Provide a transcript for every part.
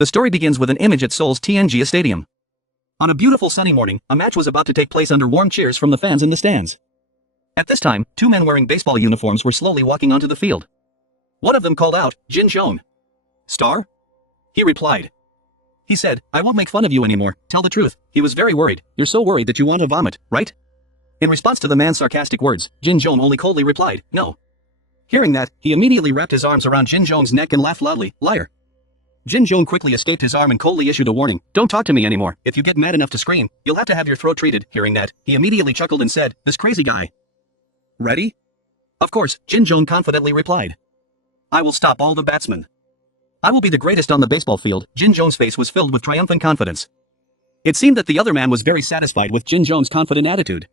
The story begins with an image at Seoul's TNG Stadium. On a beautiful sunny morning, a match was about to take place under warm cheers from the fans in the stands. At this time, two men wearing baseball uniforms were slowly walking onto the field. One of them called out, "Jin Jong." "Star?" He replied. He said, "I won't make fun of you anymore, tell the truth." He was very worried. "You're so worried that you want to vomit, right?" In response to the man's sarcastic words, Jin Jong only coldly replied, "No." Hearing that, he immediately wrapped his arms around Jin Jong's neck and laughed loudly, "Liar." Jin Jong quickly escaped his arm and coldly issued a warning, "Don't talk to me anymore. If you get mad enough to scream, you'll have to have your throat treated." Hearing that, he immediately chuckled and said, "This crazy guy." "Ready?" "Of course," Jin Jong confidently replied. "I will stop all the batsmen. I will be the greatest on the baseball field." Jin Jong's face was filled with triumphant confidence. It seemed that the other man was very satisfied with Jin Jong's confident attitude.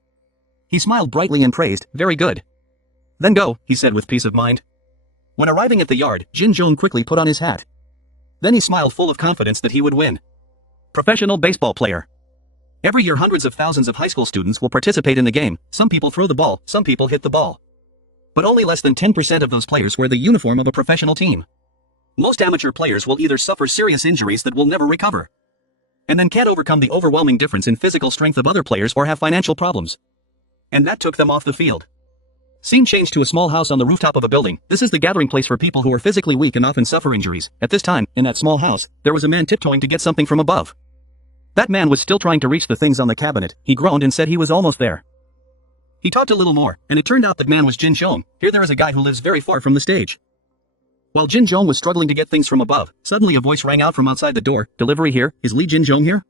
He smiled brightly and praised, "Very good." "Then go," he said with peace of mind. When arriving at the yard, Jin Jong quickly put on his hat. Then he smiled full of confidence that he would win. Professional baseball player. Every year hundreds of thousands of high school students will participate in the game. Some people throw the ball, some people hit the ball. But only less than 10% of those players wear the uniform of a professional team. Most amateur players will either suffer serious injuries that will never recover, and then can't overcome the overwhelming difference in physical strength of other players, or have financial problems. And that took them off the field. Scene changed to a small house on the rooftop of a building. This is the gathering place for people who are physically weak and often suffer injuries. At this time, in that small house, there was a man tiptoeing to get something from above. That man was still trying to reach the things on the cabinet. He groaned and said he was almost there. He talked a little more, and it turned out that man was Jin Jong. Here there is a guy who lives very far from the stage. While Jin Jong was struggling to get things from above, suddenly a voice rang out from outside the door. "Delivery here, is Lee Jin Jong here?"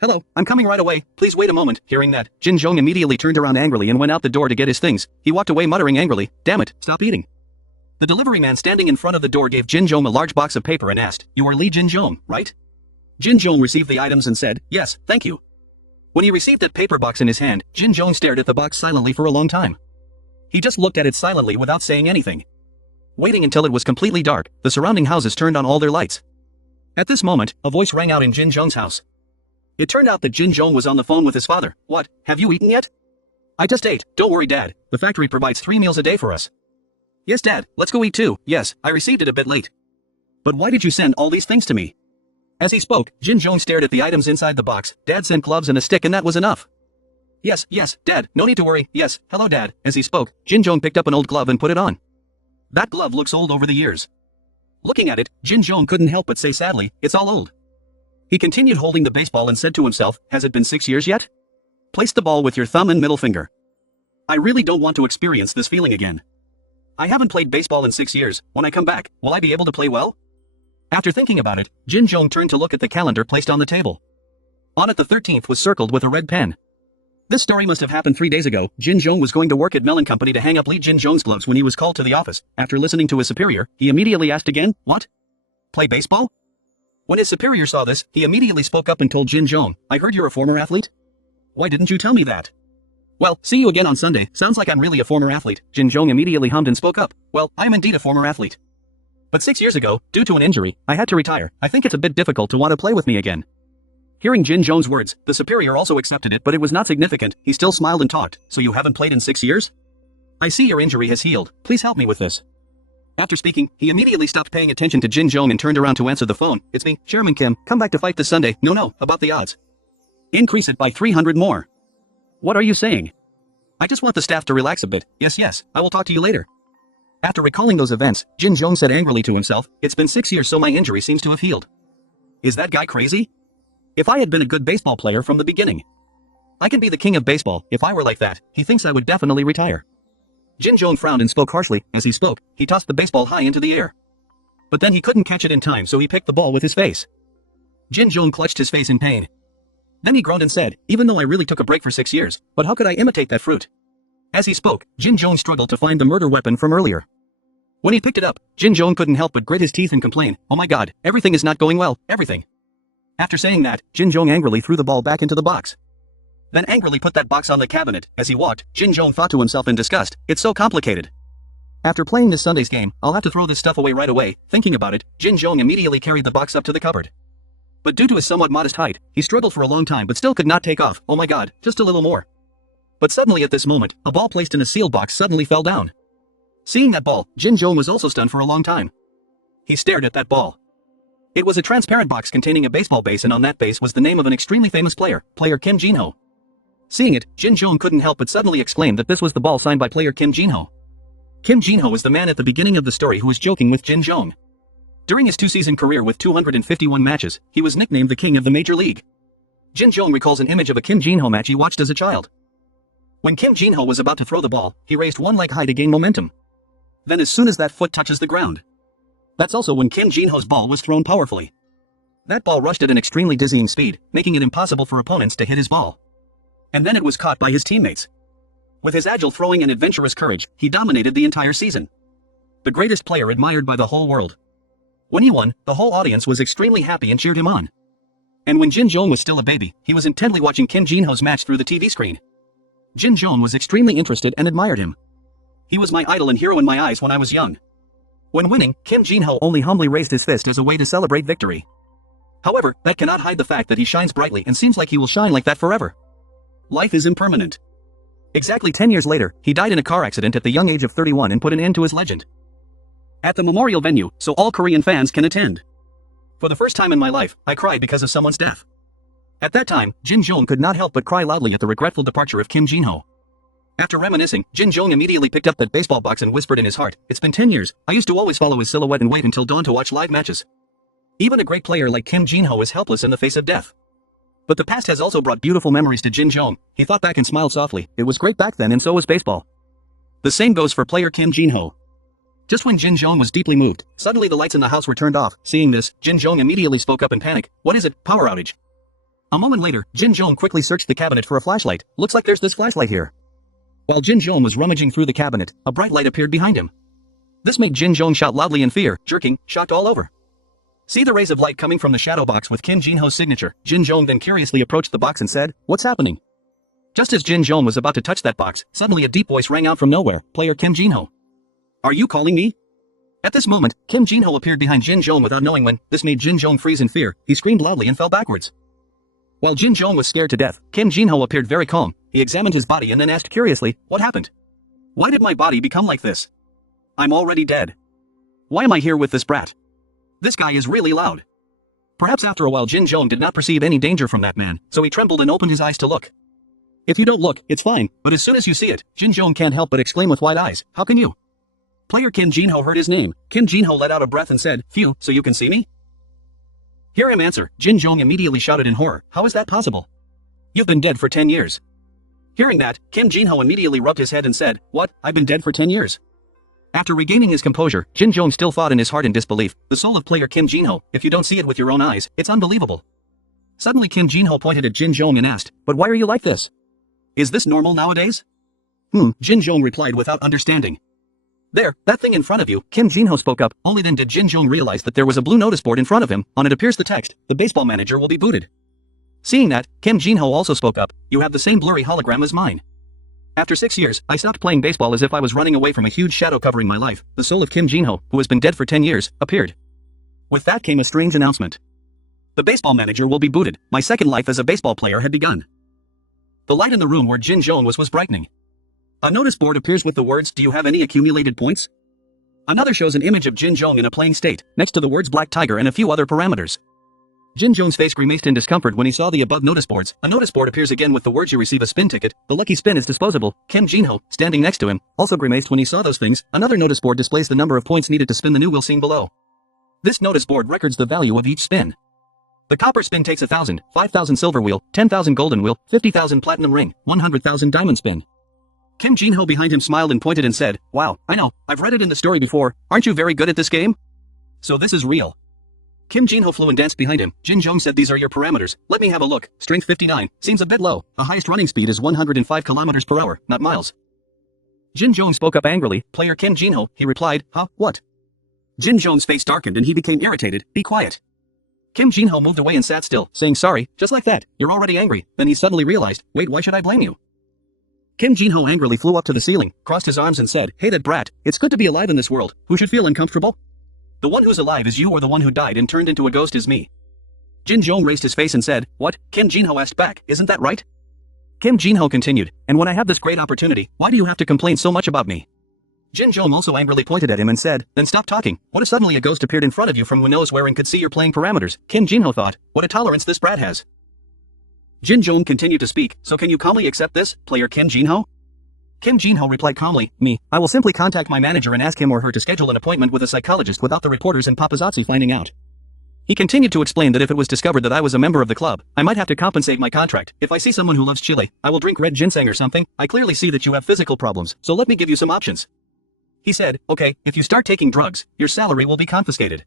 "Hello, I'm coming right away, please wait a moment." Hearing that, Jin Jong immediately turned around angrily and went out the door to get his things. He walked away muttering angrily, "Damn it, stop eating." The delivery man standing in front of the door gave Jin Jong a large box of paper and asked, "You are Lee Jin Jong, right?" Jin Jong received the items and said, "Yes, thank you." When he received that paper box in his hand, Jin Jong stared at the box silently for a long time. He just looked at it silently without saying anything. Waiting until it was completely dark, the surrounding houses turned on all their lights. At this moment, a voice rang out in Jin Jong's house. It turned out that Jin Jong was on the phone with his father. "What, have you eaten yet?" "I just ate. Don't worry, Dad. The factory provides 3 meals a day for us." "Yes, Dad, let's go eat too." "Yes, I received it a bit late. But why did you send all these things to me?" As he spoke, Jin Jong stared at the items inside the box. "Dad sent gloves and a stick and that was enough." Yes, Dad, no need to worry. Yes, hello, Dad." As he spoke, Jin Jong picked up an old glove and put it on. That glove looks old over the years. Looking at it, Jin Jong couldn't help but say sadly, "It's all old." He continued holding the baseball and said to himself, "Has it been 6 years yet?" Place the ball with your thumb and middle finger. I really don't want to experience this feeling again. I haven't played baseball in 6 years. When I come back, will I be able to play well? After thinking about it, Jin Jong turned to look at the calendar placed on the table. On it the 13th was circled with a red pen. This story must have happened 3 days ago. Jin Jong was going to work at Melon Company to hang up Lee Jin Jong's gloves when he was called to the office. After listening to his superior, he immediately asked again, "What? Play baseball?" When his superior saw this, he immediately spoke up and told Jin Jong, "I heard you're a former athlete? Why didn't you tell me that?" "Well, see you again on Sunday. Sounds like I'm really a former athlete." Jin Jong immediately hummed and spoke up, "Well, I am indeed a former athlete. But 6 years ago, due to an injury, I had to retire. I think it's a bit difficult to want to play with me again." Hearing Jin Jong's words, the superior also accepted it, but it was not significant. He still smiled and talked, "So you haven't played in 6 years? I see your injury has healed. Please help me with this." After speaking, he immediately stopped paying attention to Jin Jong and turned around to answer the phone. "It's me, Chairman Kim. Come back to fight this Sunday." No, about the odds. Increase it by 300 more. What are you saying? I just want the staff to relax a bit. Yes, I will talk to you later. After recalling those events, Jin Jong said angrily to himself, "It's been 6 years so my injury seems to have healed. Is that guy crazy? If I had been a good baseball player from the beginning, I can be the king of baseball. If I were like that, he thinks I would definitely retire." Jin Jong frowned and spoke harshly. As he spoke, he tossed the baseball high into the air. But then he couldn't catch it in time, so he picked the ball with his face. Jin Jong clutched his face in pain. Then he groaned and said, "Even though I really took a break for 6 years, but how could I imitate that fruit?" As he spoke, Jin Jong struggled to find the murder weapon from earlier. When he picked it up, Jin Jong couldn't help but grit his teeth and complain, "Oh my god, everything is not going well, everything." After saying that, Jin Jong angrily threw the ball back into the box. Then angrily put that box on the cabinet. As he walked, Jin Jong thought to himself in disgust, "It's so complicated. After playing this Sunday's game, I'll have to throw this stuff away right away." Thinking about it, Jin Jong immediately carried the box up to the cupboard. But due to his somewhat modest height, he struggled for a long time but still could not take off. "Oh my god, just a little more." But suddenly at this moment, a ball placed in a sealed box suddenly fell down. Seeing that ball, Jin Jong was also stunned for a long time. He stared at that ball. It was a transparent box containing a baseball base, and on that base was the name of an extremely famous player, player Kim Jin-ho. Seeing it, Jin Jong couldn't help but suddenly exclaim that this was the ball signed by player Kim Jin-ho. Kim Jin-ho was the man at the beginning of the story who was joking with Jin Jong. During his two-season career with 251 matches, he was nicknamed the King of the Major League. Jin Jong recalls an image of a Kim Jin-ho match he watched as a child. When Kim Jin-ho was about to throw the ball, he raised one leg high to gain momentum. Then as soon as that foot touches the ground. That's also when Kim Jin-ho's ball was thrown powerfully. That ball rushed at an extremely dizzying speed, making it impossible for opponents to hit his ball. And then it was caught by his teammates. With his agile throwing and adventurous courage, he dominated the entire season. The greatest player admired by the whole world. When he won, the whole audience was extremely happy and cheered him on. And when Jin Jong was still a baby, he was intently watching Kim Jin-ho's match through the TV screen. Jin Jong was extremely interested and admired him. He was my idol and hero in my eyes when I was young. When winning, Kim Jin-ho only humbly raised his fist as a way to celebrate victory. However, that cannot hide the fact that he shines brightly and seems like he will shine like that forever. Life is impermanent. Exactly 10 years later, he died in a car accident at the young age of 31 and put an end to his legend. At the memorial venue, so all Korean fans can attend. For the first time in my life, I cried because of someone's death. At that time, Jin Jong could not help but cry loudly at the regretful departure of Kim Jin-ho. After reminiscing, Jin Jong immediately picked up that baseball box and whispered in his heart, "It's been 10 years, I used to always follow his silhouette and wait until dawn to watch live matches." Even a great player like Kim Jin-ho is helpless in the face of death. But the past has also brought beautiful memories to Jin Jong. He thought back and smiled softly. It was great back then and so was baseball. The same goes for player Kim Jin-ho. Just when Jin Jong was deeply moved, suddenly the lights in the house were turned off. Seeing this, Jin Jong immediately spoke up in panic. "What is it? Power outage." A moment later, Jin Jong quickly searched the cabinet for a flashlight. "Looks like there's this flashlight here." While Jin Jong was rummaging through the cabinet, a bright light appeared behind him. This made Jin Jong shout loudly in fear, jerking, shocked all over. See the rays of light coming from the shadow box with Kim Jin-ho's signature. Jin Jong then curiously approached the box and said, "What's happening?" Just as Jin Jong was about to touch that box, suddenly a deep voice rang out from nowhere, "Player Kim Jin-ho. Are you calling me?" At this moment, Kim Jin-ho appeared behind Jin Jong without knowing when. This made Jin Jong freeze in fear. He screamed loudly and fell backwards. While Jin Jong was scared to death, Kim Jin-ho appeared very calm. He examined his body and then asked curiously, "What happened? Why did my body become like this? I'm already dead. Why am I here with this brat? This guy is really loud." Perhaps after a while Jin Jong did not perceive any danger from that man, so he trembled and opened his eyes to look. If you don't look, it's fine, but as soon as you see it, Jin Jong can't help but exclaim with wide eyes, "How can you?" Player Kim Jin-ho heard his name. Kim Jin-ho let out a breath and said, "Phew, so you can see me?" Hear him answer, Jin Jong immediately shouted in horror, "How is that possible? You've been dead for 10 years. Hearing that, Kim Jin-ho immediately rubbed his head and said, "What? I've been dead for 10 years? After regaining his composure, Jin Jong still thought in his heart in disbelief, the soul of player Kim Jin-ho, if you don't see it with your own eyes, it's unbelievable. Suddenly Kim Jin-ho pointed at Jin Jong and asked, "But why are you like this? Is this normal nowadays?" Jin Jong replied without understanding. "There, that thing in front of you," Kim Jin-ho spoke up. Only then did Jin Jong realize that there was a blue notice board in front of him. On it appears the text, "The baseball manager will be booted." Seeing that, Kim Jin-ho also spoke up, "You have the same blurry hologram as mine. After 6 years, I stopped playing baseball as if I was running away from a huge shadow covering my life." The soul of Kim Jin-ho, who has been dead for 10 years, appeared. With that came a strange announcement. "The baseball manager will be booted. My second life as a baseball player had begun." The light in the room where Jin Jong was brightening. A notice board appears with the words, "Do you have any accumulated points?" Another shows an image of Jin Jong in a playing state, next to the words Black Tiger and a few other parameters. Jin Jong's face grimaced in discomfort when he saw the above notice boards. A notice board appears again with the words, "You receive a spin ticket. The lucky spin is disposable." Kim Jin-ho, standing next to him, also grimaced when he saw those things. Another notice board displays the number of points needed to spin the new wheel seen below. This notice board records the value of each spin. The copper spin takes 1,000, 5,000 silver wheel, 10,000 golden wheel, 50,000 platinum ring, 100,000 diamond spin. Kim Jin-ho behind him smiled and pointed and said, "Wow, I know, I've read it in the story before. Aren't you very good at this game? So this is real." Kim Jin-ho flew and danced behind him. Jin Jong said, "These are your parameters. Let me have a look. Strength 59. Seems a bit low. The highest running speed is 105 kilometers per hour, not miles." Jin Jong spoke up angrily. "Player Kim Jin-ho," he replied, "Huh, what?" Jin Jong's face darkened and he became irritated. "Be quiet." Kim Jin-ho moved away and sat still, saying sorry, just like that. "You're already angry." Then he suddenly realized, "Wait, why should I blame you?" Kim Jin-ho angrily flew up to the ceiling, crossed his arms and said, "Hey that brat, it's good to be alive in this world. Who should feel uncomfortable? The one who's alive is you, or the one who died and turned into a ghost is me." Jin Jong raised his face and said, "What?" Kim Jin-ho asked back, "Isn't that right?" Kim Jin-ho continued, "And when I have this great opportunity, why do you have to complain so much about me?" Jin Jong also angrily pointed at him and said, then stop talking. What if suddenly a ghost appeared in front of you from nowhere and could see your playing parameters? Kim Jinho thought, what a tolerance this brat has. Jin Jong continued to speak, so can you calmly accept this, player Kim Jinho? Kim Jinho replied calmly, I will simply contact my manager and ask him or her to schedule an appointment with a psychologist without the reporters and paparazzi finding out. He continued to explain that if it was discovered that I was a member of the club, I might have to compensate my contract. If I see someone who loves chili, I will drink red ginseng or something. I clearly see that you have physical problems, so let me give you some options. He said, okay, if you start taking drugs, your salary will be confiscated.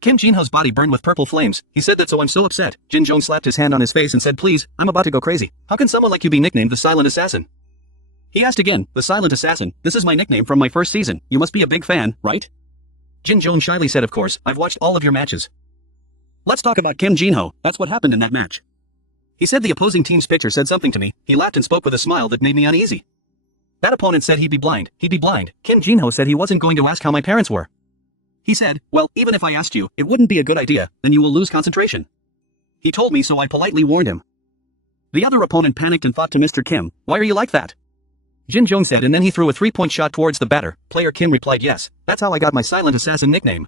Kim Jinho's body burned with purple flames. He said that, so I'm so upset. Jin Jong slapped his hand on his face and said, please, I'm about to go crazy. How can someone like you be nicknamed the Silent Assassin? He asked again, the Silent Assassin, this is my nickname from my first season. You must be a big fan, right? Jin Jong shyly said, of course, I've watched all of your matches. Let's talk about Kim Jinho. That's what happened in that match. He said the opposing team's pitcher said something to me. He laughed and spoke with a smile that made me uneasy. That opponent said he'd be blind. Kim Jinho said he wasn't going to ask how my parents were. He said, well, even if I asked you, it wouldn't be a good idea, then you will lose concentration. He told me, so I politely warned him. The other opponent panicked and thought to Mr. Kim, why are you like that? Jin Jong said, and then he threw a 3-point shot towards the batter. Player Kim replied, yes, that's how I got my Silent Assassin nickname.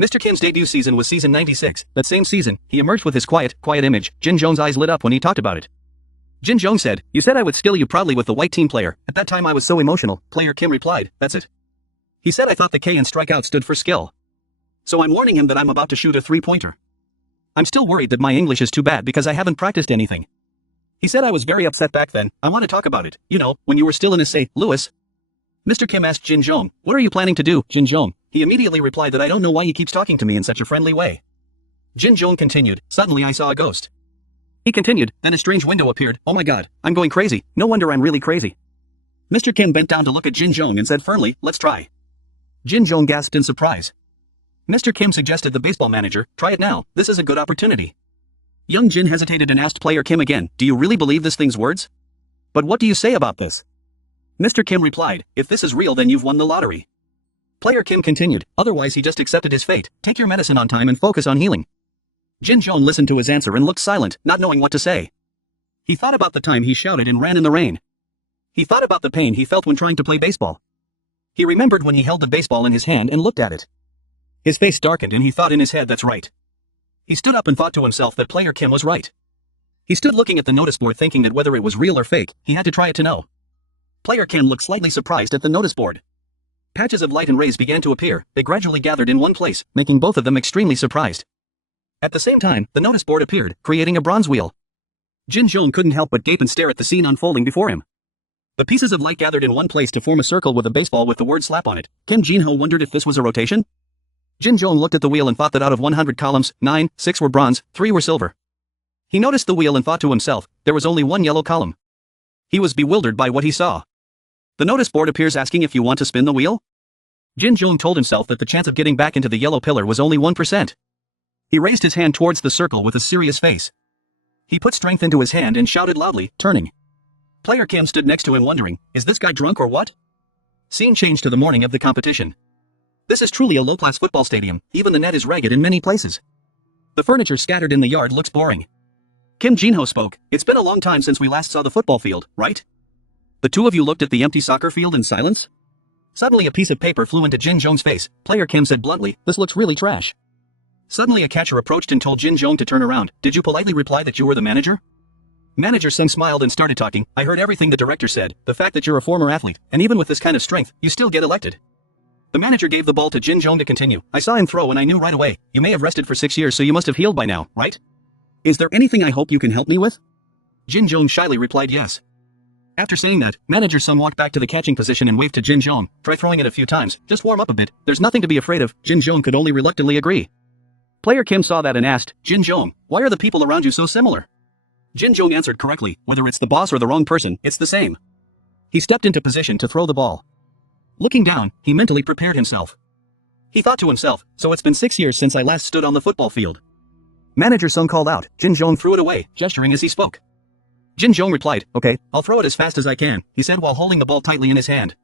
Mr. Kim's debut season was season 96. That same season, he emerged with his quiet image. Jin Jong's eyes lit up when he talked about it. Jin Jong said, you said I would skill you proudly with the white team player. At that time I was so emotional. Player Kim replied, that's it. He said I thought the K in strikeout stood for skill. So I'm warning him that I'm about to shoot a 3-pointer. I'm still worried that my English is too bad because I haven't practiced anything. He said I was very upset back then. I want to talk about it. You know, when you were still in St. Louis. Mr. Kim asked Jin Jong, what are you planning to do, Jin Jong? He immediately replied that I don't know why he keeps talking to me in such a friendly way. Jin Jong continued, suddenly I saw a ghost. He continued, then a strange window appeared. Oh my god, I'm going crazy. No wonder I'm really crazy. Mr. Kim bent down to look at Jin Jong and said firmly, let's try. Jin Jong gasped in surprise. Mr. Kim suggested the baseball manager, try it now, this is a good opportunity. Young Jin hesitated and asked player Kim again, do you really believe this thing's words? But what do you say about this? Mr. Kim replied, if this is real then you've won the lottery. Player Kim continued, otherwise he just accepted his fate. Take your medicine on time and focus on healing. Jin Jong listened to his answer and looked silent, not knowing what to say. He thought about the time he shouted and ran in the rain. He thought about the pain he felt when trying to play baseball. He remembered when he held the baseball in his hand and looked at it. His face darkened and he thought in his head, that's right. He stood up and thought to himself that player Kim was right. He stood looking at the notice board thinking that whether it was real or fake, he had to try it to know. Player Kim looked slightly surprised at the notice board. Patches of light and rays began to appear. They gradually gathered in one place, making both of them extremely surprised. At the same time, the notice board appeared, creating a bronze wheel. Jin Jong couldn't help but gape and stare at the scene unfolding before him. The pieces of light gathered in one place to form a circle with a baseball with the word slap on it. Kim Jinho wondered if this was a rotation? Jin Jong looked at the wheel and thought that out of 100 columns, 6 were bronze, 3 were silver. He noticed the wheel and thought to himself, there was only one yellow column. He was bewildered by what he saw. The notice board appears asking if you want to spin the wheel? Jin Jong told himself that the chance of getting back into the yellow pillar was only 1%. He raised his hand towards the circle with a serious face. He put strength into his hand and shouted loudly, turning. Player Kim stood next to him wondering, is this guy drunk or what? Scene changed to the morning of the competition. This is truly a low-class football stadium, even the net is ragged in many places. The furniture scattered in the yard looks boring. Kim Jinho spoke, it's been a long time since we last saw the football field, right? The two of you looked at the empty soccer field in silence? Suddenly a piece of paper flew into Jin Jong's face. Player Kim said bluntly, this looks really trash. Suddenly a catcher approached and told Jin Jong to turn around. Did you politely reply that you were the manager? Manager Sung smiled and started talking. I heard everything the director said, the fact that you're a former athlete, and even with this kind of strength, you still get elected. The manager gave the ball to Jin Jong to continue. I saw him throw and I knew right away. You may have rested for 6 years so you must have healed by now, right? Is there anything I hope you can help me with? Jin Jong shyly replied yes. After saying that, Manager Sung walked back to the catching position and waved to Jin Jong. Try throwing it a few times, just warm up a bit, there's nothing to be afraid of. Jin Jong could only reluctantly agree. Player Kim saw that and asked, Jin Jong, why are the people around you so similar? Jin Jong answered correctly, whether it's the boss or the wrong person, it's the same. He stepped into position to throw the ball. Looking down, he mentally prepared himself. He thought to himself, so it's been 6 years since I last stood on the football field. Manager Sung called out. Jin Jong threw it away, gesturing as he spoke. Jin Jong replied, okay, I'll throw it as fast as I can, he said while holding the ball tightly in his hand.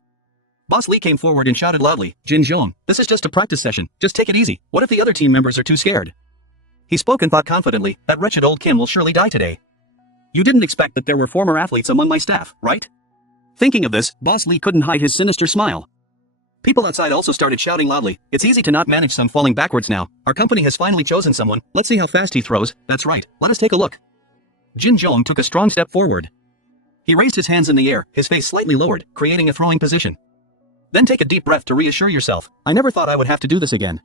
Boss Lee came forward and shouted loudly, Jin Jong, this is just a practice session, just take it easy, what if the other team members are too scared? He spoke and thought confidently, that wretched old Kim will surely die today. You didn't expect that there were former athletes among my staff, right? Thinking of this, Boss Lee couldn't hide his sinister smile. People outside also started shouting loudly, "It's easy to not manage some falling backwards now. Our company has finally chosen someone. Let's see how fast he throws. That's right, let us take a look." Jin Jong took a strong step forward. He raised his hands in the air, his face slightly lowered, creating a throwing position. Then take a deep breath to reassure yourself. I never thought I would have to do this again.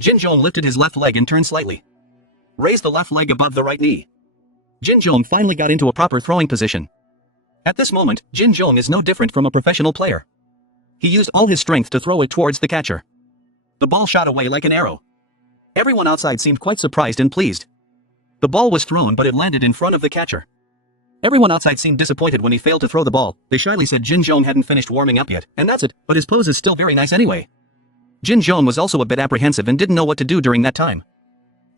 Jin Jong lifted his left leg and turned slightly. Raised the left leg above the right knee. Jin Jong finally got into a proper throwing position. At this moment, Jin Jong is no different from a professional player. He used all his strength to throw it towards the catcher. The ball shot away like an arrow. Everyone outside seemed quite surprised and pleased. The ball was thrown but it landed in front of the catcher. Everyone outside seemed disappointed when he failed to throw the ball. They shyly said Jin Jong hadn't finished warming up yet, and that's it, but his pose is still very nice anyway. Jin Jong was also a bit apprehensive and didn't know what to do during that time.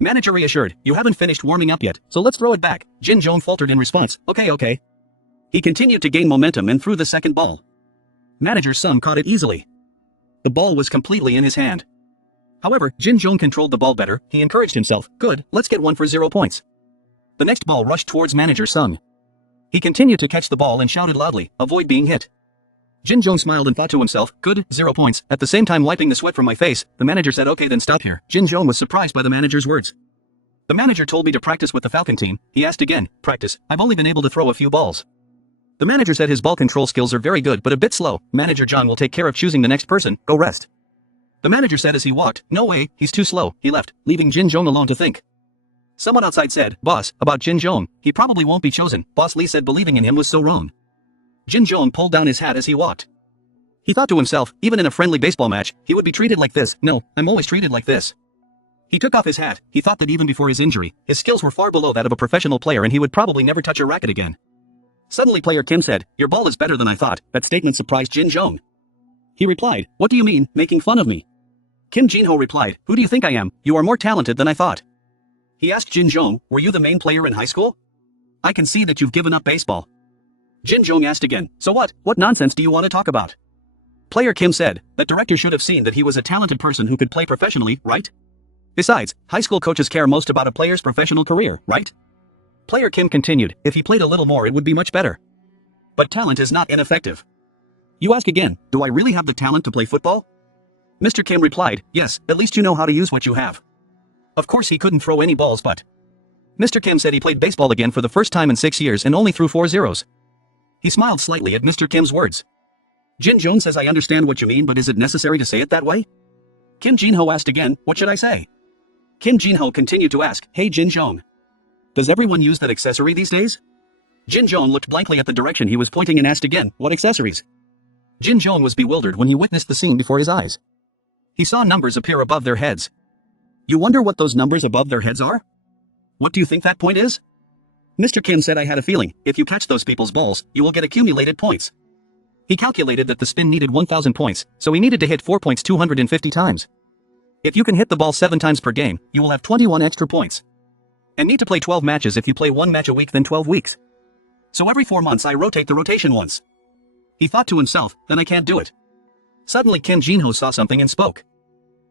Manager reassured, "You haven't finished warming up yet, so let's throw it back." Jin Jong faltered in response, Okay. He continued to gain momentum and threw the second ball. Manager Sung caught it easily. The ball was completely in his hand. However, Jin Jong controlled the ball better. He encouraged himself, "Good, let's get one for 0 points." The next ball rushed towards Manager Sung. He continued to catch the ball and shouted loudly, "Avoid being hit." Jin Jong smiled and thought to himself, "Good, 0 points." At the same time wiping the sweat from my face, the manager said, "Okay, then stop here." Jin Jong was surprised by the manager's words. "The manager told me to practice with the Falcon team." He asked again, "Practice? I've only been able to throw a few balls." The manager said his ball control skills are very good but a bit slow. Manager John will take care of choosing the next person, go rest. The manager said as he walked, "No way, he's too slow." He left, leaving Jin Jong alone to think. Someone outside said, "Boss, about Jin Jong, he probably won't be chosen." Boss Lee said believing in him was so wrong. Jin Jong pulled down his hat as he walked. He thought to himself, even in a friendly baseball match, he would be treated like this. No, I'm always treated like this. He took off his hat. He thought that even before his injury, his skills were far below that of a professional player and he would probably never touch a racket again. Suddenly player Kim said, "Your ball is better than I thought." That statement surprised Jin Jong. He replied, "What do you mean, making fun of me?" Kim Jin-ho replied, "Who do you think I am? You are more talented than I thought." He asked Jin Jong, "Were you the main player in high school? I can see that you've given up baseball." Jin Jong asked again, "So what? What nonsense do you want to talk about?" Player Kim said, "That director should have seen that he was a talented person who could play professionally, right? Besides, high school coaches care most about a player's professional career, right?" Player Kim continued, "If he played a little more it would be much better. But talent is not ineffective." You ask again, "Do I really have the talent to play football?" Mr. Kim replied, "Yes, at least you know how to use what you have." Of course he couldn't throw any balls but. Mr. Kim said he played baseball again for the first time in 6 years and only threw 4 zeros. He smiled slightly at Mr. Kim's words. Jin Jong says, "I understand what you mean, but is it necessary to say it that way?" Kim Jin-ho asked again, "What should I say?" Kim Jin-ho continued to ask, "Hey Jin Jong. Does everyone use that accessory these days?" Jin Jong looked blankly at the direction he was pointing and asked again, "What accessories?" Jin Jong was bewildered when he witnessed the scene before his eyes. He saw numbers appear above their heads. You wonder what those numbers above their heads are? What do you think that point is? Mr. Kim said, "I had a feeling, if you catch those people's balls, you will get accumulated points." He calculated that the spin needed 1,000 points, so he needed to hit 4 points 250 times. If you can hit the ball 7 times per game, you will have 21 extra points. And need to play 12 matches. If you play 1 match a week then 12 weeks. So every 4 months I rotate the rotation once. He thought to himself, then I can't do it. Suddenly Kim Jin-ho saw something and spoke.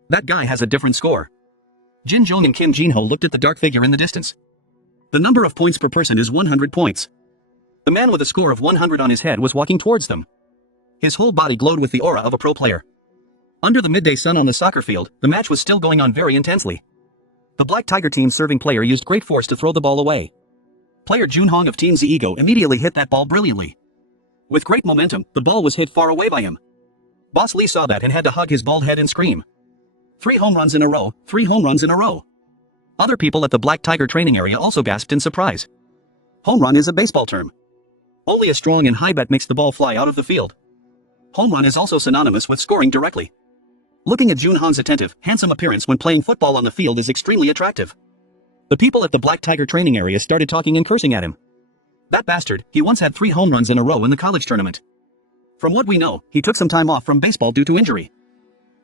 That guy has a different score. Jin Jong and Kim Jin-ho looked at the dark figure in the distance. The number of points per person is 100 points. The man with a score of 100 on his head was walking towards them. His whole body glowed with the aura of a pro player. Under the midday sun on the soccer field, the match was still going on very intensely. The Black Tiger team's serving player used great force to throw the ball away. Player Jun Hong of Team Zego immediately hit that ball brilliantly. With great momentum, the ball was hit far away by him. Boss Lee saw that and had to hug his bald head and scream. 3 home runs in a row, 3 home runs in a row. Other people at the Black Tiger training area also gasped in surprise. Home run is a baseball term. Only a strong and high bat makes the ball fly out of the field. Home run is also synonymous with scoring directly. Looking at Jun Hong's attentive, handsome appearance when playing football on the field is extremely attractive. The people at the Black Tiger training area started talking and cursing at him. That bastard, he once had 3 home runs in a row in the college tournament. From what we know, he took some time off from baseball due to injury.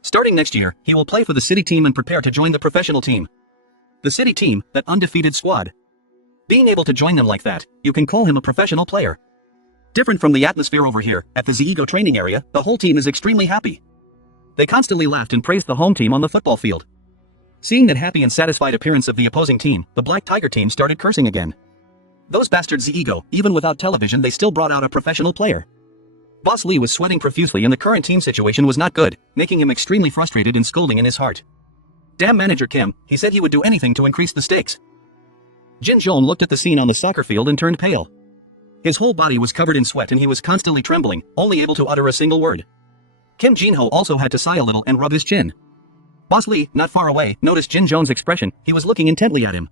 Starting next year, he will play for the city team and prepare to join the professional team. The city team, that undefeated squad. Being able to join them like that, you can call him a professional player. Different from the atmosphere over here, at the Zego training area, the whole team is extremely happy. They constantly laughed and praised the home team on the football field. Seeing that happy and satisfied appearance of the opposing team, the Black Tiger team started cursing again. Those bastards Zego, even without television they still brought out a professional player. Boss Lee was sweating profusely and the current team situation was not good, making him extremely frustrated and scolding in his heart. Damn Manager Kim, he said he would do anything to increase the stakes. Jin Jong looked at the scene on the soccer field and turned pale. His whole body was covered in sweat and he was constantly trembling, only able to utter a single word. Kim Jin-ho also had to sigh a little and rub his chin. Boss Lee, not far away, noticed Jin Jong's expression. He was looking intently at him.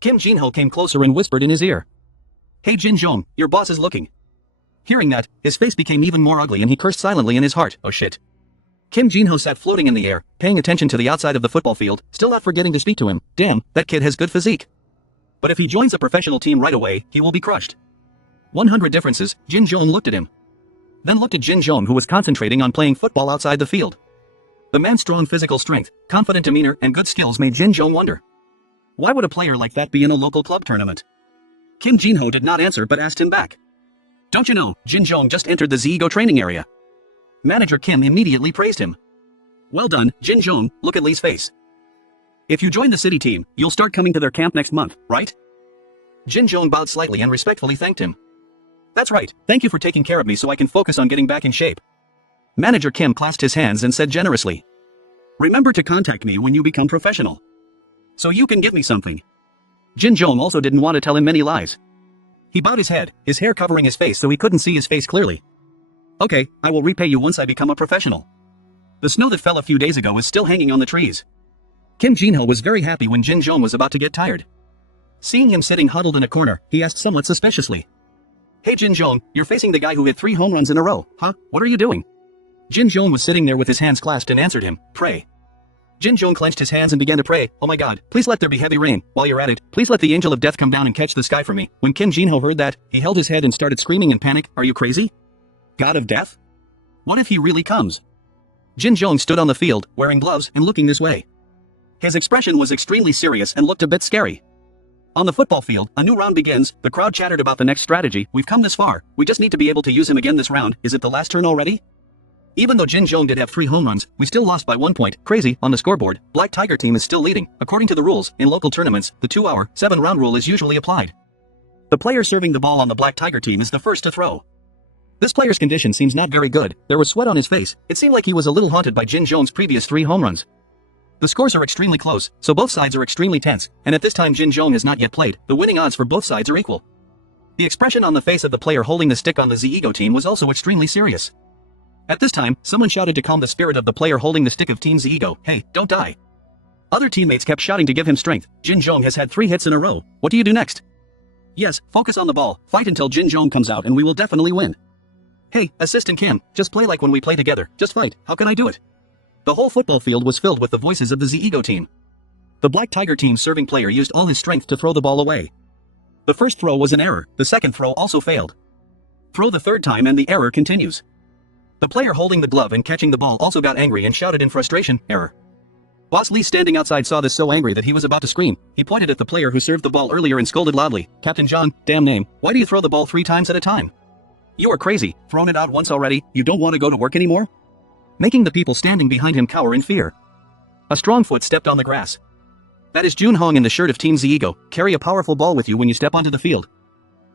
Kim Jin-ho came closer and whispered in his ear. Hey Jin Jong, your boss is looking. Hearing that, his face became even more ugly and he cursed silently in his heart. Oh shit. Kim Jin-ho sat floating in the air, paying attention to the outside of the football field, still not forgetting to speak to him. Damn, that kid has good physique. But if he joins a professional team right away, he will be crushed. 100 differences, Jin Jong looked at him. Then looked at Jin Jong who was concentrating on playing football outside the field. The man's strong physical strength, confident demeanor and good skills made Jin Jong wonder. Why would a player like that be in a local club tournament? Kim Jin-ho did not answer but asked him back. Don't you know, Jin Jong just entered the Z-Ego training area. Manager Kim immediately praised him. Well done, Jin Jong, look at Lee's face. If you join the city team, you'll start coming to their camp next month, right? Jin Jong bowed slightly and respectfully thanked him. That's right, thank you for taking care of me so I can focus on getting back in shape. Manager Kim clasped his hands and said generously. Remember to contact me when you become professional. So you can give me something. Jin Jong also didn't want to tell him many lies. He bowed his head, his hair covering his face so he couldn't see his face clearly. Okay, I will repay you once I become a professional. The snow that fell a few days ago is still hanging on the trees. Kim Jin-ho was very happy when Jin Jong was about to get tired. Seeing him sitting huddled in a corner, he asked somewhat suspiciously. Hey Jin Jong, you're facing the guy who hit 3 home runs in a row, huh? What are you doing? Jin Jong was sitting there with his hands clasped and answered him, pray. Jin Jong clenched his hands and began to pray, oh my god, please let there be heavy rain. While you're at it, please let the angel of death come down and catch the sky for me. When Kim Jin-ho heard that, he held his head and started screaming in panic, are you crazy? God of death? What if he really comes? Jin Jong stood on the field, wearing gloves and looking this way. His expression was extremely serious and looked a bit scary. On the football field, a new round begins. The crowd chattered about the next strategy. We've come this far. We just need to be able to use him again this round. Is it the last turn already? Even though Jin Jong did have 3 home runs, we still lost by 1 point. Crazy, on the scoreboard, Black Tiger team is still leading. According to the rules, in local tournaments, the 2-hour, 7-round rule is usually applied. The player serving the ball on the Black Tiger team is the first to throw. This player's condition seems not very good. There was sweat on his face. It seemed like he was a little haunted by Jin Jong's previous 3 home runs. The scores are extremely close, so both sides are extremely tense, and at this time Jin Jong has not yet played. The winning odds for both sides are equal. The expression on the face of the player holding the stick on the Z-Ego team was also extremely serious. At this time, someone shouted to calm the spirit of the player holding the stick of Team Z-Ego, hey, don't die. Other teammates kept shouting to give him strength. Jin Jong has had 3 hits in a row. What do you do next? Yes, focus on the ball, fight until Jin Jong comes out and we will definitely win. Hey, Assistant Kim, just play like when we play together, just fight, how can I do it? The whole football field was filled with the voices of the Z-Ego team. The Black Tiger team's serving player used all his strength to throw the ball away. The first throw was an error, the second throw also failed. Throw the third time and the error continues. The player holding the glove and catching the ball also got angry and shouted in frustration, error. Boss Lee standing outside saw this so angry that he was about to scream. He pointed at the player who served the ball earlier and scolded loudly, Captain John, damn name, why do you throw the ball 3 times at a time? You are crazy, thrown it out once already, you don't want to go to work anymore? Making the people standing behind him cower in fear. A strong foot stepped on the grass. That is Jun Hong in the shirt of Team Z-Ego. Carry a powerful ball with you when you step onto the field.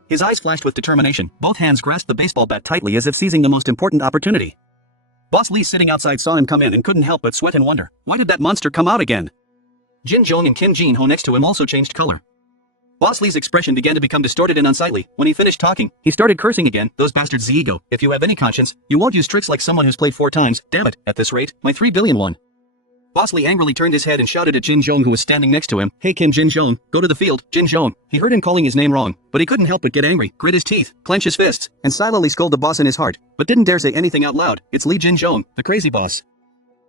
His eyes flashed with determination. Both hands grasped the baseball bat tightly as if seizing the most important opportunity. Boss Lee sitting outside saw him come in and couldn't help but sweat and wonder, why did that monster come out again? Jin Jong and Kim Jin-ho next to him also changed color. Boss Lee's expression began to become distorted and unsightly. When he finished talking, he started cursing again. Those bastards Z-Ego. If you have any conscience, you won't use tricks like someone who's played 4 times. Damn it, at this rate, my 3 billion won. Boss Lee angrily turned his head and shouted at Jin Jong who was standing next to him. Hey Kim Jin Jong, go to the field, Jin Jong. He heard him calling his name wrong, but he couldn't help but get angry, grit his teeth, clench his fists, and silently scold the boss in his heart, but didn't dare say anything out loud. It's Lee Jin Jong, the crazy boss.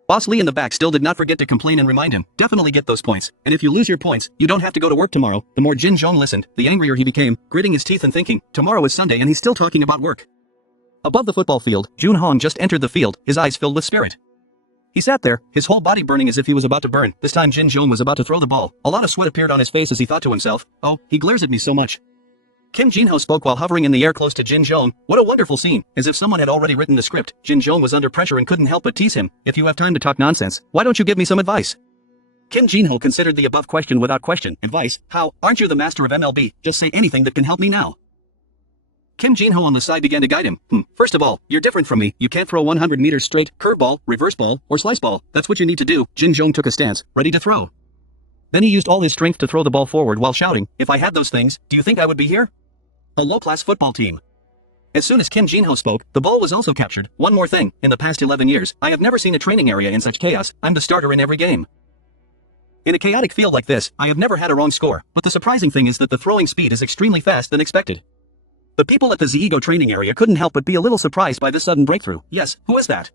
Boss Lee in the back still did not forget to complain and remind him, definitely get those points, and if you lose your points, you don't have to go to work tomorrow. The more Jin Jong listened, the angrier he became, gritting his teeth and thinking, tomorrow is Sunday and he's still talking about work. Above the football field, Jun Hong just entered the field, his eyes filled with spirit. He sat there, his whole body burning as if he was about to burn. This time Jin Jong was about to throw the ball. A lot of sweat appeared on his face as he thought to himself, oh, he glares at me so much. Kim Jin-ho spoke while hovering in the air close to Jin Jong. What a wonderful scene, as if someone had already written the script. Jin Jong was under pressure and couldn't help but tease him. If you have time to talk nonsense, why don't you give me some advice? Kim Jin-ho considered the above question without question. Advice? How? Aren't you the master of MLB? Just say anything that can help me now. Kim Jin-ho on the side began to guide him. First of all, you're different from me. You can't throw 100 meters straight, curveball, reverse ball, or slice ball. That's what you need to do. Jin Jong took a stance, ready to throw. Then he used all his strength to throw the ball forward while shouting, "If I had those things, do you think I would be here?" A low-class football team. As soon as Kim Jin-ho spoke, the ball was also captured. One more thing, in the past 11 years, I have never seen a training area in such chaos. I'm the starter in every game. In a chaotic field like this, I have never had a wrong score, but the surprising thing is that the throwing speed is extremely fast than expected. The people at the Ziego training area couldn't help but be a little surprised by this sudden breakthrough. Yes, who is that?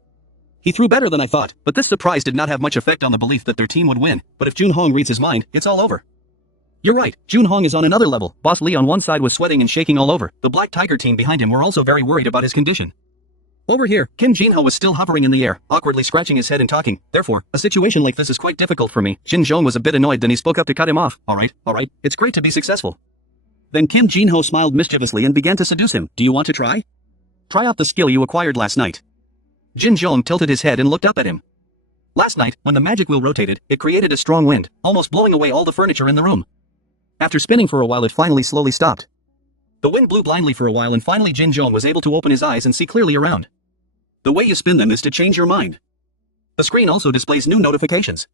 He threw better than I thought, but this surprise did not have much effect on the belief that their team would win. But if Jun Hong reads his mind, it's all over. You're right, Jun Hong is on another level. Boss Lee on one side was sweating and shaking all over. The Black Tiger team behind him were also very worried about his condition. Over here, Kim Jin-ho was still hovering in the air, awkwardly scratching his head and talking. Therefore, a situation like this is quite difficult for me. Jin Jong was a bit annoyed, then he spoke up to cut him off. All right, it's great to be successful. Then Kim Jin-ho smiled mischievously and began to seduce him. Do you want to try? Try out the skill you acquired last night. Jin Jong tilted his head and looked up at him. Last night, when the magic wheel rotated, it created a strong wind, almost blowing away all the furniture in the room. After spinning for a while, it finally slowly stopped. The wind blew blindly for a while and finally Jin Jong was able to open his eyes and see clearly around. The way you spin them is to change your mind. The screen also displays new notifications.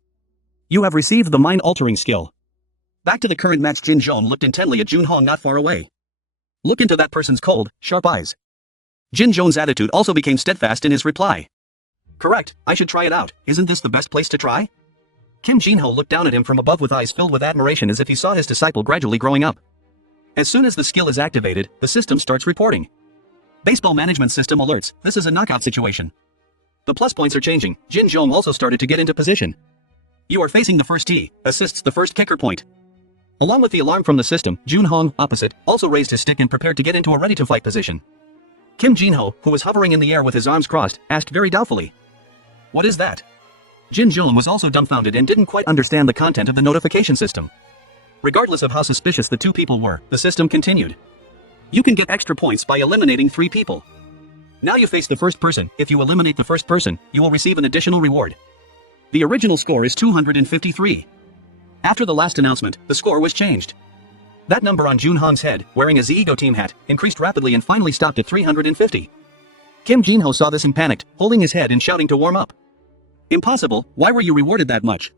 You have received the mind-altering skill. Back to the current match. Jin Jong looked intently at Jun Hong not far away. Look into that person's cold, sharp eyes. Jin Jong's attitude also became steadfast in his reply. Correct, I should try it out. Isn't this the best place to try? Kim Jin-ho looked down at him from above with eyes filled with admiration as if he saw his disciple gradually growing up. As soon as the skill is activated, the system starts reporting. Baseball management system alerts, this is a knockout situation. The plus points are changing. Jin Jong also started to get into position. You are facing the first tee, assists the first kicker point. Along with the alarm from the system, Jun Hong, opposite, also raised his stick and prepared to get into a ready-to-fight position. Kim Jin-ho, who was hovering in the air with his arms crossed, asked very doubtfully. What is that? Jin Jong was also dumbfounded and didn't quite understand the content of the notification system. Regardless of how suspicious the two people were, the system continued. You can get extra points by eliminating 3 people. Now you face the first person. If you eliminate the first person, you will receive an additional reward. The original score is 253. After the last announcement, the score was changed. That number on Jun Hong's head, wearing a Ziego team hat, increased rapidly and finally stopped at 350. Kim Jin-ho saw this and panicked, holding his head and shouting to warm up. Impossible, why were you rewarded that much?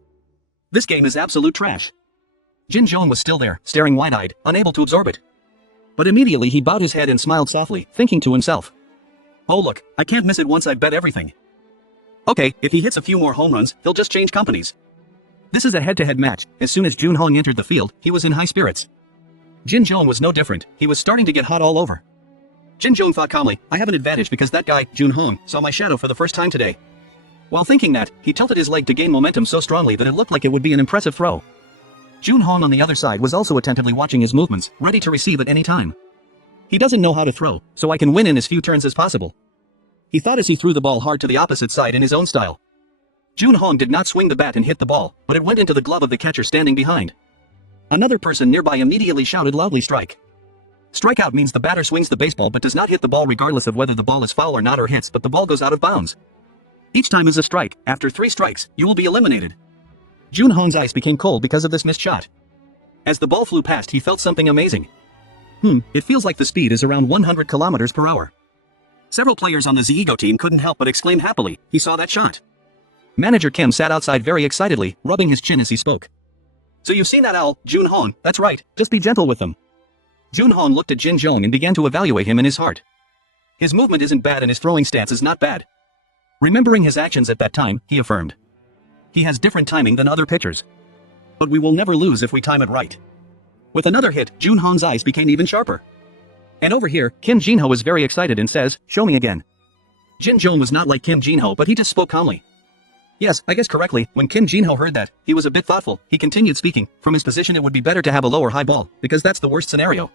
This game is absolute trash. Jin Jong was still there, staring wide-eyed, unable to absorb it. But immediately he bowed his head and smiled softly, thinking to himself. Oh look, I can't miss it once I've bet everything. Okay, if he hits a few more home runs, he'll just change companies. This is a head-to-head match. As soon as Jun Hong entered the field, he was in high spirits. Jin Jong was no different. He was starting to get hot all over. Jin Jong thought calmly, I have an advantage because that guy, Jun Hong, saw my shadow for the first time today. While thinking that, he tilted his leg to gain momentum so strongly that it looked like it would be an impressive throw. Jun Hong on the other side was also attentively watching his movements, ready to receive at any time. He doesn't know how to throw, so I can win in as few turns as possible. He thought as he threw the ball hard to the opposite side in his own style. Jun Hong did not swing the bat and hit the ball, but it went into the glove of the catcher standing behind. Another person nearby immediately shouted loudly, strike. Strikeout means the batter swings the baseball but does not hit the ball regardless of whether the ball is foul or not or hits, but the ball goes out of bounds. Each time is a strike. After 3 strikes, you will be eliminated. Jun Hong's ice became cold because of this missed shot. As the ball flew past, he felt something amazing. It feels like the speed is around 100 kilometers per hour. Several players on the Ziego team couldn't help but exclaim happily, he saw that shot. Manager Kim sat outside very excitedly, rubbing his chin as he spoke. So you've seen that owl, Jun Hong, that's right, just be gentle with them. Jun Hong looked at Jin Jong and began to evaluate him in his heart. His movement isn't bad and his throwing stance is not bad. Remembering his actions at that time, he affirmed. He has different timing than other pitchers. But we will never lose if we time it right. With another hit, Jun Hong's eyes became even sharper. And over here, Kim Jin-ho is very excited and says, show me again. Jin Jong was not like Kim Jin-ho, but he just spoke calmly. Yes, I guess correctly. When Kim Jin-ho heard that, he was a bit thoughtful. He continued speaking. From his position it would be better to have a low or high ball, because that's the worst scenario.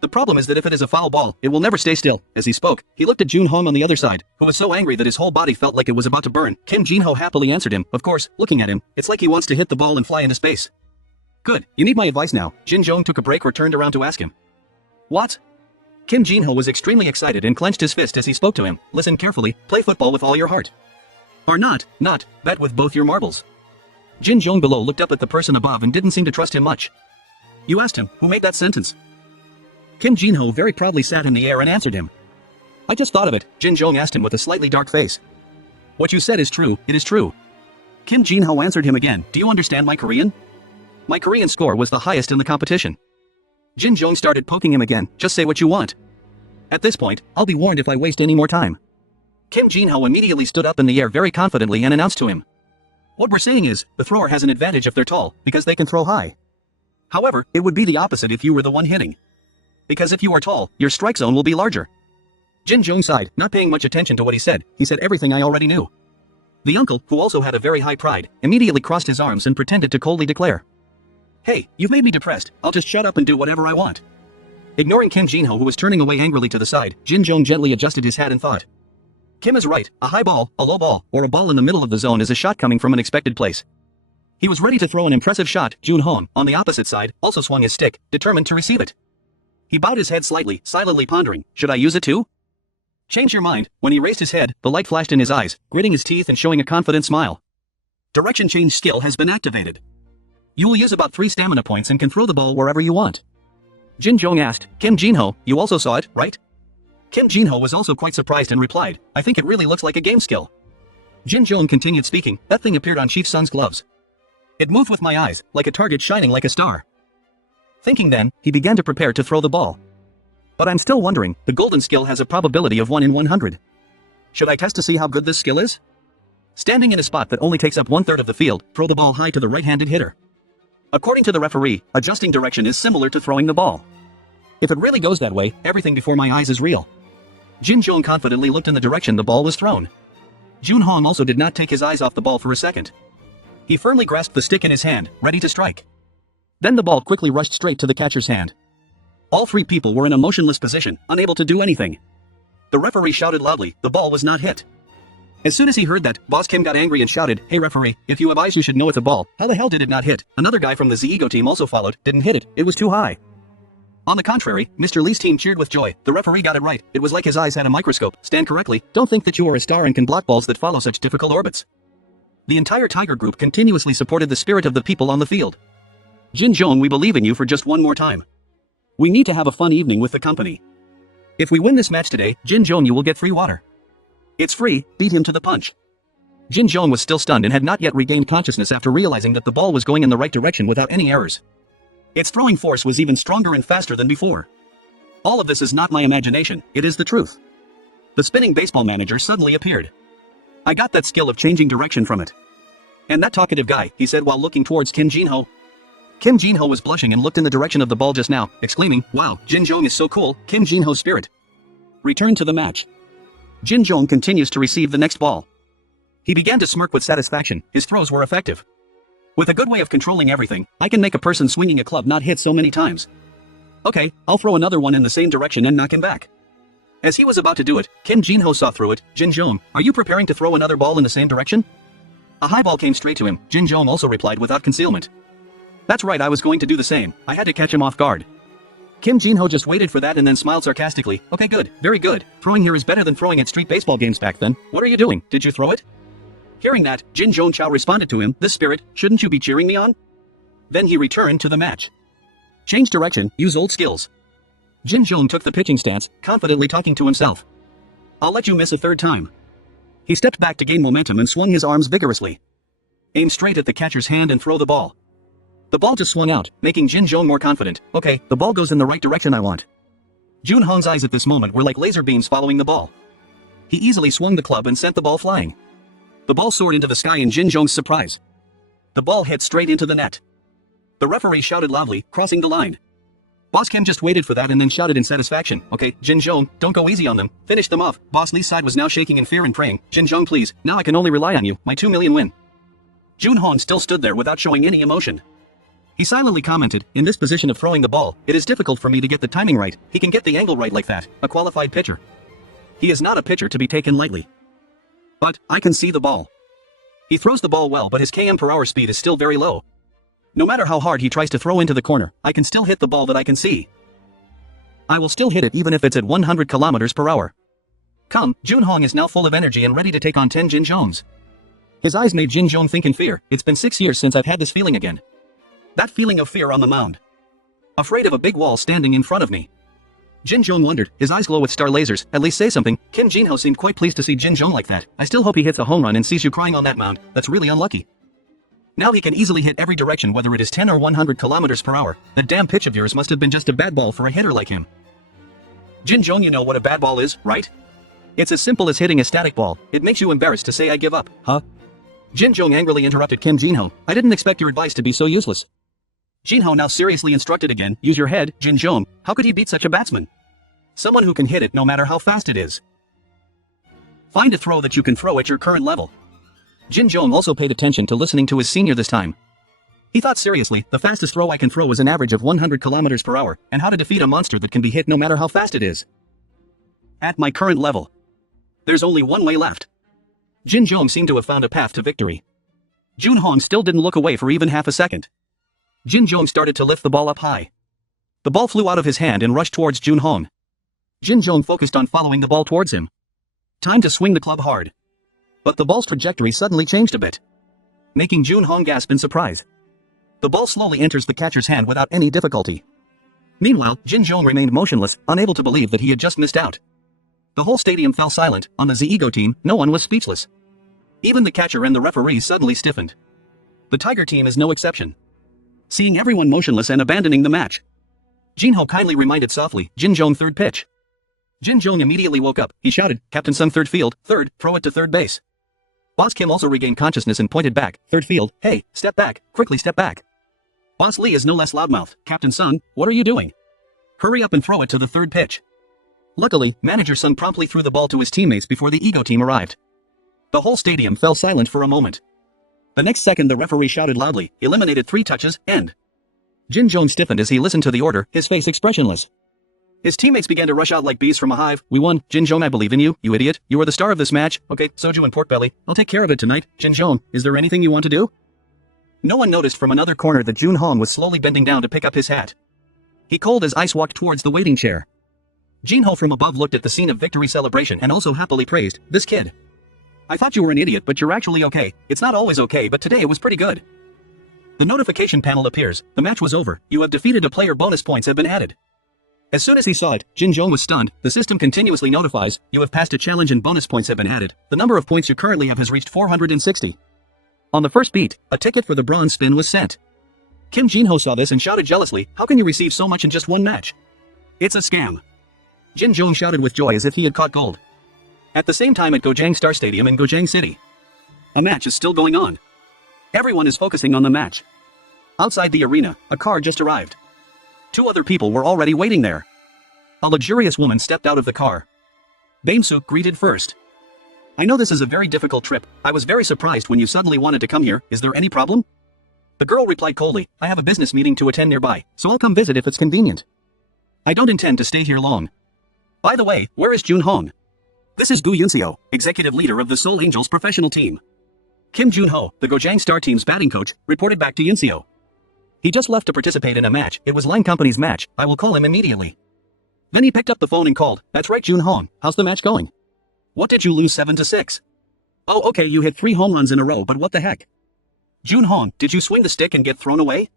The problem is that if it is a foul ball, it will never stay still. As he spoke, he looked at Jun Hong on the other side, who was so angry that his whole body felt like it was about to burn. Kim Jin-ho happily answered him. Of course, looking at him, it's like he wants to hit the ball and fly into space. Good, you need my advice now. Jin Jong took a break or turned around to ask him. What? Kim Jin-ho was extremely excited and clenched his fist as he spoke to him. Listen carefully, play football with all your heart. Or not, bet with both your marbles. Jin Jong below looked up at the person above and didn't seem to trust him much. You asked him, who made that sentence? Kim Jin-ho very proudly sat in the air and answered him. I just thought of it, Jin Jong asked him with a slightly dark face. What you said is true, it is true. Kim Jin-ho answered him again, do you understand my Korean? My Korean score was the highest in the competition. Jin Jong started poking him again, just say what you want. At this point, I'll be warned if I waste any more time. Kim Jin-ho immediately stood up in the air very confidently and announced to him. What we're saying is, the thrower has an advantage if they're tall, because they can throw high. However, it would be the opposite if you were the one hitting. Because if you are tall, your strike zone will be larger. Jin Jong sighed, not paying much attention to what he said everything I already knew. The uncle, who also had a very high pride, immediately crossed his arms and pretended to coldly declare. Hey, you've made me depressed, I'll just shut up and do whatever I want. Ignoring Kim Jin-ho who was turning away angrily to the side, Jin Jong gently adjusted his hat and thought. Kim is right, a high ball, a low ball, or a ball in the middle of the zone is a shot coming from an expected place. He was ready to throw an impressive shot. Jun Hong, on the opposite side, also swung his stick, determined to receive it. He bowed his head slightly, silently pondering, should I use it too? Change your mind. When he raised his head, the light flashed in his eyes, gritting his teeth and showing a confident smile. Direction change skill has been activated. You will use about 3 stamina points and can throw the ball wherever you want. Jin Jong asked, Kim Jin-ho, you also saw it, right? Kim Jin-ho was also quite surprised and replied, I think it really looks like a game skill. Jin Jong continued speaking, that thing appeared on Chief Sun's gloves. It moved with my eyes, like a target shining like a star. Thinking then, he began to prepare to throw the ball. But I'm still wondering, the golden skill has a probability of 1 in 100. Should I test to see how good this skill is? Standing in a spot that only takes up 1/3 of the field, throw the ball high to the right-handed hitter. According to the referee, adjusting direction is similar to throwing the ball. If it really goes that way, everything before my eyes is real. Jin Jong confidently looked in the direction the ball was thrown. Jun Hong also did not take his eyes off the ball for a second. He firmly grasped the stick in his hand, ready to strike. Then the ball quickly rushed straight to the catcher's hand. All 3 people were in a motionless position, unable to do anything. The referee shouted loudly, the ball was not hit. As soon as he heard that, Boss Kim got angry and shouted, hey referee, if you have eyes you should know it's a ball, how the hell did it not hit? Another guy from the Z-Ego team also followed, didn't hit it, it was too high. On the contrary, Mr. Lee's team cheered with joy, the referee got it right, it was like his eyes had a microscope, stand correctly, don't think that you are a star and can block balls that follow such difficult orbits. The entire Tiger group continuously supported the spirit of the people on the field. Jin Jong, we believe in you for just one more time. We need to have a fun evening with the company. If we win this match today, Jin Jong, you will get free water. It's free, beat him to the punch. Jin Jong was still stunned and had not yet regained consciousness after realizing that the ball was going in the right direction without any errors. Its throwing force was even stronger and faster than before. All of this is not my imagination, it is the truth. The spinning baseball manager suddenly appeared. I got that skill of changing direction from it. And that talkative guy, he said while looking towards Kim Jin-ho. Kim Jin-ho was blushing and looked in the direction of the ball just now, exclaiming, wow, Jin Jong is so cool, Kim Jin-ho's spirit. Return to the match. Jin Jong continues to receive the next ball. He began to smirk with satisfaction, his throws were effective. With a good way of controlling everything, I can make a person swinging a club not hit so many times. Okay, I'll throw another one in the same direction and knock him back. As he was about to do it, Kim Jin-ho saw through it, Jin Jong, are you preparing to throw another ball in the same direction? A high ball came straight to him, Jin Jong also replied without concealment. That's right, I was going to do the same, I had to catch him off guard. Kim Jin-ho just waited for that and then smiled sarcastically, okay good, very good, throwing here is better than throwing at street baseball games back then, what are you doing, did you throw it? Hearing that, Jin Jong Chao responded to him, this spirit, shouldn't you be cheering me on? Then he returned to the match. Change direction, use old skills. Jin Jong took the pitching stance, confidently talking to himself. I'll let you miss a 3rd time. He stepped back to gain momentum and swung his arms vigorously. Aim straight at the catcher's hand and throw the ball. The ball just swung out, making Jin Jong more confident. Okay, the ball goes in the right direction I want. Jun Hong's eyes at this moment were like laser beams following the ball. He easily swung the club and sent the ball flying. The ball soared into the sky in Jin Jong's surprise. The ball hit straight into the net. The referee shouted loudly, crossing the line. Boss Kim just waited for that and then shouted in satisfaction, okay, Jin Jong, don't go easy on them, finish them off. Boss Lee's side was now shaking in fear and praying, Jin Jong please, now I can only rely on you, my 2 million win. Jun Hong still stood there without showing any emotion. He silently commented, in this position of throwing the ball, it is difficult for me to get the timing right, he can get the angle right like that, a qualified pitcher. He is not a pitcher to be taken lightly. But, I can see the ball. He throws the ball well but his km/h speed is still very low. No matter how hard he tries to throw into the corner, I can still hit the ball that I can see. I will still hit it even if it's at 100 km/h. Come, Jun Hong is now full of energy and ready to take on 10 Jin Jongs. His eyes made Jin Jong think in fear, it's been 6 years since I've had this feeling again. That feeling of fear on the mound. Afraid of a big wall standing in front of me. Jin Jong wondered, his eyes glow with star lasers. At least say something. Kim Jin-ho seemed quite pleased to see Jin Jong like that. I still hope he hits a home run and sees you crying on that mound. That's really unlucky. Now he can easily hit every direction, whether it is 10 or 100 kilometers per hour. That damn pitch of yours must have been just a bad ball for a hitter like him. Jin Jong, you know what a bad ball is, right? It's as simple as hitting a static ball. It makes you embarrassed to say I give up, huh? Jin Jong angrily interrupted Kim Jin-ho. I didn't expect your advice to be so useless. Jin-ho now seriously instructed again, use your head, Jin Jong. How could he beat such a batsman? Someone who can hit it no matter how fast it is. Find a throw that you can throw at your current level. Jin Jong also paid attention to listening to his senior this time. He thought seriously, the fastest throw I can throw is an average of 100 kilometers per hour, and how to defeat a monster that can be hit no matter how fast it is. At my current level. There's only one way left. Jin Jong seemed to have found a path to victory. Jun Hong still didn't look away for even half a second. Jin Jong started to lift the ball up high. The ball flew out of his hand and rushed towards Jun Hong. Jin Jong focused on following the ball towards him. Time to swing the club hard. But the ball's trajectory suddenly changed a bit, making Jun Hong gasp in surprise. The ball slowly enters the catcher's hand without any difficulty. Meanwhile, Jin Jong remained motionless, unable to believe that he had just missed out. The whole stadium fell silent. On the Zego team, no one was speechless. Even the catcher and the referees suddenly stiffened. The Tiger team is no exception. Seeing everyone motionless and abandoning the match, Jin-ho kindly reminded softly, Jin Jong, third pitch. Jin Jong immediately woke up. He shouted, Captain Sung, third field, third, throw it to third base. Boss Kim also regained consciousness and pointed back, third field, hey, step back, quickly step back. Boss Lee is no less loudmouth, Captain Sung, what are you doing? Hurry up and throw it to the third pitch. Luckily, Manager Sung promptly threw the ball to his teammates before the Ego team arrived. The whole stadium fell silent for a moment. The next second the referee shouted loudly, eliminated 3 touches, end. Jin Jong stiffened as he listened to the order, his face expressionless. His teammates began to rush out like bees from a hive. We won. Jin Jong, I believe in you, you idiot. You are the star of this match. Okay, soju and pork belly. I'll take care of it tonight. Jin Jong, is there anything you want to do? No one noticed from another corner that Jun Hong was slowly bending down to pick up his hat. He cold as ice walked towards the waiting chair. Jin-ho from above looked at the scene of victory celebration and also happily praised, this kid. I thought you were an idiot, but you're actually okay. It's not always okay, but today it was pretty good. The notification panel appears. The match was over. You have defeated a player, bonus points have been added. As soon as he saw it, Jin Jong was stunned. The system continuously notifies, you have passed a challenge and bonus points have been added. The number of points you currently have has reached 460. On the first beat, a ticket for the bronze spin was sent. Kim Jin-ho saw this and shouted jealously, how can you receive so much in just one match? It's a scam. Jin Jong shouted with joy as if he had caught gold. At the same time at Gojang Star Stadium in Gojang City, a match is still going on. Everyone is focusing on the match. Outside the arena, a car just arrived. 2 other people were already waiting there. A luxurious woman stepped out of the car. Baemsuk greeted first. I know this is a very difficult trip. I was very surprised when you suddenly wanted to come here. Is there any problem? The girl replied coldly, I have a business meeting to attend nearby, so I'll come visit if it's convenient. I don't intend to stay here long. By the way, where is Jun Hong? This is Gu Yunseo, executive leader of the Seoul Angels professional team. Kim Jun-ho, the Gojang Star team's batting coach, reported back to Yunseo. He just left to participate in a match. It was Line Company's match. I will call him immediately. Then he picked up the phone and called. That's right, Jun Hong. How's the match going? What did you lose 7-6? Oh, okay, you hit 3 home runs in a row, but what the heck? Jun Hong, did you swing the stick and get thrown away?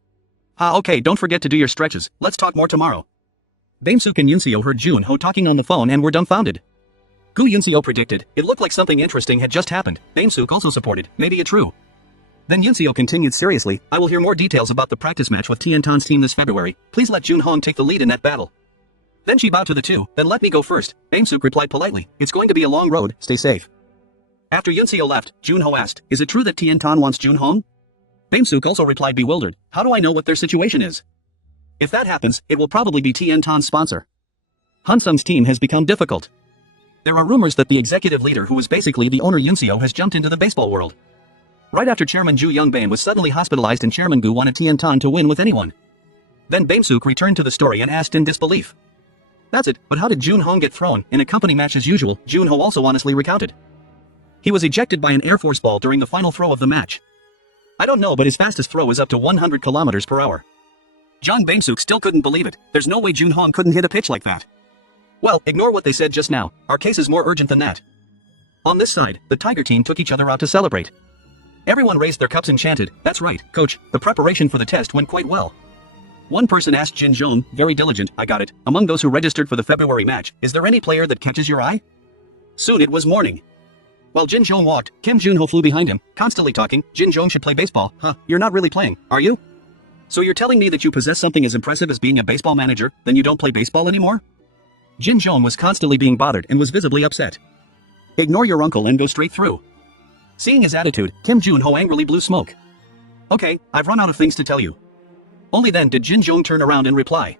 Ah, okay, don't forget to do your stretches. Let's talk more tomorrow. Baemsuk and Yunseo heard Jun-ho talking on the phone and were dumbfounded. Gu Yunseo predicted, it looked like something interesting had just happened. Baemsuk also supported, maybe it true. Then Yunseo continued seriously, I will hear more details about the practice match with Tiantan's team this February. Please let Jun Hong take the lead in that battle. Then she bowed to the 2, then let me go first. Baemsuk replied politely, it's going to be a long road, stay safe. After Yunseo left, Jun-ho asked, is it true that Tiantan wants Jun Hong? Baemsuk also replied bewildered, how do I know what their situation is? If that happens, it will probably be Tiantan's sponsor. Hansung's team has become difficult. There are rumors that the executive leader who is basically the owner Yunseo has jumped into the baseball world. Right after Chairman Ju Youngbae was suddenly hospitalized and Chairman Gu wanted Tiantan to win with anyone. Then Baemsuk returned to the story and asked in disbelief. That's it, but how did Jun Hong get thrown? In a company match as usual, Jun-ho also honestly recounted. He was ejected by an Air Force ball during the final throw of the match. I don't know, but his fastest throw is up to 100 kilometers per hour. John Baemsuk still couldn't believe it. There's no way Jun Hong couldn't hit a pitch like that. Well, ignore what they said just now. Our case is more urgent than that. On this side, the Tiger team took each other out to celebrate. Everyone raised their cups and chanted, that's right, coach, the preparation for the test went quite well. One person asked Jin Jong, very diligent, I got it, among those who registered for the February match, is there any player that catches your eye? Soon it was morning. While Jin Jong walked, Kim Junho flew behind him, constantly talking, Jin Jong should play baseball, huh, you're not really playing, are you? So you're telling me that you possess something as impressive as being a baseball manager, then you don't play baseball anymore? Jin Jong was constantly being bothered and was visibly upset. Ignore your uncle and go straight through. Seeing his attitude, Kim Junho angrily blew smoke. Okay, I've run out of things to tell you. Only then did Jin Jong turn around and reply.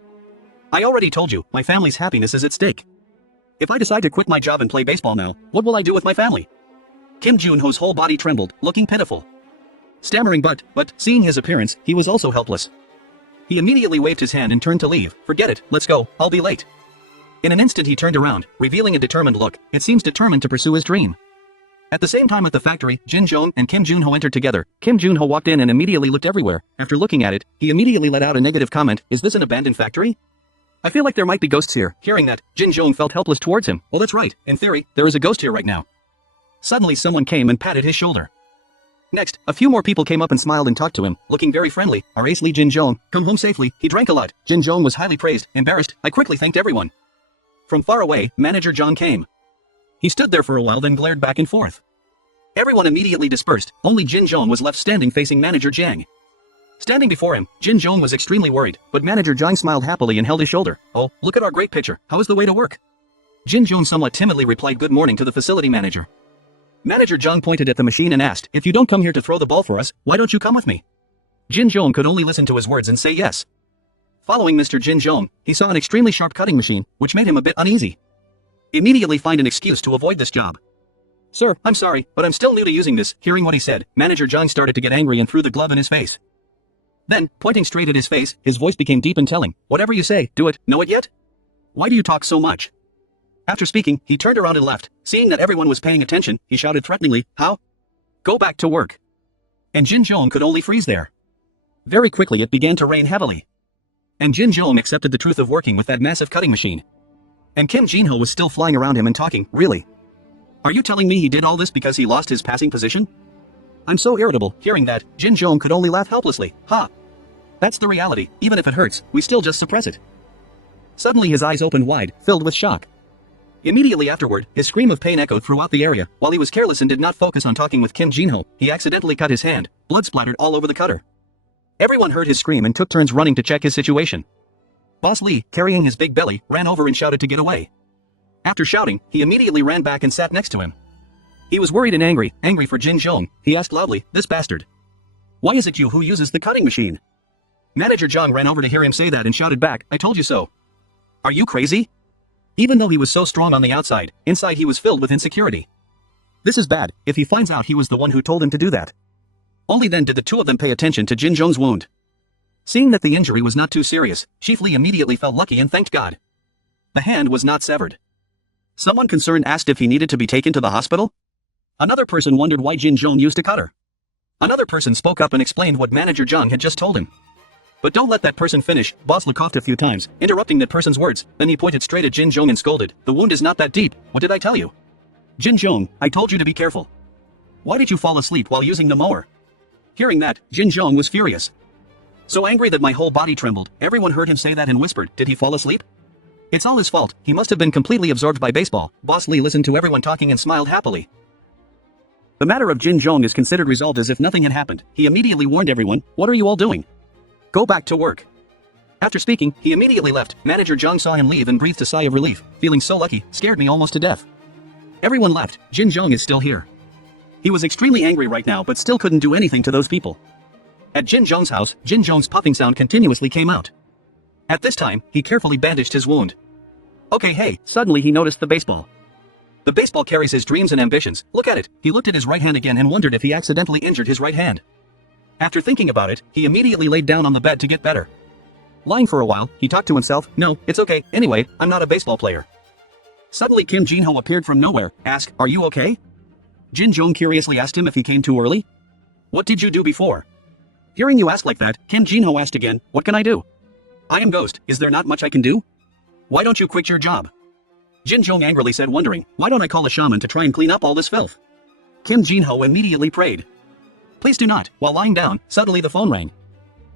I already told you, my family's happiness is at stake. If I decide to quit my job and play baseball now, what will I do with my family? Kim Junho's whole body trembled, looking pitiful. Stammering but seeing his appearance, he was also helpless. He immediately waved his hand and turned to leave. Forget it, let's go, I'll be late. In an instant he turned around, revealing a determined look, it seems determined to pursue his dream. At the same time at the factory, Jin Jong and Kim Junho entered together. Kim Junho walked in and immediately looked everywhere. After looking at it, he immediately let out a negative comment, is this an abandoned factory? I feel like there might be ghosts here. Hearing that, Jin Jong felt helpless towards him. Well, that's right, in theory, there is a ghost here right now. Suddenly someone came and patted his shoulder. Next, a few more people came up and smiled and talked to him, looking very friendly. Our ace Lee Jin Jong, come home safely, he drank a lot. Jin Jong was highly praised. Embarrassed, I quickly thanked everyone. From far away, Manager Jong came. He stood there for a while then glared back and forth. Everyone immediately dispersed, only Jin Jong was left standing facing Manager Jang. Standing before him, Jin Jong was extremely worried, but Manager Jang smiled happily and held his shoulder. Oh, look at our great picture, how is the way to work? Jin Jong somewhat timidly replied good morning to the facility manager. Manager Jang pointed at the machine and asked, if you don't come here to throw the ball for us, why don't you come with me? Jin Jong could only listen to his words and say yes. Following Mr. Jin Jong, he saw an extremely sharp cutting machine, which made him a bit uneasy. Immediately find an excuse to avoid this job. Sir, I'm sorry, but I'm still new to using this. Hearing what he said, Manager Jang started to get angry and threw the glove in his face. Then, pointing straight at his face, his voice became deep and telling, whatever you say, do it, know it yet? Why do you talk so much? After speaking, he turned around and left. Seeing that everyone was paying attention, he shouted threateningly, how? Go back to work. And Jin Jong could only freeze there. Very quickly it began to rain heavily. And Jin Jong accepted the truth of working with that massive cutting machine. And Kim Jinho was still flying around him and talking, really? Are you telling me he did all this because he lost his passing position? I'm so irritable. Hearing that, Jin Jong could only laugh helplessly. Ha! That's the reality. Even if it hurts, we still just suppress it. Suddenly his eyes opened wide, filled with shock. Immediately afterward, his scream of pain echoed throughout the area. While he was careless and did not focus on talking with Kim Jinho, he accidentally cut his hand. Blood splattered all over the cutter. Everyone heard his scream and took turns running to check his situation. Boss Lee, carrying his big belly, ran over and shouted to get away. After shouting, he immediately ran back and sat next to him. He was worried and angry for Jin Jong. He asked loudly, this bastard. Why is it you who uses the cutting machine? Manager Jong ran over to hear him say that and shouted back, I told you so. Are you crazy? Even though he was so strong on the outside, inside he was filled with insecurity. This is bad, if he finds out he was the one who told him to do that. Only then did the two of them pay attention to Jin Jong's wound. Seeing that the injury was not too serious, Chief Lee immediately felt lucky and thanked God. The hand was not severed. Someone concerned asked if he needed to be taken to the hospital. Another person wondered why Jin Jong used a cutter. Another person spoke up and explained what Manager Jong had just told him. But don't let that person finish, Boss Lee coughed a few times, interrupting that person's words. Then he pointed straight at Jin Jong and scolded, the wound is not that deep, what did I tell you? Jin Jong, I told you to be careful. Why did you fall asleep while using the mower? Hearing that, Jin Jong was furious. So angry that my whole body trembled. Everyone heard him say that and whispered, did he fall asleep? It's all his fault, he must have been completely absorbed by baseball. Boss Lee listened to everyone talking and smiled happily. The matter of Jin Jong is considered resolved as if nothing had happened. He immediately warned everyone, what are you all doing? Go back to work. After speaking, he immediately left. Manager Jong saw him leave and breathed a sigh of relief, feeling so lucky, scared me almost to death. Everyone left, Jin Jong is still here. He was extremely angry right now but still couldn't do anything to those people. At Jin Jong's house, Jin Jong's puffing sound continuously came out. At this time, he carefully bandaged his wound. Okay, hey, suddenly he noticed the baseball. The baseball carries his dreams and ambitions, look at it. He looked at his right hand again and wondered if he accidentally injured his right hand. After thinking about it, he immediately laid down on the bed to get better. Lying for a while, he talked to himself, no, it's okay, anyway, I'm not a baseball player. Suddenly Kim Jinho appeared from nowhere, asked, are you okay? Jin Jong curiously asked him if he came too early. What did you do before? Hearing you ask like that, Kim Jinho asked again, what can I do? I am Ghost, is there not much I can do? Why don't you quit your job? Jin Jong angrily said wondering, why don't I call a shaman to try and clean up all this filth? Kim Jinho immediately prayed. Please do not. While lying down, suddenly the phone rang.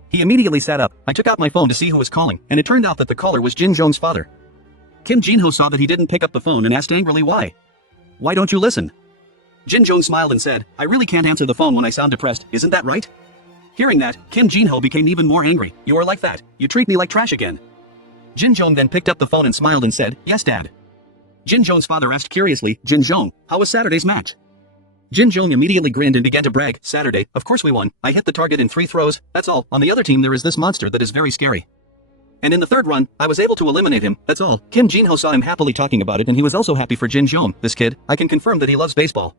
He immediately sat up. I took out my phone to see who was calling, and it turned out that the caller was Jin Jong's father. Kim Jin-ho saw that he didn't pick up the phone and asked angrily why. Why don't you listen? Jin Jong smiled and said, I really can't answer the phone when I sound depressed, isn't that right? Hearing that, Kim Jin-ho became even more angry. You are like that. You treat me like trash again. Jin Jong then picked up the phone and smiled and said, yes, Dad. Jin Jong's father asked curiously, Jin Jong, how was Saturday's match? Jin Jong immediately grinned and began to brag, Saturday, of course we won. I hit the target in 3 throws, that's all. On the other team there is this monster that is very scary. And in the 3rd run, I was able to eliminate him, that's all. Kim Jin-ho saw him happily talking about it and he was also happy for Jin Jong, this kid. I can confirm that he loves baseball.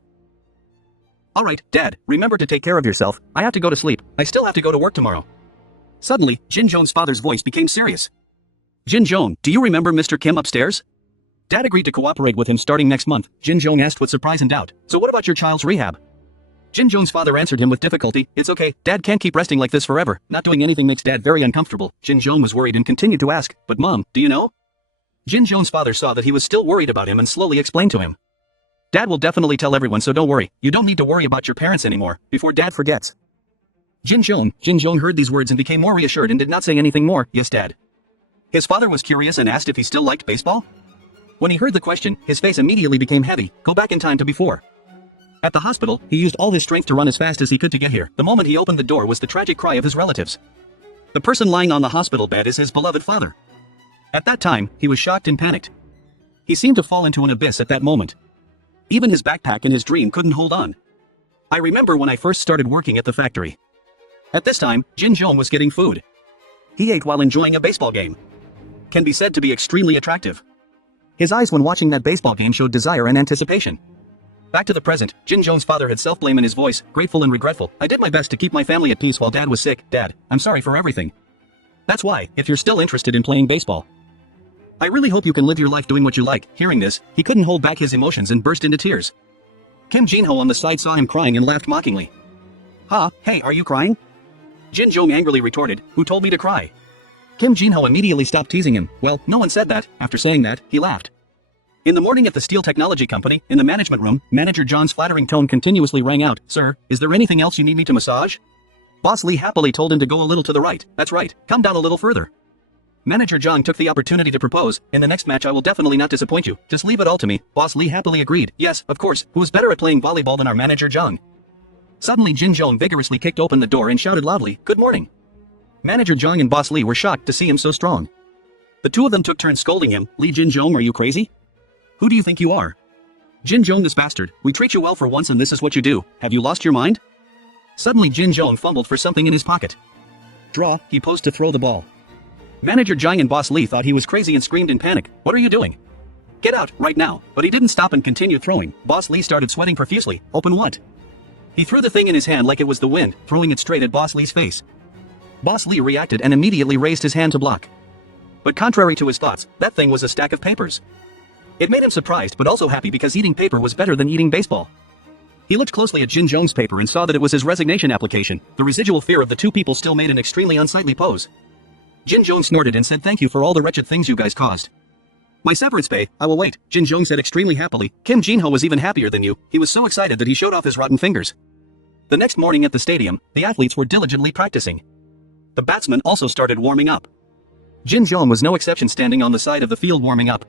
Alright, Dad, remember to take care of yourself. I have to go to sleep. I still have to go to work tomorrow. Suddenly, Jin Jong's father's voice became serious. Jin Jong, do you remember Mr. Kim upstairs? Dad agreed to cooperate with him starting next month, Jin Jong asked with surprise and doubt. So what about your child's rehab? Jin Jong's father answered him with difficulty, it's okay, Dad can't keep resting like this forever. Not doing anything makes Dad very uncomfortable. Jin Jong was worried and continued to ask, but Mom, do you know? Jin Jong's father saw that he was still worried about him and slowly explained to him. Dad will definitely tell everyone, so don't worry. You don't need to worry about your parents anymore, before Dad forgets. Jin Jong heard these words and became more reassured and did not say anything more. Yes, Dad. His father was curious and asked if he still liked baseball. When he heard the question, his face immediately became heavy. Go back in time to before. At the hospital, he used all his strength to run as fast as he could to get here. The moment he opened the door was the tragic cry of his relatives. The person lying on the hospital bed is his beloved father. At that time, he was shocked and panicked. He seemed to fall into an abyss at that moment. Even his backpack and his dream couldn't hold on. I remember when I first started working at the factory. At this time, Jin Jong was getting food. He ate while enjoying a baseball game. Can be said to be extremely attractive. His eyes when watching that baseball game showed desire and anticipation. Back to the present, Jin Jong's father had self-blame in his voice, grateful and regretful. I did my best to keep my family at peace while Dad was sick. Dad, I'm sorry for everything. That's why, if you're still interested in playing baseball, I really hope you can live your life doing what you like. Hearing this, he couldn't hold back his emotions and burst into tears. Kim Jin-ho on the side saw him crying and laughed mockingly. Ha, hey, are you crying? Jin Jong angrily retorted, who told me to cry? Kim Jin-ho immediately stopped teasing him. Well, no one said that. After saying that, he laughed. In the morning at the steel technology company, in the management room, Manager John's flattering tone continuously rang out. Sir, is there anything else you need me to massage? Boss Lee happily told him to go a little to the right. That's right, come down a little further. Manager John took the opportunity to propose. In the next match I will definitely not disappoint you. Just leave it all to me. Boss Lee happily agreed. Yes, of course, who is better at playing volleyball than our Manager John? Suddenly Jin Jong vigorously kicked open the door and shouted loudly, Good morning. Manager Jong and Boss Lee were shocked to see him so strong. The two of them took turns scolding him. Lee Jin Jong, are you crazy? Who do you think you are? Jin Jong, this bastard, we treat you well for once and this is what you do. Have you lost your mind? Suddenly Jin Jong fumbled for something in his pocket. Draw, he posed to throw the ball. Manager Jang and Boss Lee thought he was crazy and screamed in panic. What are you doing? Get out, right now. But he didn't stop and continued throwing. Boss Lee started sweating profusely. Open what? He threw the thing in his hand like it was the wind, throwing it straight at Boss Lee's face. Boss Lee reacted and immediately raised his hand to block. But contrary to his thoughts, that thing was a stack of papers. It made him surprised but also happy because eating paper was better than eating baseball. He looked closely at Jin Jong's paper and saw that it was his resignation application. The residual fear of the two people still made an extremely unsightly pose. Jin Jong snorted and said, thank you for all the wretched things you guys caused. My severance pay, I will wait, Jin Jong said extremely happily. Kim Jin-ho was even happier than you. He was so excited that he showed off his rotten fingers. The next morning at the stadium, the athletes were diligently practicing. The batsmen also started warming up. Jin Jong was no exception, standing on the side of the field warming up.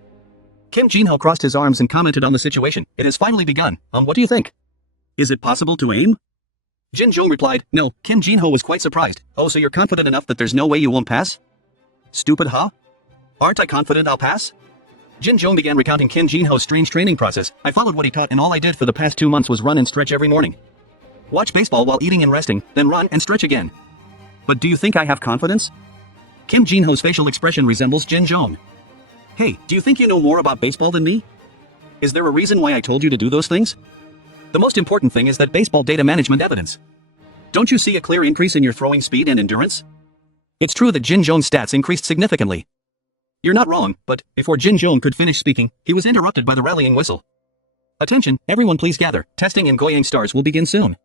Kim Jin-ho crossed his arms and commented on the situation. It has finally begun. What do you think? Is it possible to aim? Jin Jong replied, no. Kim Jin-ho was quite surprised. Oh, so you're confident enough that there's no way you won't pass? Stupid, huh? Aren't I confident I'll pass? Jin Jong began recounting Kim Jin-ho's strange training process. I followed what he taught and all I did for the past 2 months was run and stretch every morning. Watch baseball while eating and resting, then run and stretch again. But do you think I have confidence? Kim Jin-ho's facial expression resembles Jin Jong. Hey, do you think you know more about baseball than me? Is there a reason why I told you to do those things? The most important thing is that baseball data management evidence. Don't you see a clear increase in your throwing speed and endurance? It's true that Jin Jong's stats increased significantly. You're not wrong, but before Jin Jong could finish speaking, he was interrupted by the rallying whistle. Attention, everyone please gather. Testing in Goyang Stars will begin soon.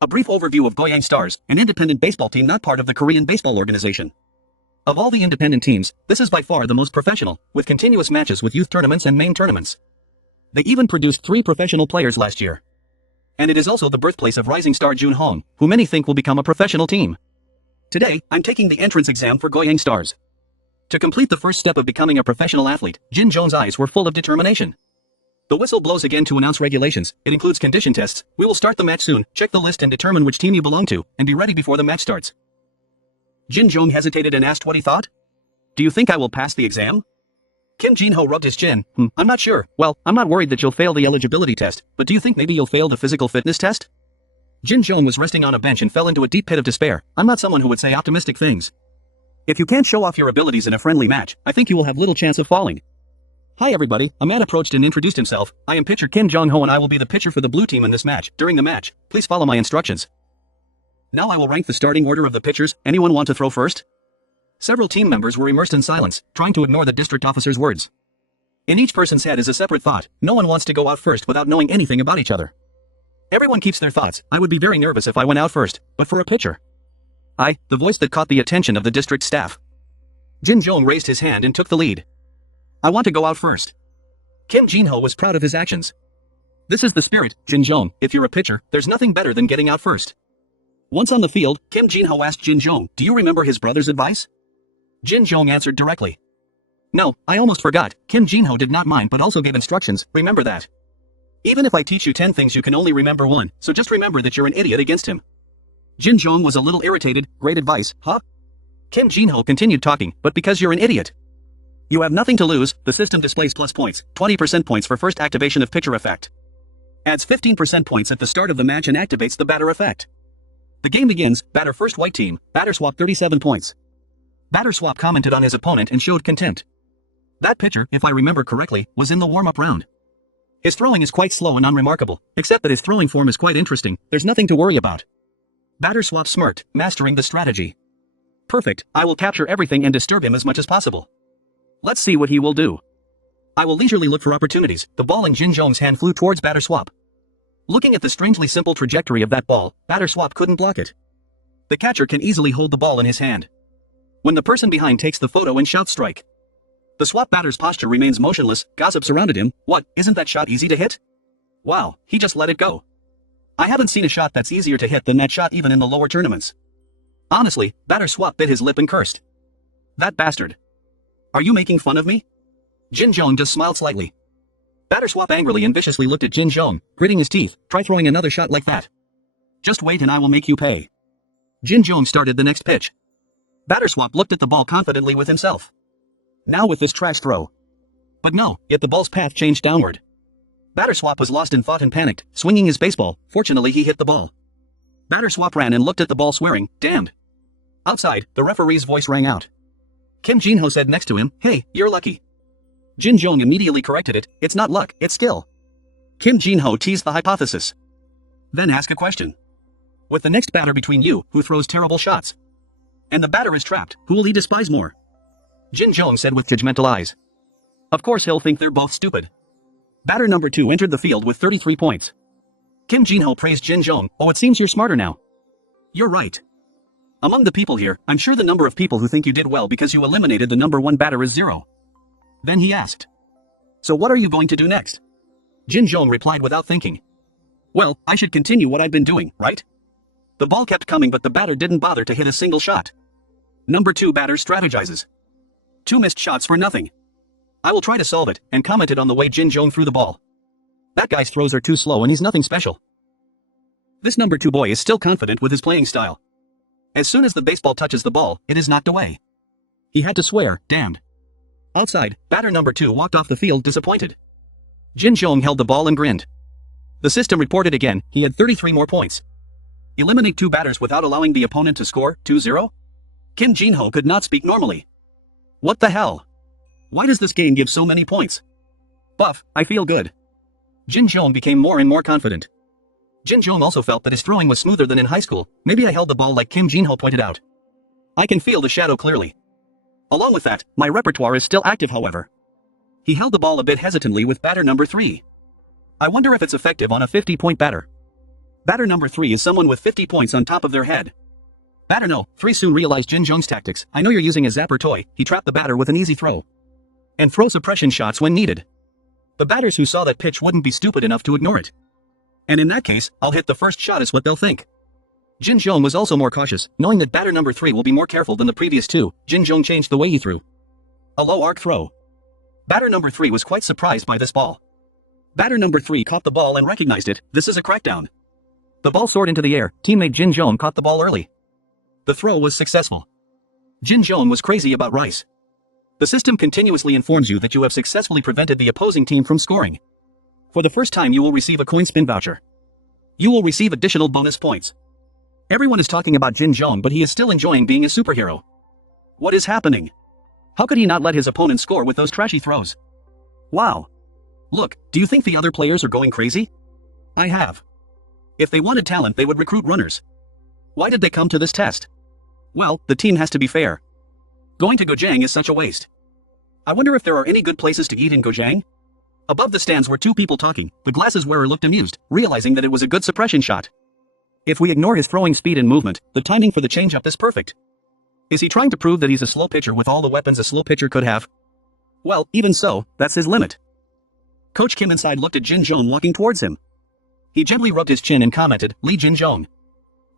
A brief overview of Goyang Stars, an independent baseball team not part of the Korean Baseball Organization. Of all the independent teams, this is by far the most professional, with continuous matches with youth tournaments and main tournaments. They even produced 3 professional players last year. And it is also the birthplace of rising star Jun Hong, who many think will become a professional team. Today, I'm taking the entrance exam for Goyang Stars. To complete the first step of becoming a professional athlete, Jin Jong's eyes were full of determination. The whistle blows again to announce regulations. It includes condition tests. We will start the match soon. Check the list and determine which team you belong to, and be ready before the match starts. Jin Jong hesitated and asked what he thought. Do you think I will pass the exam? Kim Jin-ho rubbed his chin. I'm not sure. Well, I'm not worried that you'll fail the eligibility test, but do you think maybe you'll fail the physical fitness test? Jin Jong was resting on a bench and fell into a deep pit of despair. I'm not someone who would say optimistic things. If you can't show off your abilities in a friendly match, I think you will have little chance of falling. Hi everybody, a man approached and introduced himself. I am pitcher Kim Jong-ho and I will be the pitcher for the blue team in this match. During the match, please follow my instructions. Now I will rank the starting order of the pitchers. Anyone want to throw first? Several team members were immersed in silence, trying to ignore the district officer's words. In each person's head is a separate thought. No one wants to go out first without knowing anything about each other. Everyone keeps their thoughts. I would be very nervous if I went out first, but for a pitcher. The voice that caught the attention of the district staff. Jin Jong raised his hand and took the lead. I want to go out first. Kim Jin-ho was proud of his actions. This is the spirit, Jin Jong. If you're a pitcher, there's nothing better than getting out first. Once on the field, Kim Jin-ho asked Jin Jong, do you remember his brother's advice? Jin Jong answered directly. No, I almost forgot. Kim Jin-ho did not mind but also gave instructions, remember that. Even if I teach you 10 things you can only remember one, so just remember that you're an idiot against him. Jin Jong was a little irritated. Great advice, huh? Kim Jin-ho continued talking, but because you're an idiot. You have nothing to lose. The system displays plus points, 20% points for first activation of pitcher effect. Adds 15% points at the start of the match and activates the batter effect. The game begins, batter first white team, batter swap 37 points. Batter swap commented on his opponent and showed contempt. That pitcher, if I remember correctly, was in the warm-up round. His throwing is quite slow and unremarkable, except that his throwing form is quite interesting. There's nothing to worry about. Batter swap smirked, mastering the strategy. Perfect, I will capture everything and disturb him as much as possible. Let's see what he will do. I will leisurely look for opportunities. The ball in Jin Jong's hand flew towards batter swap. Looking at the strangely simple trajectory of that ball, batter swap couldn't block it. The catcher can easily hold the ball in his hand. When the person behind takes the photo and shouts strike. The swap batter's posture remains motionless. Gossip surrounded him. What, isn't that shot easy to hit? Wow, he just let it go. I haven't seen a shot that's easier to hit than that shot even in the lower tournaments. Honestly, batter swap bit his lip and cursed. That bastard. Are you making fun of me? Jin Jong just smiled slightly. Batter swap angrily and viciously looked at Jin Jong, gritting his teeth. Try throwing another shot like that. Just wait and I will make you pay. Jin Jong started the next pitch. Batter swap looked at the ball confidently with himself. Now with this trash throw. But no, yet the ball's path changed downward. Batter swap was lost in thought and panicked, swinging his baseball. Fortunately he hit the ball. Batter swap ran and looked at the ball swearing, damned. Outside, the referee's voice rang out. Kim Jin-ho said next to him, hey, you're lucky. Jin Jong immediately corrected it, it's not luck, it's skill. Kim Jin-ho teased the hypothesis. Then ask a question. With the next batter between you, who throws terrible shots? And the batter is trapped, who will he despise more? Jin Jong said with judgmental eyes. Of course he'll think they're both stupid. Batter number 2 entered the field with 33 points. Kim Jin-ho praised Jin Jong, oh it seems you're smarter now. You're right. Among the people here, I'm sure the number of people who think you did well because you eliminated the number 1 batter is 0. Then he asked. So what are you going to do next? Jin Jong replied without thinking. Well, I should continue what I've been doing, right? The ball kept coming but the batter didn't bother to hit a single shot. Number 2 batter strategizes. 2 missed shots for nothing. I will try to solve it, and commented on the way Jin Jong threw the ball. That guy's throws are too slow and he's nothing special. This number 2 boy is still confident with his playing style. As soon as the baseball touches the ball, it is knocked away. He had to swear, damned. Outside, batter number 2 walked off the field disappointed. Jin Jong held the ball and grinned. The system reported again, he had 33 more points. Eliminate 2 batters without allowing the opponent to score, 2-0? Kim Jin-ho could not speak normally. What the hell? Why does this game give so many points? Buff, I feel good. Jin Jong became more and more confident. Jin Jong also felt that his throwing was smoother than in high school. Maybe I held the ball like Kim Jin-ho pointed out. I can feel the shadow clearly. Along with that, my repertoire is still active however. He held the ball a bit hesitantly with batter number 3. I wonder if it's effective on a 50-point batter. Batter number 3 is someone with 50 points on top of their head. Batter no, 3 soon realized Jin Jong's tactics. I know you're using a zapper toy. He trapped the batter with an easy throw. And throw suppression shots when needed. The batters who saw that pitch wouldn't be stupid enough to ignore it. And in that case, I'll hit the first shot is what they'll think. Jin Jong was also more cautious, knowing that batter number 3 will be more careful than the previous two. Jin Jong changed the way he threw. A low arc throw. Batter number 3 was quite surprised by this ball. Batter number 3 caught the ball and recognized it. This is a crackdown. The ball soared into the air. Teammate Jin Jong caught the ball early. The throw was successful. Jin Jong was crazy about rice. The system continuously informs you that you have successfully prevented the opposing team from scoring. For the first time you will receive a coin spin voucher. You will receive additional bonus points. Everyone is talking about Jin Jong, but he is still enjoying being a superhero. What is happening? How could he not let his opponent score with those trashy throws? Wow. Look, do you think the other players are going crazy? I have. If they wanted talent, they would recruit runners. Why did they come to this test? Well, the team has to be fair. Going to Gojang is such a waste. I wonder if there are any good places to eat in Gojang? Above the stands were two people talking. The glasses wearer looked amused, realizing that it was a good suppression shot. If we ignore his throwing speed and movement, the timing for the changeup is perfect. Is he trying to prove that he's a slow pitcher with all the weapons a slow pitcher could have? Well, even so, that's his limit. Coach Kim inside looked at Jin Jong walking towards him. He gently rubbed his chin and commented, "Lee Jin Jong.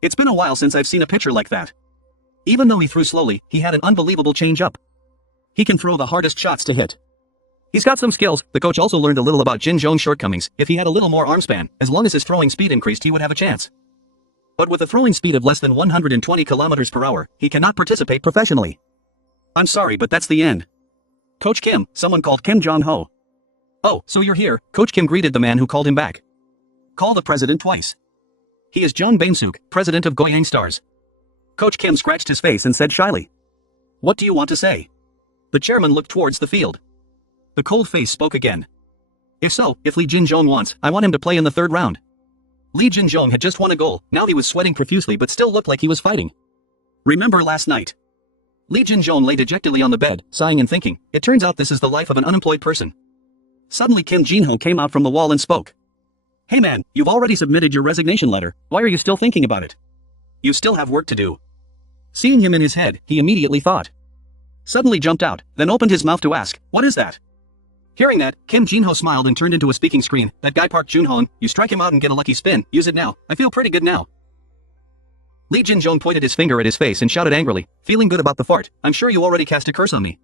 It's been a while since I've seen a pitcher like that." Even though he threw slowly, he had an unbelievable change-up. He can throw the hardest shots to hit. He's got some skills. The coach also learned a little about Jin Jong's shortcomings. If he had a little more arm span, as long as his throwing speed increased, he would have a chance. But with a throwing speed of less than 120 kilometers per hour, he cannot participate professionally. I'm sorry, but that's the end. Coach Kim, someone called Kim Jong-ho. Oh, so you're here. Coach Kim greeted the man who called him back. Call the president twice. He is Jung Bain-suk, president of Goyang Stars. Coach Kim scratched his face and said shyly, "What do you want to say?" The chairman looked towards the field. The cold face spoke again. If Lee Jin Jong wants, I want him to play in the third round. Lee Jin Jong had just won a goal. Now he was sweating profusely but still looked like he was fighting. Remember last night? Lee Jin Jong lay dejectedly on the bed, sighing and thinking, it turns out this is the life of an unemployed person. Suddenly Kim Jin-ho came out from the wall and spoke. Hey man, you've already submitted your resignation letter. Why are you still thinking about it? You still have work to do. Seeing him in his head, he immediately thought. Suddenly jumped out, then opened his mouth to ask, what is that? Hearing that, Kim Jin-ho smiled and turned into a speaking screen. That guy Park Jun-hoon, you strike him out and get a lucky spin. Use it now. I feel pretty good now. Lee Jin Jong pointed his finger at his face and shouted angrily, feeling good about the fart. I'm sure you already cast a curse on me.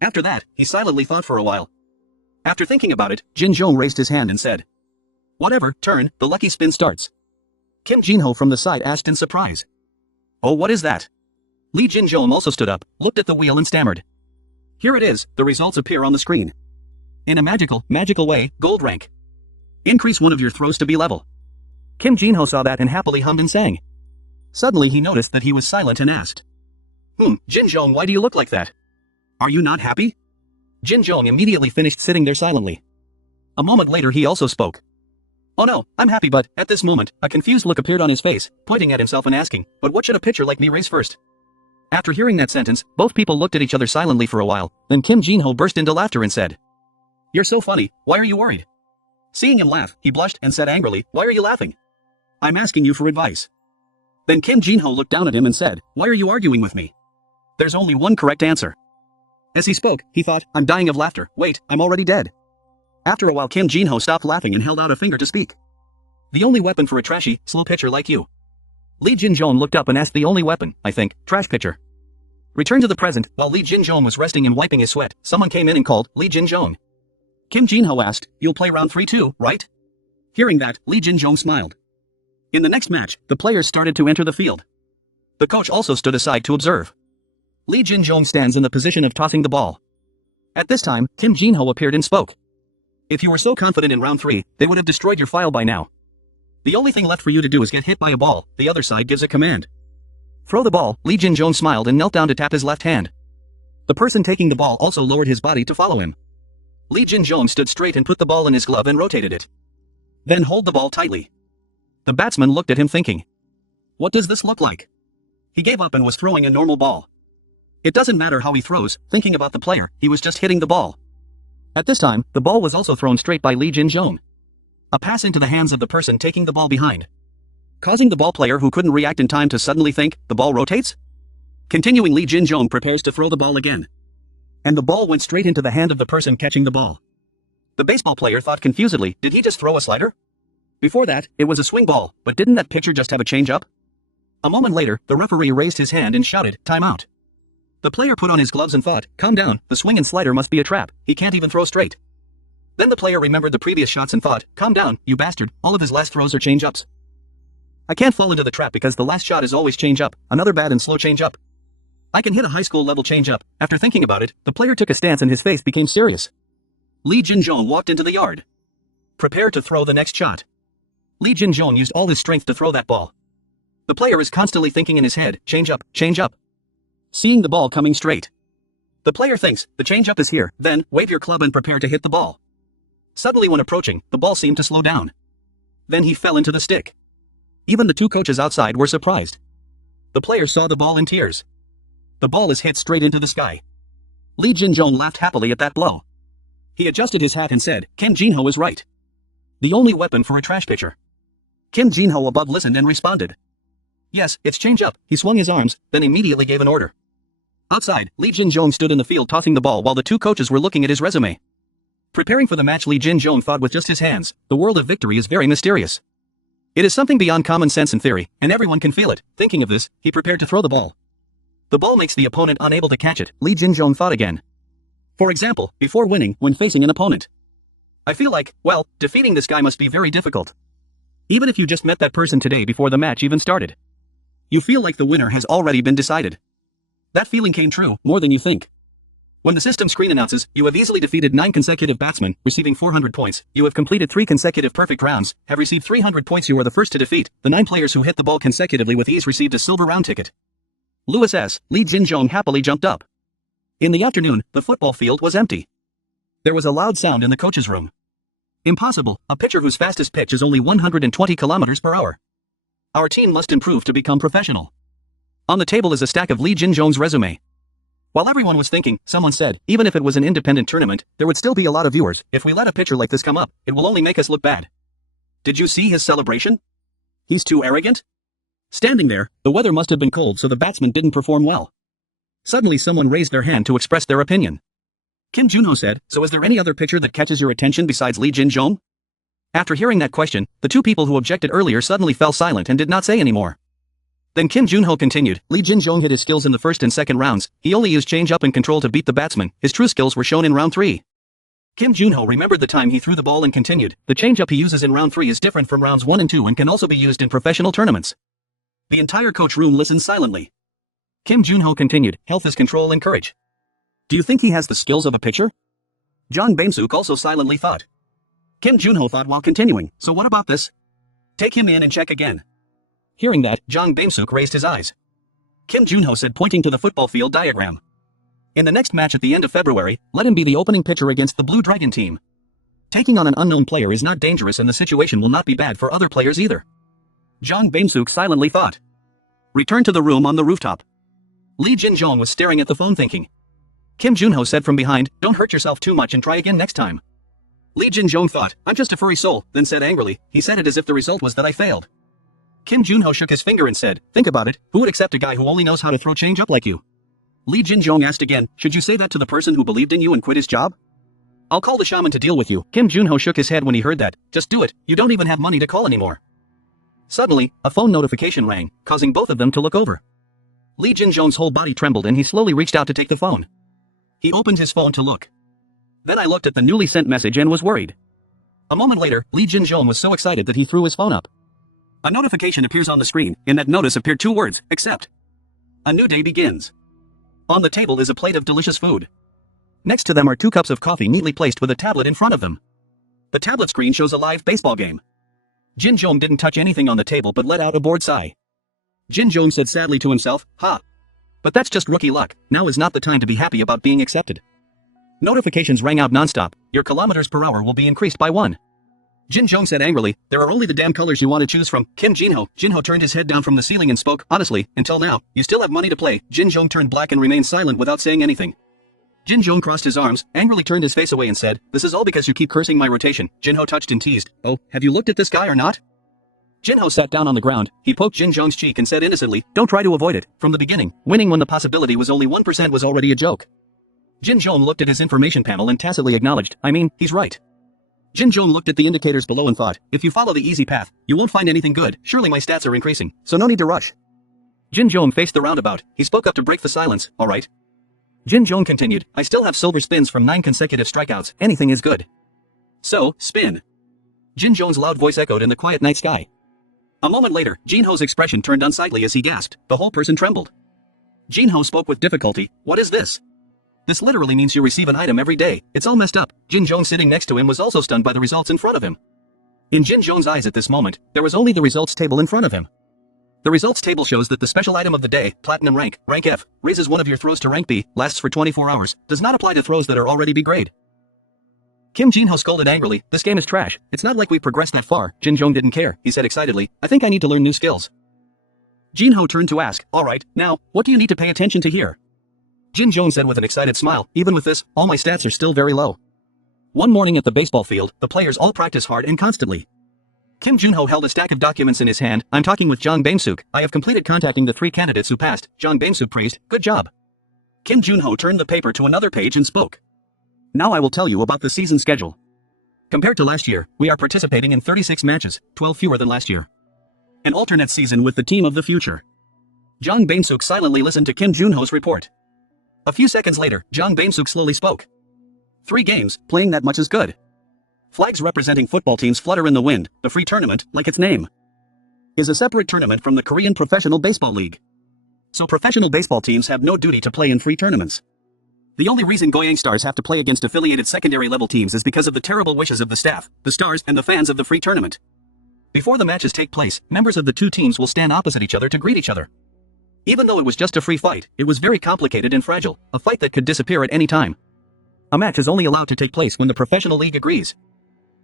After that, he silently thought for a while. After thinking about it, Jin Jong raised his hand and said, whatever, turn, the lucky spin starts. Kim Jin-ho from the side asked in surprise. Oh, what is that? Lee Jin Jong also stood up, looked at the wheel and stammered. Here it is, the results appear on the screen. In a magical way, gold rank. Increase one of your throws to be level. Kim Jin-ho saw that and happily hummed and sang. Suddenly he noticed that he was silent and asked. Jin Jong, why do you look like that? Are you not happy? Jin Jong immediately finished sitting there silently. A moment later he also spoke. Oh no, I'm happy, but, at this moment, a confused look appeared on his face, pointing at himself and asking, but what should a pitcher like me raise first? After hearing that sentence, both people looked at each other silently for a while, then Kim Jin-ho burst into laughter and said, You're so funny, why are you worried? Seeing him laugh, he blushed and said angrily, Why are you laughing? I'm asking you for advice. Then Kim Jin-ho looked down at him and said, Why are you arguing with me? There's only one correct answer. As he spoke, he thought, I'm dying of laughter, wait, I'm already dead. After a while Kim Jin-ho stopped laughing and held out a finger to speak. The only weapon for a trashy, slow pitcher like you. Lee Jin Jong looked up and asked the only weapon, I think, trash pitcher. Return to the present, while Lee Jin Jong was resting and wiping his sweat, someone came in and called, Lee Jin Jong. Kim Jin-ho asked, you'll play round 3 too, right? Hearing that, Lee Jin Jong smiled. In the next match, the players started to enter the field. The coach also stood aside to observe. Lee Jin Jong stands in the position of tossing the ball. At this time, Kim Jin-ho appeared and spoke. If you were so confident in round 3, they would have destroyed your file by now. The only thing left for you to do is get hit by a ball, the other side gives a command. Throw the ball, Lee Jin Jong smiled and knelt down to tap his left hand. The person taking the ball also lowered his body to follow him. Lee Jin Jong stood straight and put the ball in his glove and rotated it. Then hold the ball tightly. The batsman looked at him thinking. What does this look like? He gave up and was throwing a normal ball. It doesn't matter how he throws, thinking about the player, he was just hitting the ball. At this time, the ball was also thrown straight by Lee Jin Jong. A pass into the hands of the person taking the ball behind. Causing the ball player who couldn't react in time to suddenly think, the ball rotates? Continuing, Lee Jin Jong prepares to throw the ball again. And the ball went straight into the hand of the person catching the ball. The baseball player thought confusedly, did he just throw a slider? Before that, it was a swing ball, but didn't that pitcher just have a change-up? A moment later, the referee raised his hand and shouted, "Time out." The player put on his gloves and thought, "Calm down, the swing and slider must be a trap, he can't even throw straight." Then the player remembered the previous shots and thought, "Calm down, you bastard, all of his last throws are change-ups. I can't fall into the trap because the last shot is always change-up, another bad and slow change-up. I can hit a high school level change-up." After thinking about it, the player took a stance and his face became serious. Lee Jin-jong walked into the yard. Prepare to throw the next shot. Lee Jin-jong used all his strength to throw that ball. The player is constantly thinking in his head, change up, seeing the ball coming straight. The player thinks, the change-up is here, then, wave your club and prepare to hit the ball. Suddenly when approaching, the ball seemed to slow down. Then he fell into the stick. Even the two coaches outside were surprised. The player saw the ball in tears. The ball is hit straight into the sky. Lee Jin-jong laughed happily at that blow. He adjusted his hat and said, Kim Jin-ho is right. The only weapon for a trash pitcher. Kim Jin-ho above listened and responded. Yes, it's change up. He swung his arms, then immediately gave an order. Outside, Lee Jin-jong stood in the field tossing the ball while the two coaches were looking at his resume. Preparing for the match, Lee Jin-jong thought with just his hands, the world of victory is very mysterious. It is something beyond common sense and theory, and everyone can feel it. Thinking of this, he prepared to throw the ball. The ball makes the opponent unable to catch it, Lee Jin-jong thought again. For example, before winning, when facing an opponent. I feel like, well, defeating this guy must be very difficult. Even if you just met that person today before the match even started. You feel like the winner has already been decided. That feeling came true, more than you think. When the system screen announces, you have easily defeated 9 consecutive batsmen, receiving 400 points, you have completed 3 consecutive perfect rounds, have received 300 points, you are the first to defeat, the 9 players who hit the ball consecutively with ease received a silver round ticket. Louis S. Lee Jin-jong happily jumped up. In the afternoon, the football field was empty. There was a loud sound in the coach's room. Impossible, a pitcher whose fastest pitch is only 120 kilometers per hour. Our team must improve to become professional. On the table is a stack of Lee Jin-jong's resume. While everyone was thinking, someone said, even if it was an independent tournament, there would still be a lot of viewers. If we let a pitcher like this come up, it will only make us look bad. Did you see his celebration? He's too arrogant? Standing there, the weather must have been cold so the batsman didn't perform well. Suddenly someone raised their hand to express their opinion. Kim Jun-ho said, so is there any other pitcher that catches your attention besides Lee Jin-jong? After hearing that question, the two people who objected earlier suddenly fell silent and did not say any more. Then Kim Jun-ho continued, Lee Jin-jong hit his skills in the first and second rounds, he only used change-up and control to beat the batsman, his true skills were shown in round 3. Kim Jun-ho remembered the time he threw the ball and continued, the change-up he uses in round 3 is different from rounds 1 and 2 and can also be used in professional tournaments. The entire coach room listened silently. Kim Jun-ho continued, health is control and courage. Do you think he has the skills of a pitcher? Jang Baem-suk also silently thought. Kim Jun-ho thought while continuing, so what about this? Take him in and check again. Hearing that, Jang Baem-suk raised his eyes. Kim Jun-ho said pointing to the football field diagram. In the next match at the end of February, let him be the opening pitcher against the Blue Dragon team. Taking on an unknown player is not dangerous and the situation will not be bad for other players either. Jang Baem-suk silently thought. Return to the room on the rooftop. Lee Jin-jong was staring at the phone thinking. Kim Jun-ho said from behind, don't hurt yourself too much and try again next time. Lee Jin-jong thought, I'm just a furry soul, then said angrily, he said it as if the result was that I failed. Kim Jun-ho shook his finger and said, think about it, who would accept a guy who only knows how to throw change up like you? Lee Jin-jong asked again, should you say that to the person who believed in you and quit his job? I'll call the shaman to deal with you. Kim Jun-ho shook his head when he heard that, just do it, you don't even have money to call anymore. Suddenly, a phone notification rang, causing both of them to look over. Lee Jin-jong's whole body trembled and he slowly reached out to take the phone. He opened his phone to look. Then I looked at the newly sent message and was worried. A moment later, Lee Jin-jong was so excited that he threw his phone up. A notification appears on the screen. In that notice appeared 2 words, accept. A new day begins. On the table is a plate of delicious food. Next to them are 2 cups of coffee neatly placed with a tablet in front of them. The tablet screen shows a live baseball game. Jin-jong didn't touch anything on the table but let out a bored sigh. Jin-jong said sadly to himself, but that's just rookie luck, now is not the time to be happy about being accepted. Notifications rang out non-stop, your kilometers per hour will be increased by 1. Jin-jong said angrily, there are only the damn colors you want to choose from. Kim Jin-ho. Jin-ho turned his head down from the ceiling and spoke, honestly, until now, you still have money to play. Jin-jong turned black and remained silent without saying anything. Jin-jong crossed his arms, angrily turned his face away and said, this is all because you keep cursing my rotation. Jin-ho touched and teased, oh, have you looked at this guy or not? Jin-ho sat down on the ground, he poked Jin-jong's cheek and said innocently, don't try to avoid it. From the beginning, winning when the possibility was only 1% was already a joke. Jin-jong looked at his information panel and tacitly acknowledged, I mean, he's right. Jin-jong looked at the indicators below and thought, if you follow the easy path, you won't find anything good, surely my stats are increasing, so no need to rush. Jin Jong faced the roundabout. He spoke up to break the silence. All right. Jin Jong continued, I still have silver spins from 9 consecutive strikeouts. Anything is good. So, spin. Jin Jong's loud voice echoed in the quiet night sky. A moment later, Jin Ho's expression turned unsightly as he gasped. The whole person trembled. Jin Ho spoke with difficulty. What is this? This literally means you receive an item every day. It's all messed up. Jin Jong sitting next to him was also stunned by the results in front of him. In Jin Jong's eyes at this moment, there was only the results table in front of him. The results table shows that the special item of the day, Platinum Rank, Rank F, raises one of your throws to Rank B, lasts for 24 hours, does not apply to throws that are already B grade. Kim Jin Ho scolded angrily, this game is trash, it's not like we progressed that far. Jin Jong didn't care, he said excitedly, I think I need to learn new skills. Jin Ho turned to ask, alright, now, what do you need to pay attention to here? Jin Jong said with an excited smile, even with this, all my stats are still very low. One morning at the baseball field, the players all practice hard and constantly. Kim Jun Ho held a stack of documents in his hand. I'm talking with Jang Baemsuk. I have completed contacting the 3 candidates who passed. Jang Baemsuk praised, good job. Kim Jun Ho turned the paper to another page and spoke. Now I will tell you about the season schedule. Compared to last year, we are participating in 36 matches, 12 fewer than last year. An alternate season with the team of the future. Jang Baemsuk silently listened to Kim Jun Ho's report. A few seconds later, Jang Baemsuk slowly spoke. 3 games, playing that much is good. Flags representing football teams flutter in the wind. The free tournament, like its name, is a separate tournament from the Korean Professional Baseball League. So professional baseball teams have no duty to play in free tournaments. The only reason Goyang Stars have to play against affiliated secondary level teams is because of the terrible wishes of the staff, the stars, and the fans of the free tournament. Before the matches take place, members of the 2 teams will stand opposite each other to greet each other. Even though it was just a free fight, it was very complicated and fragile, a fight that could disappear at any time. A match is only allowed to take place when the professional league agrees.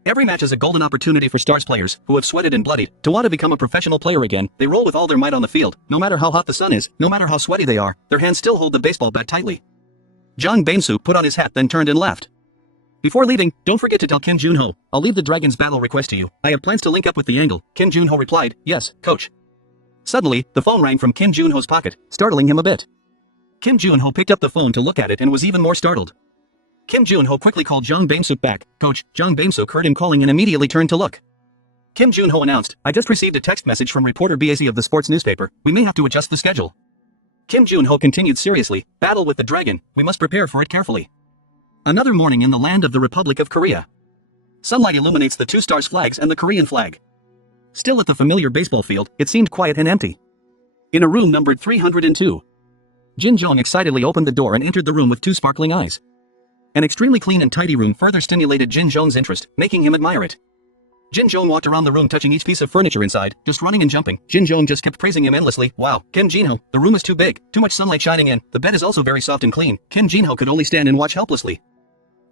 Every match is a golden opportunity for Stars players, who have sweated and bloodied, to want to become a professional player again. They roll with all their might on the field, no matter how hot the sun is, no matter how sweaty they are, their hands still hold the baseball bat tightly. Jang Baemsuk put on his hat then turned and left. Before leaving, don't forget to tell Kim Jun Ho, I'll leave the Dragons battle request to you. I have plans to link up with the Angle. Kim Jun Ho replied, yes, coach. Suddenly, the phone rang from Kim Jun Ho's pocket, startling him a bit. Kim Jun Ho picked up the phone to look at it and was even more startled. Kim Jun Ho quickly called Jang Baemsuk back. Coach, Jang Baemsuk heard him calling and immediately turned to look. Kim Jun Ho announced, I just received a text message from reporter BAC of the sports newspaper. We may have to adjust the schedule. Kim Jun Ho continued seriously, battle with the dragon, we must prepare for it carefully. Another morning in the land of the Republic of Korea. Sunlight illuminates the 2 stars flags and the Korean flag. Still at the familiar baseball field, it seemed quiet and empty. In a room numbered 302. Jin Jong excitedly opened the door and entered the room with 2 sparkling eyes. An extremely clean and tidy room further stimulated Jin Jong's interest, making him admire it. Jin Jong walked around the room touching each piece of furniture inside, just running and jumping. Jin Jong just kept praising him endlessly. Wow, Kim Jin Ho, the room is too big, too much sunlight shining in, the bed is also very soft and clean. Kim Jin Ho could only stand and watch helplessly.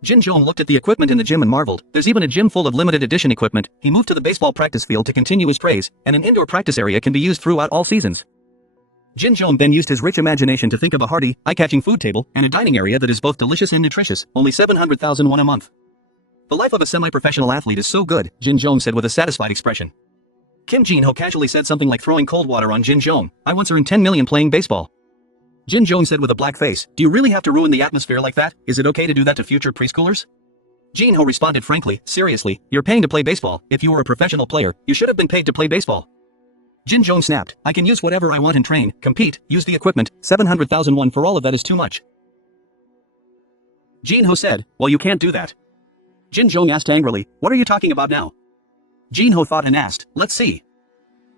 Jin Jong looked at the equipment in the gym and marveled. There's even a gym full of limited edition equipment. He moved to the baseball practice field to continue his praise, and an indoor practice area can be used throughout all seasons. Jin Jong then used his rich imagination to think of a hearty, eye-catching food table, and a dining area that is both delicious and nutritious, only 700,000 won a month. The life of a semi-professional athlete is so good, Jin Jong said with a satisfied expression. Kim Jin Ho casually said something like throwing cold water on Jin Jong. I once earned 10 million playing baseball. Jin Jong said with a black face, do you really have to ruin the atmosphere like that? Is it okay to do that to future preschoolers? Jin Ho responded frankly, seriously, you're paying to play baseball. If you were a professional player, you should have been paid to play baseball. Jin Jong snapped, I can use whatever I want and train, compete, use the equipment, 700,000 won for all of that is too much. Jin Ho said, well you can't do that. Jin Jong asked angrily, what are you talking about now? Jin Ho thought and asked, let's see.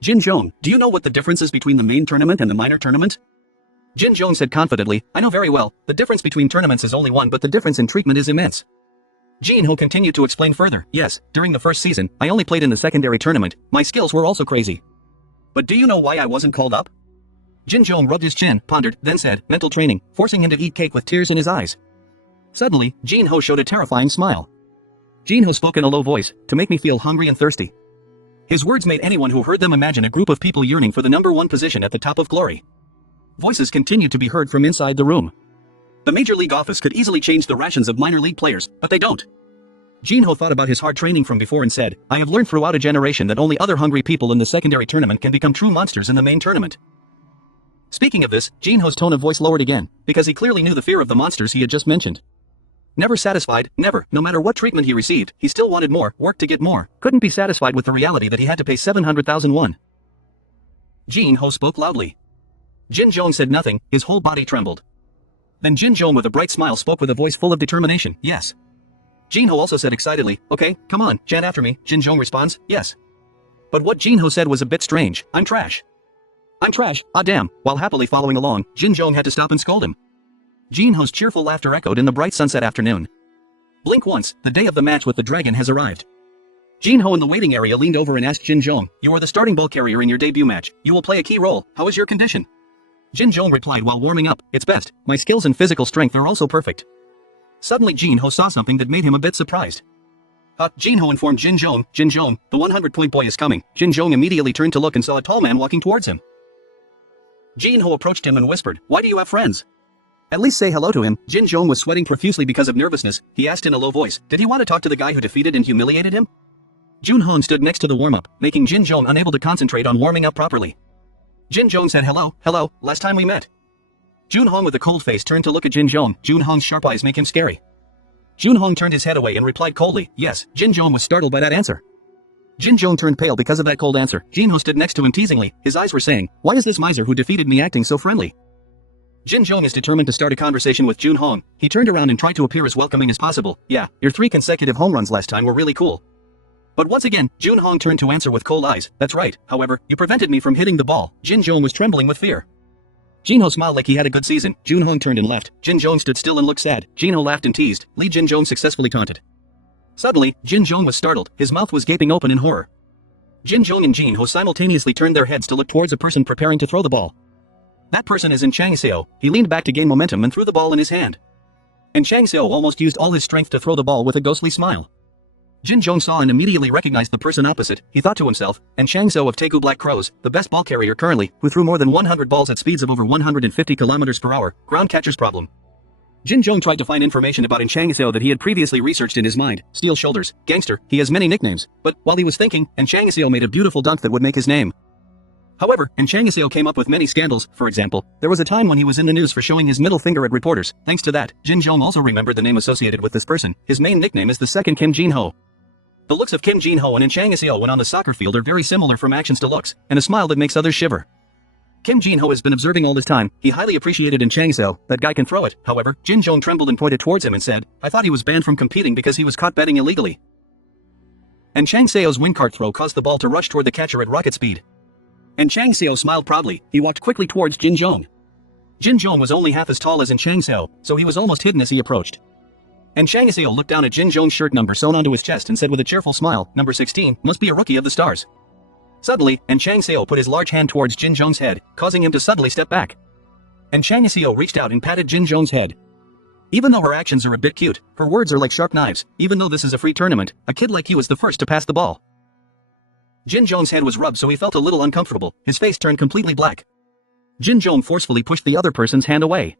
Jin Jong, do you know what the difference is between the main tournament and the minor tournament? Jin Jong said confidently, I know very well, the difference between tournaments is only one but the difference in treatment is immense. Jin Ho continued to explain further, yes, during the first season, I only played in the secondary tournament, my skills were also crazy. But do you know why I wasn't called up? Jin Jong rubbed his chin, pondered, then said, mental training, forcing him to eat cake with tears in his eyes. Suddenly, Jin Ho showed a terrifying smile. Jin Ho spoke in a low voice, to make me feel hungry and thirsty. His words made anyone who heard them imagine a group of people yearning for the #1 position at the top of glory. Voices continued to be heard from inside the room. The Major League office could easily change the rations of minor league players, but they don't. Jin Ho thought about his hard training from before and said, I have learned throughout a generation that only other hungry people in the secondary tournament can become true monsters in the main tournament. Speaking of this, Jin Ho's tone of voice lowered again, because he clearly knew the fear of the monsters he had just mentioned. Never satisfied, never, no matter what treatment he received, he still wanted more, worked to get more, couldn't be satisfied with the reality that he had to pay 700,000 won. Jin Ho spoke loudly. Jin Jong said nothing, his whole body trembled. Then Jin Jong with a bright smile spoke with a voice full of determination, yes. Jin Ho also said excitedly, okay, come on, chant after me. Jin Jong responds, yes. But what Jin Ho said was a bit strange, I'm trash. I'm trash, ah damn. While happily following along, Jin Jong had to stop and scold him. Jin Ho's cheerful laughter echoed in the bright sunset afternoon. Blink once, the day of the match with the dragon has arrived. Jin Ho in the waiting area leaned over and asked Jin Jong, you are the starting ball carrier in your debut match. You will play a key role. How is your condition? Jin Jong replied while warming up, it's best. My skills and physical strength are also perfect. Suddenly Jin Ho saw something that made him a bit surprised. Jin Ho informed Jin Jong, the 100-point boy is coming. Jin Jong immediately turned to look and saw a tall man walking towards him. Jin Ho approached him and whispered, why do you have friends? At least say hello to him. Jin Jong was sweating profusely because of nervousness. He asked in a low voice, did he want to talk to the guy who defeated and humiliated him? Jun Hong stood next to the warm-up, making Jin Jong unable to concentrate on warming up properly. Jin Jong said hello, last time we met. Jun Hong with a cold face turned to look at Jin Jong. Jun Hong's sharp eyes make him scary. Jun Hong turned his head away and replied coldly, yes. Jin Jong was startled by that answer. Jin Jong turned pale because of that cold answer. Jin Ho stood next to him teasingly, his eyes were saying, why is this miser who defeated me acting so friendly? Jin Jong is determined to start a conversation with Jun Hong. He turned around and tried to appear as welcoming as possible. Yeah, your 3 consecutive home runs last time were really cool. But once again, Jun Hong turned to answer with cold eyes. That's right, however, you prevented me from hitting the ball. Jin Jong was trembling with fear. Jin Ho smiled like he had a good season. Jun Hong turned and left. Jin Jong stood still and looked sad. Jin Ho laughed and teased. Lee Jin Jong successfully taunted. Suddenly, Jin Jong was startled. His mouth was gaping open in horror. Jin Jong and Jin Ho simultaneously turned their heads to look towards a person preparing to throw the ball. That person is in Chang Seo. He leaned back to gain momentum and threw the ball in his hand. And Chang Seo almost used all his strength to throw the ball with a ghostly smile. Jin Jong saw and immediately recognized the person opposite. He thought to himself, and Chang Seo of Daegu Black Crows, the best ball carrier currently, who threw more than 100 balls at speeds of over 150 kilometers per hour, ground catcher's problem. Jin Jong tried to find information about Chang Seo that he had previously researched in his mind. Steel shoulders, gangster, he has many nicknames. But, while he was thinking, Chang Seo made a beautiful dunk that would make his name. However, Chang Seo came up with many scandals. For example, there was a time when he was in the news for showing his middle finger at reporters. Thanks to that, Jin Jong also remembered the name associated with this person. His main nickname is the second Kim Jin Ho. The looks of Kim Jin Ho and Chang Seo when on the soccer field are very similar from actions to looks, and a smile that makes others shiver. Kim Jin Ho has been observing all this time. He highly appreciated Chang Seo. That guy can throw it. However, Jin Jong trembled and pointed towards him and said, I thought he was banned from competing because he was caught betting illegally. And Chang Seo's wing cart throw caused the ball to rush toward the catcher at rocket speed. And Chang Seo smiled proudly. He walked quickly towards Jin Jong. Jin Jong was only half as tall as Chang Seo, so he was almost hidden as he approached. And Chang Seo looked down at Jin Jong's shirt number sewn onto his chest and said with a cheerful smile, number 16, must be a rookie of the stars. Suddenly, Chang Seo put his large hand towards Jin Jong's head, causing him to suddenly step back. And Chang Seo reached out and patted Jin Jong's head. Even though her actions are a bit cute, her words are like sharp knives. Even though this is a free tournament, a kid like you was the first to pass the ball. Jin Jong's head was rubbed so he felt a little uncomfortable. His face turned completely black. Jin Jong forcefully pushed the other person's hand away.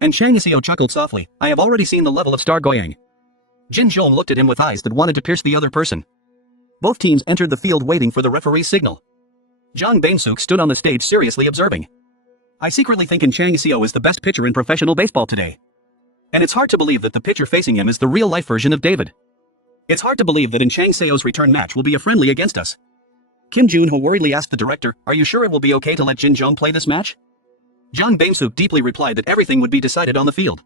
And Chang Seo chuckled softly, I have already seen the level of Star Goyang. Jin Jong looked at him with eyes that wanted to pierce the other person. Both teams entered the field waiting for the referee's signal. Jang Bain-suk stood on the stage seriously observing. I secretly think Chang Seo is the best pitcher in professional baseball today. And it's hard to believe that the pitcher facing him is the real-life version of David. It's hard to believe that Chang Seo's return match will be a friendly against us. Kim Jun-ho worriedly asked the director, are you sure it will be okay to let Jin Jong play this match? Jang Bain-suk deeply replied that everything would be decided on the field.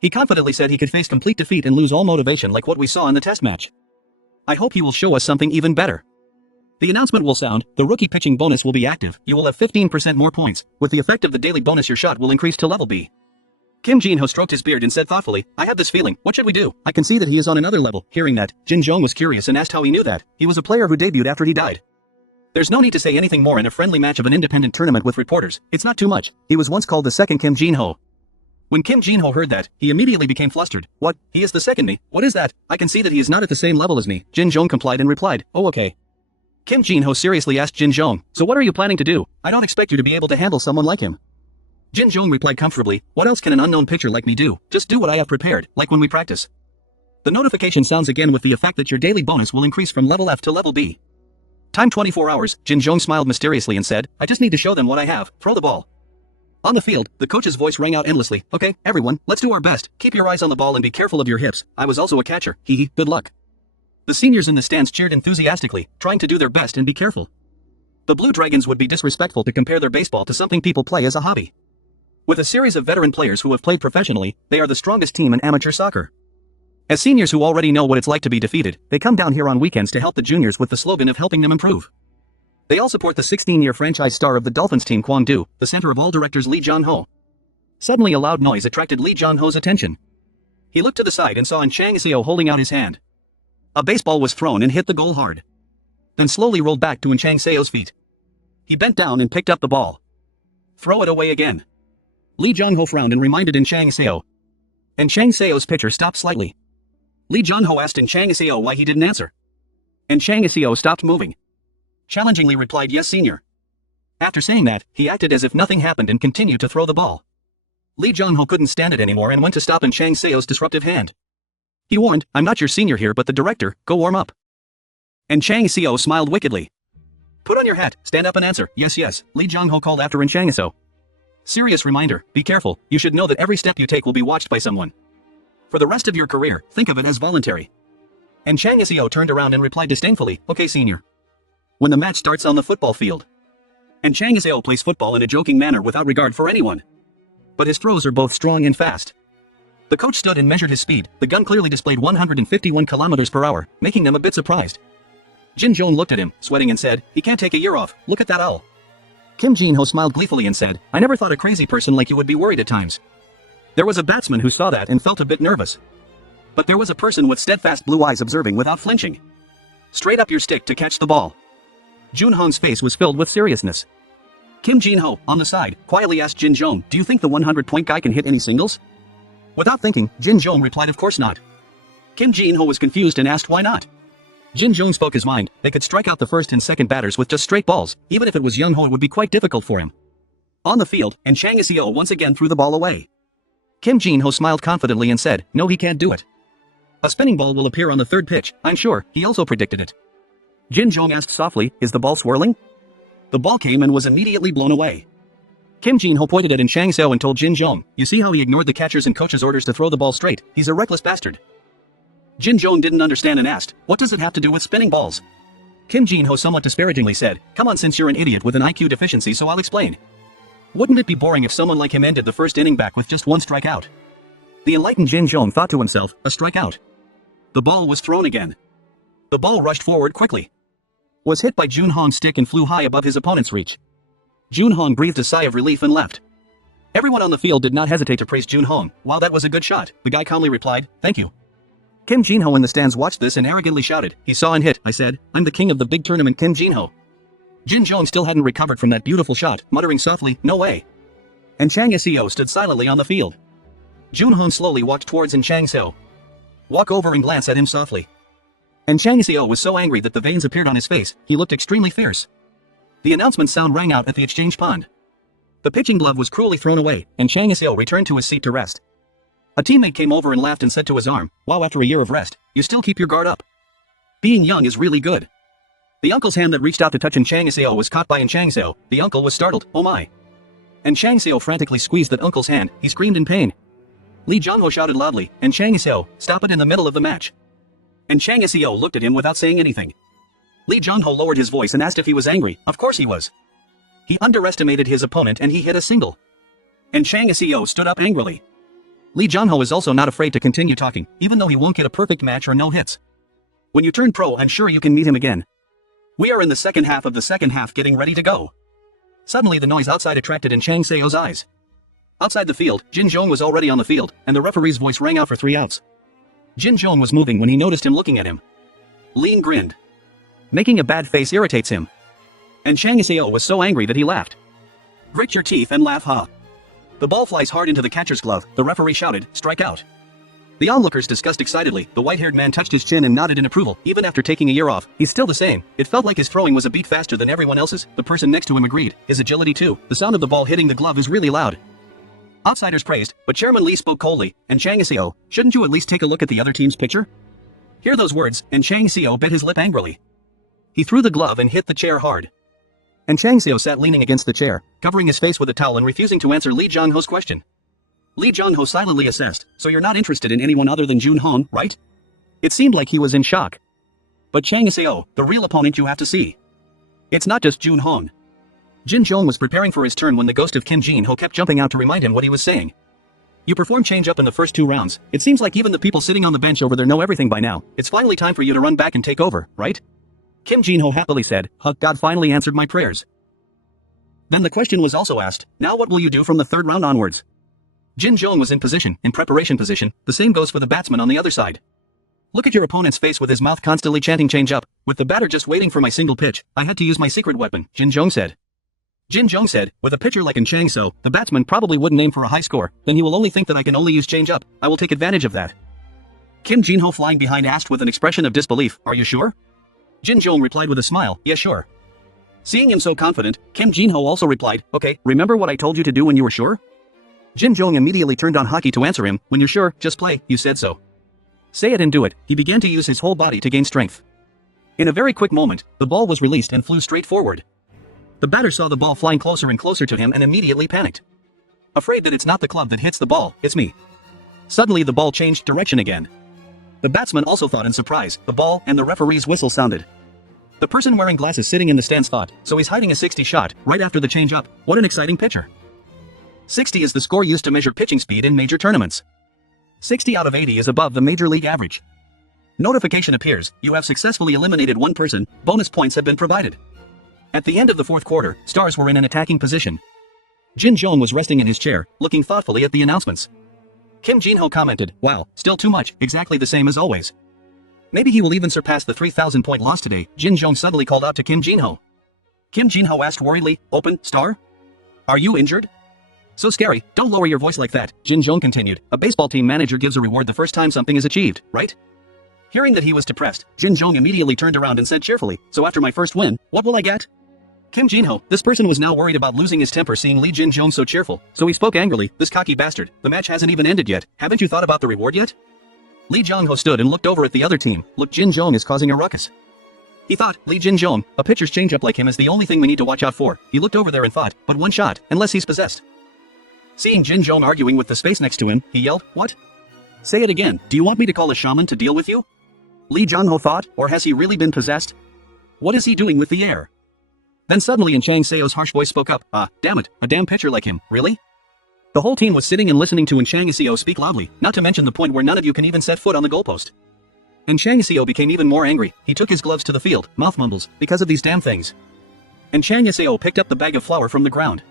He confidently said he could face complete defeat and lose all motivation like what we saw in the test match. I hope he will show us something even better. The announcement will sound, the rookie pitching bonus will be active, you will have 15% more points. With the effect of the daily bonus your shot will increase to level B. Kim Jin-ho stroked his beard and said thoughtfully, I have this feeling, what should we do? I can see that he is on another level. Hearing that, Jin Jong was curious and asked how he knew that. He was a player who debuted after he died. There's no need to say anything more in a friendly match of an independent tournament with reporters. It's not too much. He was once called the second Kim Jin-ho. When Kim Jin-ho heard that, he immediately became flustered. What? He is the second me? What is that? I can see that he is not at the same level as me. Jin Jong complied and replied, oh okay. Kim Jin-ho seriously asked Jin Jong, so what are you planning to do? I don't expect you to be able to handle someone like him. Jin Jong replied comfortably, what else can an unknown pitcher like me do? Just do what I have prepared, like when we practice. The notification sounds again with the effect that your daily bonus will increase from level F to level B. Time 24 hours, Jin Jong smiled mysteriously and said, I just need to show them what I have, throw the ball. On the field, the coach's voice rang out endlessly, okay, everyone, let's do our best, keep your eyes on the ball and be careful of your hips, I was also a catcher, hee good luck. The seniors in the stands cheered enthusiastically, trying to do their best and be careful. The Blue Dragons would be disrespectful to compare their baseball to something people play as a hobby. With a series of veteran players who have played professionally, they are the strongest team in amateur soccer. As seniors who already know what it's like to be defeated, they come down here on weekends to help the juniors with the slogan of helping them improve. They all support the 16-year franchise star of the Dolphins team Kwon Do, the center of all directors Lee Jong-ho. Suddenly a loud noise attracted Lee Jong-ho's attention. He looked to the side and saw Chang Seo holding out his hand. A baseball was thrown and hit the goal hard. Then slowly rolled back to Chang Seo's feet. He bent down and picked up the ball. Throw it away again. Lee Jong-ho frowned and reminded Chang Seo. And Chang Seo's pitcher stopped slightly. Lee Jong-ho asked Chang Seo why he didn't answer. And Chang Seo stopped moving. Challengingly replied, "Yes, senior." After saying that, he acted as if nothing happened and continued to throw the ball. Lee Jong-ho couldn't stand it anymore and went to stop Chang Seo's disruptive hand. He warned, "I'm not your senior here but the director, go warm up." And Chang Seo smiled wickedly. "Put on your hat, stand up and answer." "Yes, yes," Lee Jong-ho called after Chang Seo. "Serious reminder, be careful, you should know that every step you take will be watched by someone. For the rest of your career, think of it as voluntary." And Chang Seo turned around and replied disdainfully, "Okay, senior." When the match starts on the football field. And Chang Seo plays football in a joking manner without regard for anyone. But his throws are both strong and fast. The coach stood and measured his speed. The gun clearly displayed 151 kilometers per hour, making them a bit surprised. Jin Jong looked at him, sweating, and said, "He can't take a year off, look at that owl." Kim Jin-ho smiled gleefully and said, "I never thought a crazy person like you would be worried at times." There was a batsman who saw that and felt a bit nervous. But there was a person with steadfast blue eyes observing without flinching. "Straight up your stick to catch the ball." Jun-hon's face was filled with seriousness. Kim Jin-ho, on the side, quietly asked Jin Jong, "Do you think the 100-point guy can hit any singles?" Without thinking, Jin Jong replied, "Of course not." Kim Jin-ho was confused and asked why not. Jin Jong spoke his mind. They could strike out the first and second batters with just straight balls. Even if it was Young-ho, it would be quite difficult for him. On the field, and Chang Seo once again threw the ball away. Kim Jin-ho smiled confidently and said, "No, he can't do it. A spinning ball will appear on the third pitch, I'm sure." He also predicted it. Jin Jong asked softly, "Is the ball swirling?" The ball came and was immediately blown away. Kim Jin-ho pointed at Chang Seo and told Jin Jong, "You see how he ignored the catcher's and coach's orders to throw the ball straight? He's a reckless bastard." Jin Jong didn't understand and asked, "What does it have to do with spinning balls?" Kim Jin-ho somewhat disparagingly said, "Come on, since you're an idiot with an IQ deficiency, so I'll explain. Wouldn't it be boring if someone like him ended the first inning back with just one strikeout?" The enlightened Jin Jong thought to himself, "A strikeout." The ball was thrown again. The ball rushed forward quickly. Was hit by Jun-hon's stick and flew high above his opponent's reach. Jun-hong breathed a sigh of relief and left. Everyone on the field did not hesitate to praise Jun-hong. "Wow, that was a good shot," the guy calmly replied, "Thank you." Kim Jin-ho in the stands watched this and arrogantly shouted, "He saw and hit, I said, I'm the king of the big tournament." Kim Jin-ho. Jin Jong still hadn't recovered from that beautiful shot, muttering softly, "No way." And Chang Seo stood silently on the field. Jun-hong slowly walked towards Chang Seo. Walk over and glance at him softly. And Chang Seo was so angry that the veins appeared on his face, he looked extremely fierce. The announcement sound rang out at the exchange pond. The pitching glove was cruelly thrown away, and Chang Seo returned to his seat to rest. A teammate came over and laughed and said to his arm, "Wow, after a year of rest, you still keep your guard up. Being young is really good." The uncle's hand that reached out to touch Chang Seo was caught by Chang Seo. The uncle was startled, "Oh my." And Chang Seo frantically squeezed that uncle's hand. He screamed in pain. Lee Jong-ho shouted loudly, "And Chang Seo, stop it," in the middle of the match. And Chang Seo looked at him without saying anything. Lee Jong-ho lowered his voice and asked if he was angry. Of course he was. He underestimated his opponent and he hit a single. And Chang Seo stood up angrily. Lee Jong-ho is also not afraid to continue talking, even though he won't get a perfect match or no hits. When you turn pro, I'm sure you can meet him again. We are in the second half of the second half, getting ready to go. Suddenly the noise outside attracted Chang Seo's eyes. Outside the field, Jin Jong was already on the field, and the referee's voice rang out for 3 outs. Jin Jong was moving when he noticed him looking at him. Lee grinned. Making a bad face irritates him. And Chang Seo was so angry that he laughed. "Grit your teeth and laugh, huh?" The ball flies hard into the catcher's glove. The referee shouted, "Strike out." The onlookers discussed excitedly. The white-haired man touched his chin and nodded in approval. Even after taking a year off, he's still the same. It felt like his throwing was a beat faster than everyone else's. The person next to him agreed. His agility too. The sound of the ball hitting the glove is really loud. Outsiders praised, but Chairman Lee spoke coldly. And Chang Seo, shouldn't you at least take a look at the other team's pitcher? Hear those words, and Chang Seo bit his lip angrily. He threw the glove and hit the chair hard. And Chang Seo sat leaning against the chair, covering his face with a towel and refusing to answer Lee Jong-ho's question. Lee Jong-ho silently assessed, "So you're not interested in anyone other than Jun-hong, right?" It seemed like he was in shock. "But Chang Seo, the real opponent you have to see." It's not just Jun Hong. Jin Jong was preparing for his turn when the ghost of Kim Jin Ho kept jumping out to remind him what he was saying. You performed change-up in the first 2 rounds. It seems like even the people sitting on the bench over there know everything by now. It's finally time for you to run back and take over, right? Kim Jin Ho happily said, God finally answered my prayers. Then the question was also asked, now what will you do from the 3rd round onwards? Jin Jong was in position, in preparation position. The same goes for the batsman on the other side. Look at your opponent's face with his mouth constantly chanting change up. With the batter just waiting for my single pitch, I had to use my secret weapon, Jin Jong said. Jin Jong said, with a pitcher like in Chang So, the batsman probably wouldn't aim for a high score, then he will only think that I can only use change up. I will take advantage of that. Kim Jin Ho flying behind asked with an expression of disbelief, are you sure? Jin Jong replied with a smile, yeah sure. Seeing him so confident, Kim Jin Ho also replied, okay, remember what I told you to do when you were sure? Jin Jong immediately turned on hockey to answer him, when you're sure, just play, you said so. Say it and do it. He began to use his whole body to gain strength. In a very quick moment, the ball was released and flew straight forward. The batter saw the ball flying closer and closer to him and immediately panicked. Afraid that it's not the club that hits the ball, it's me. Suddenly the ball changed direction again. The batsman also thought in surprise, the ball and the referee's whistle sounded. The person wearing glasses sitting in the stands thought, so he's hiding a 60 shot, right after the change-up. What an exciting picture. 60 is the score used to measure pitching speed in major tournaments. 60 out of 80 is above the major league average. Notification appears, you have successfully eliminated 1 person, bonus points have been provided. At the end of the 4th quarter, stars were in an attacking position. Jin Jong was resting in his chair, looking thoughtfully at the announcements. Kim Jin Ho commented, wow, still too much, exactly the same as always. Maybe he will even surpass the 3,000 point loss today, Jin Jong suddenly called out to Kim Jin Ho. Kim Jin Ho asked worriedly, open, star? Are you injured? So scary, don't lower your voice like that, Jin Jong continued. A baseball team manager gives a reward the first time something is achieved, right? Hearing that he was depressed, Jin Jong immediately turned around and said cheerfully, so after my first win, what will I get? Kim Jin Ho, this person was now worried about losing his temper seeing Lee Jin Jong so cheerful, so he spoke angrily, this cocky bastard, the match hasn't even ended yet, haven't you thought about the reward yet? Lee Jong Ho stood and looked over at the other team, look Jin Jong is causing a ruckus. He thought, Lee Jin Jong, a pitcher's changeup like him is the only thing we need to watch out for. He looked over there and thought, but 1 shot, unless he's possessed. Seeing Jin Jong arguing with the space next to him, he yelled, what? Say it again, do you want me to call a shaman to deal with you? Lee Jong Ho thought, or has he really been possessed? What is he doing with the air? Then suddenly in Chang Seo's harsh voice spoke up, damn it, a damn pitcher like him, really? The whole team was sitting and listening to Chang Seo speak loudly, not to mention the point where none of you can even set foot on the goalpost. And Chang Seo became even more angry, he took his gloves to the field, mouth mumbles, because of these damn things. And Chang Seo picked up the bag of flour from the ground.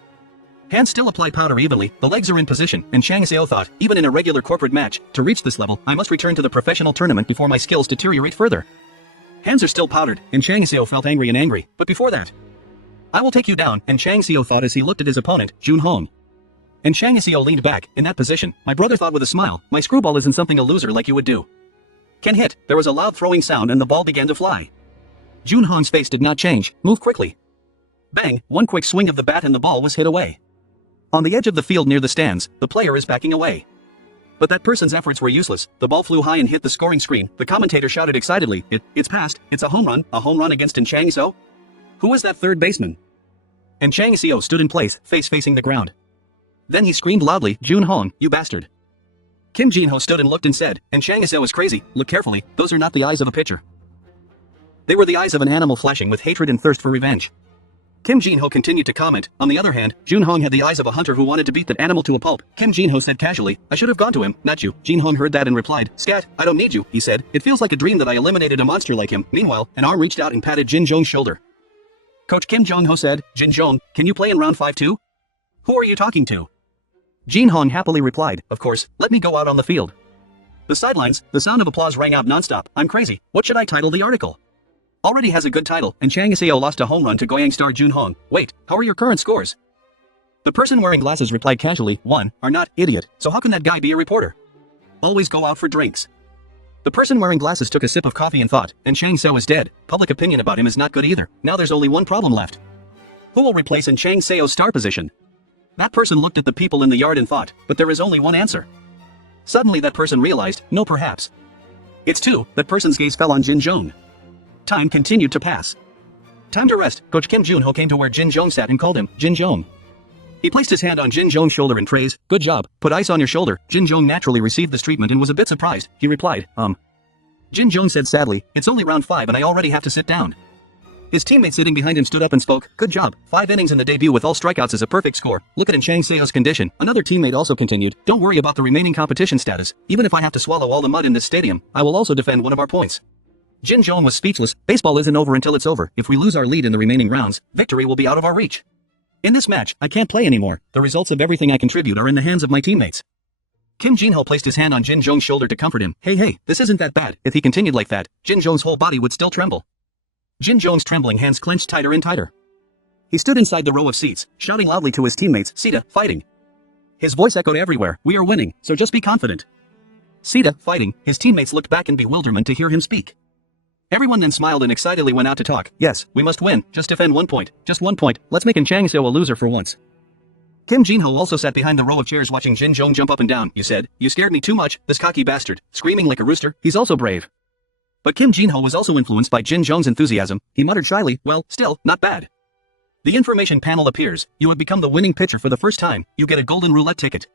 Hands still apply powder evenly, the legs are in position, and Chang Seo thought, even in a regular corporate match, to reach this level, I must return to the professional tournament before my skills deteriorate further. Hands are still powdered, and Chang Seo felt angry, but before that, I will take you down, and Chang Seo thought as he looked at his opponent, Jun Hong. And Chang Seo leaned back, in that position, my brother thought with a smile, my screwball isn't something a loser like you would do. Can hit, there was a loud throwing sound and the ball began to fly. Jun Hong's face did not change, move quickly. Bang, one quick swing of the bat and the ball was hit away. On the edge of the field near the stands, the player is backing away. But that person's efforts were useless, the ball flew high and hit the scoring screen, the commentator shouted excitedly, it's passed, it's a home run against Chang Seo? Who is that third baseman? And Chang Seo stood in place, face facing the ground. Then he screamed loudly, Jun Hong, you bastard. Kim Jin Ho stood and looked and said, and Chang Seo is crazy, look carefully, those are not the eyes of a pitcher. They were the eyes of an animal flashing with hatred and thirst for revenge. Kim Jin Ho continued to comment, on the other hand, Jun Hong had the eyes of a hunter who wanted to beat that animal to a pulp. Kim Jin Ho said casually, I should have gone to him, not you. Jin Hong heard that and replied, scat, I don't need you, he said, it feels like a dream that I eliminated a monster like him. Meanwhile, an arm reached out and patted Jin Jong's shoulder. Coach Kim Jong Ho said, Jin Jong, can you play in round 5 too? Who are you talking to? Jin Hong happily replied, of course, let me go out on the field. The sidelines, the sound of applause rang out nonstop. I'm crazy, what should I title the article? Already has a good title, and Chang Seo lost a home run to Goyang star Jun Hong. Wait, how are your current scores? The person wearing glasses replied casually, 1, are not, idiot, so how can that guy be a reporter? Always go out for drinks. The person wearing glasses took a sip of coffee and thought, and Chang Seo is dead, public opinion about him is not good either, now there's only one problem left. Who will replace in Chang Seo's star position? That person looked at the people in the yard and thought, but there is only one answer. Suddenly that person realized, no perhaps. It's 2, that person's gaze fell on Jin Jong. Time continued to pass. Time to rest, Coach Kim Jun Ho came to where Jin Jong sat and called him, Jin Jong. He placed his hand on Jin Jong's shoulder in praise, good job, put ice on your shoulder. Jin Jong naturally received this treatment and was a bit surprised, he replied, Jin Jong said sadly, it's only round 5 and I already have to sit down. His teammate sitting behind him stood up and spoke. Good job. 5 innings in the debut with all strikeouts is a perfect score. Look at Chang Seo's condition. Another teammate also continued. Don't worry about the remaining competition status. Even if I have to swallow all the mud in this stadium, I will also defend one of our points. Jin Jong was speechless. Baseball isn't over until it's over. If we lose our lead in the remaining rounds, victory will be out of our reach. In this match, I can't play anymore. The results of everything I contribute are in the hands of my teammates. Kim Jin-ho placed his hand on Jin Jong's shoulder to comfort him. Hey, this isn't that bad. If he continued like that, Jin Jong's whole body would still tremble. Jin Jong's trembling hands clenched tighter and tighter. He stood inside the row of seats, shouting loudly to his teammates, Sita, fighting. His voice echoed everywhere. We are winning, so just be confident. Sita, fighting. His teammates looked back in bewilderment to hear him speak. Everyone then smiled and excitedly went out to talk. Yes, we must win. Just defend 1 point. Just 1 point. Let's make Chang Seo a loser for once. Kim Jin-ho also sat behind the row of chairs watching Jin Jong jump up and down. You said, you scared me too much, this cocky bastard. Screaming like a rooster. He's also brave. But Kim Jin-ho was also influenced by Jin Jong's enthusiasm. He muttered shyly, well, still, not bad. The information panel appears. You have become the winning pitcher for the first time. You get a golden roulette ticket.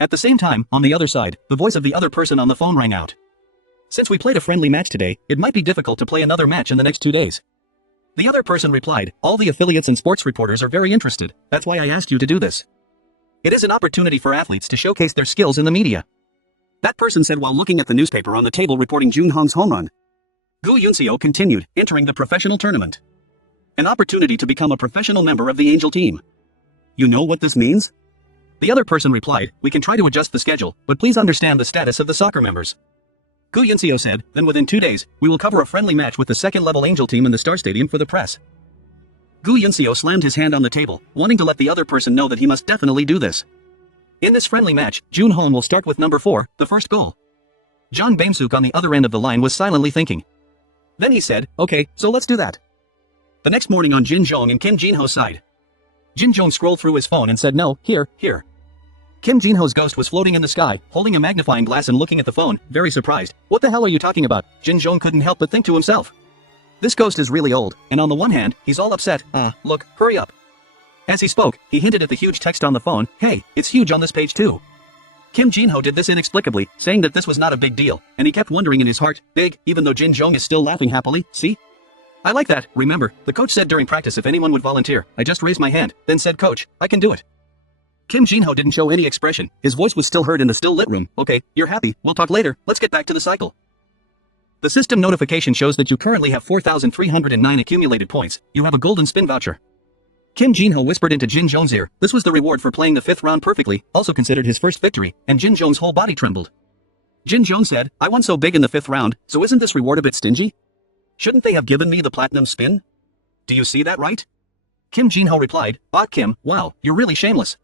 At the same time, on the other side, the voice of the other person on the phone rang out. Since we played a friendly match today, it might be difficult to play another match in the next 2 days. The other person replied, all the affiliates and sports reporters are very interested. That's why I asked you to do this. It is an opportunity for athletes to showcase their skills in the media. That person said while looking at the newspaper on the table reporting Jun Hong's home run. Gu Yunseo continued, entering the professional tournament. An opportunity to become a professional member of the Angel team. You know what this means? The other person replied, we can try to adjust the schedule, but please understand the status of the soccer members. Gu Yunseo said, then within 2 days, we will cover a friendly match with the second-level Angel team in the Star Stadium for the press. Gu Yunseo slammed his hand on the table, wanting to let the other person know that he must definitely do this. In this friendly match, Jun Hong will start with number 4, the first goal. John Baemsuk on the other end of the line was silently thinking. Then he said, okay, so let's do that. The next morning on Jin Jong and Kim Jin-ho's side. Jin Jong scrolled through his phone and said no, here. Kim Jin-ho's ghost was floating in the sky, holding a magnifying glass and looking at the phone, very surprised. What the hell are you talking about? Jin Jong couldn't help but think to himself. This ghost is really old, and on the one hand, he's all upset. Look, hurry up. As he spoke, he hinted at the huge text on the phone, hey, it's huge on this page too. Kim Jin-ho did this inexplicably, saying that this was not a big deal, and he kept wondering in his heart, big, even though Jin Jong is still laughing happily, see? I like that, remember, the coach said during practice if anyone would volunteer, I just raised my hand, then said coach, I can do it. Kim Jin-ho didn't show any expression, his voice was still heard in the still lit room, okay, you're happy, we'll talk later, let's get back to the cycle. The system notification shows that you currently have 4,309 accumulated points, you have a golden spin voucher. Kim Jin-ho whispered into Jin Jong's ear, this was the reward for playing the 5th round perfectly, also considered his first victory, and Jin Jong's whole body trembled. Jin Jong said, I won so big in the 5th round, so isn't this reward a bit stingy? Shouldn't they have given me the platinum spin? Do you see that right? Kim Jin-ho replied, Kim, wow, you're really shameless.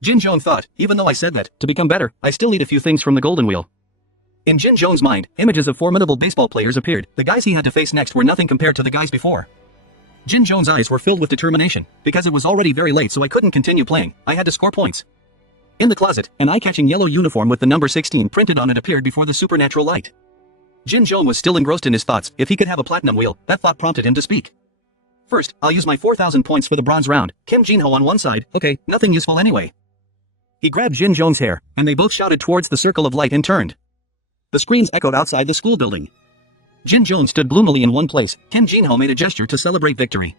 Jin Jong thought, even though I said that, to become better, I still need a few things from the golden wheel. In Jin Jong's mind, images of formidable baseball players appeared. The guys he had to face next were nothing compared to the guys before. Jin Jong's eyes were filled with determination. Because it was already very late so I couldn't continue playing, I had to score points. In the closet, an eye-catching yellow uniform with the number 16 printed on it appeared before the supernatural light. Jin Jong was still engrossed in his thoughts. If he could have a platinum wheel, that thought prompted him to speak. First, I'll use my 4,000 points for the bronze round. Kim Jin-ho on one side, okay, nothing useful anyway. He grabbed Jin Jong's hair, and they both shouted towards the circle of light and turned. The screams echoed outside the school building. Jin Jong stood gloomily in one place. Kim Jin-ho made a gesture to celebrate victory.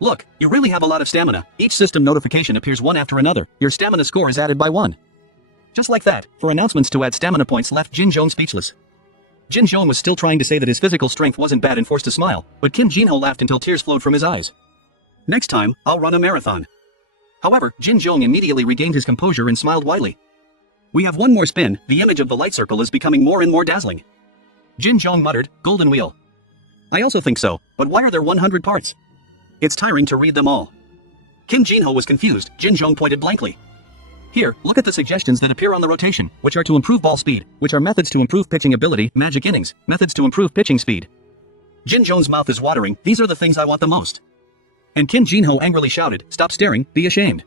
Look, you really have a lot of stamina. Each system notification appears one after another. Your stamina score is added by 1. Just like that, for announcements to add stamina points left Jin Jong speechless. Jin Jong was still trying to say that his physical strength wasn't bad and forced to smile, but Kim Jin-ho laughed until tears flowed from his eyes. Next time, I'll run a marathon. However, Jin Jong immediately regained his composure and smiled widely. We have one more spin, the image of the light circle is becoming more and more dazzling. Jin Jong muttered, golden wheel. I also think so, but why are there 100 parts? It's tiring to read them all. Kim Jin-ho was confused. Jin Jong pointed blankly. Here, look at the suggestions that appear on the rotation, which are to improve ball speed, which are methods to improve pitching ability, magic innings, methods to improve pitching speed. Jin Jong's mouth is watering, these are the things I want the most. And Kim Jin-ho angrily shouted, stop staring, be ashamed.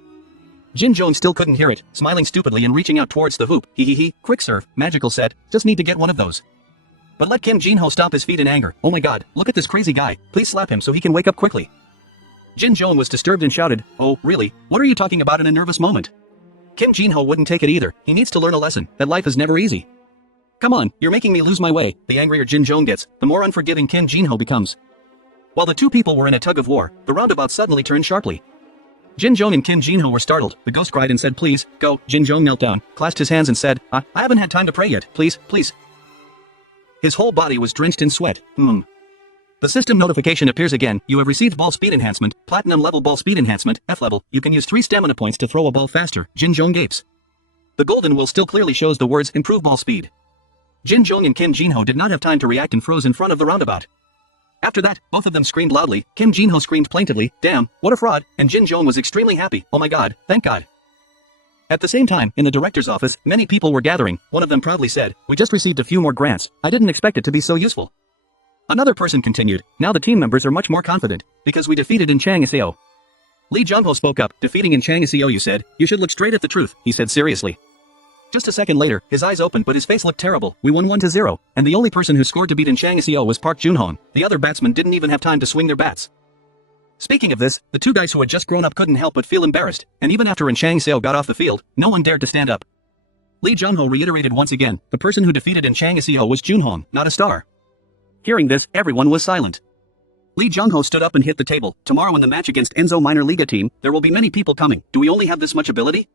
Jin Jong still couldn't hear it, smiling stupidly and reaching out towards the hoop. He, quick serve, magical set, just need to get one of those. But let Kim Jin-ho stomp his feet in anger. Oh my god, look at this crazy guy, please slap him so he can wake up quickly. Jin Jong was disturbed and shouted, oh, really, what are you talking about in a nervous moment? Kim Jin-ho wouldn't take it either, he needs to learn a lesson, that life is never easy. Come on, you're making me lose my way. The angrier Jin Jong gets, the more unforgiving Kim Jin-ho becomes. While the two people were in a tug of war, the roundabout suddenly turned sharply. Jin Jong and Kim Jin-ho were startled. The ghost cried and said please, go. Jin Jong knelt down, clasped his hands and said, I haven't had time to pray yet, please, please. His whole body was drenched in sweat. The system notification appears again. You have received ball speed enhancement, platinum level ball speed enhancement, F level. You can use 3 stamina points to throw a ball faster. Jin Jong gapes. The golden will still clearly shows the words improve ball speed. Jin Jong and Kim Jin-ho did not have time to react and froze in front of the roundabout. After that, both of them screamed loudly. Kim Jin-ho screamed plaintively, damn, what a fraud, and Jin Jong was extremely happy, oh my god, thank god. At the same time, in the director's office, many people were gathering. One of them proudly said, we just received a few more grants. I didn't expect it to be so useful. Another person continued, now the team members are much more confident, because we defeated in Chang Seo. Lee Jung-ho spoke up, defeating in Chang Seo you said, you should look straight at the truth, he said seriously. Just a second later, his eyes opened but his face looked terrible. We won 1-0, and the only person who scored to beat in Chang Seo was Park Junhon. The other batsmen didn't even have time to swing their bats. Speaking of this, the two guys who had just grown up couldn't help but feel embarrassed, and even after in Chang Seo got off the field, no one dared to stand up. Lee Jung-ho reiterated once again, the person who defeated in Chang Seo was Junhon, not a star. Hearing this, everyone was silent. Lee Jung-ho stood up and hit the table. Tomorrow in the match against Enzo Minor Liga team, there will be many people coming. Do we only have this much ability?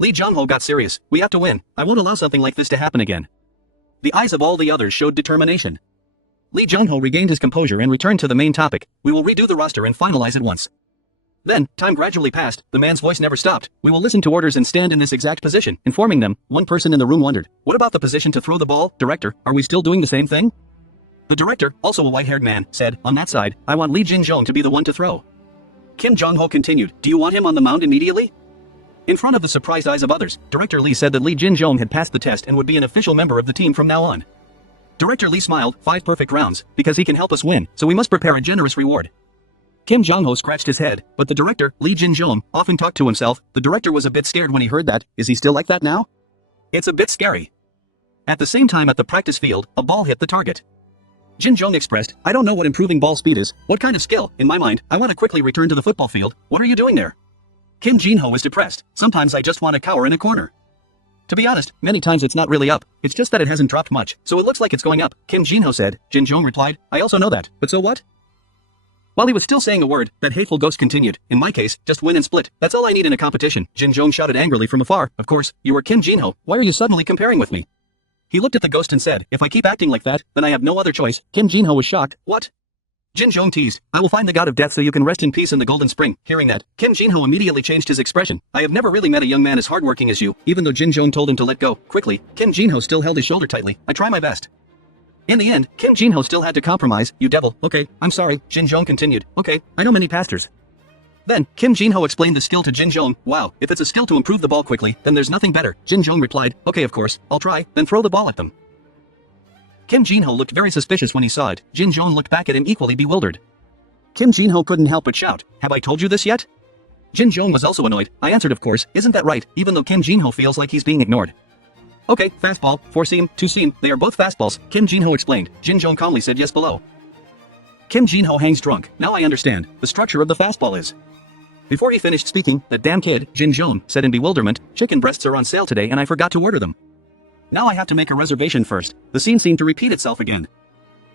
Lee Jung-ho got serious. We have to win. I won't allow something like this to happen again. The eyes of all the others showed determination. Lee Jung-ho regained his composure and returned to the main topic. We will redo the roster and finalize it once. Then, time gradually passed. The man's voice never stopped. We will listen to orders and stand in this exact position. Informing them, one person in the room wondered, what about the position to throw the ball? Director, are we still doing the same thing? The director, also a white-haired man, said, on that side, I want Lee Jin-jong to be the one to throw. Kim Jong-ho continued, do you want him on the mound immediately? In front of the surprised eyes of others, Director Lee said that Lee Jin-jong had passed the test and would be an official member of the team from now on. Director Lee smiled, 5 perfect rounds, because he can help us win, so we must prepare a generous reward. Kim Jong-ho scratched his head, but the director, Lee Jin-jong, often talked to himself. The director was a bit scared when he heard that. Is he still like that now? It's a bit scary. At the same time at the practice field, a ball hit the target. Jin-jong expressed, I don't know what improving ball speed is. What kind of skill? In my mind, I want to quickly return to the football field. What are you doing there? Kim Jin-ho was depressed. Sometimes I just want to cower in a corner. To be honest, many times it's not really up. It's just that it hasn't dropped much, so it looks like it's going up, Kim Jin-ho said. Jin-jong replied, I also know that, but so what? While he was still saying a word, that hateful ghost continued, in my case, just win and split. That's all I need in a competition. Jin-jong shouted angrily from afar, of course, you are Kim Jin-ho. Why are you suddenly comparing with me? He looked at the ghost and said, if I keep acting like that, then I have no other choice. Kim Jin-ho was shocked. What? Jin-jong teased, I will find the god of death so you can rest in peace in the golden spring. Hearing that, Kim Jin-ho immediately changed his expression. I have never really met a young man as hardworking as you. Even though Jin-jong told him to let go, quickly, Kim Jin-ho still held his shoulder tightly. I try my best. In the end, Kim Jin-ho still had to compromise. You devil. Okay, I'm sorry, Jin-jong continued. Okay, I know many pastors. Then, Kim Jin-ho explained the skill to Jin-jong. Wow, if it's a skill to improve the ball quickly, then there's nothing better. Jin-jong replied, okay of course, I'll try, then throw the ball at them. Kim Jin-ho looked very suspicious when he saw it. Jin-jong looked back at him equally bewildered. Kim Jin-ho couldn't help but shout, have I told you this yet? Jin-jong was also annoyed. I answered of course, isn't that right, even though Kim Jin-ho feels like he's being ignored. Okay, fastball, 4-seam, 2-seam, they are both fastballs, Kim Jin-ho explained. Jin-jong calmly said yes below. Kim Jin-ho hangs drunk. Now I understand. The structure of the fastball is. Before he finished speaking, that damn kid, Jin-jong, said in bewilderment, chicken breasts are on sale today and I forgot to order them. Now I have to make a reservation first. The scene seemed to repeat itself again.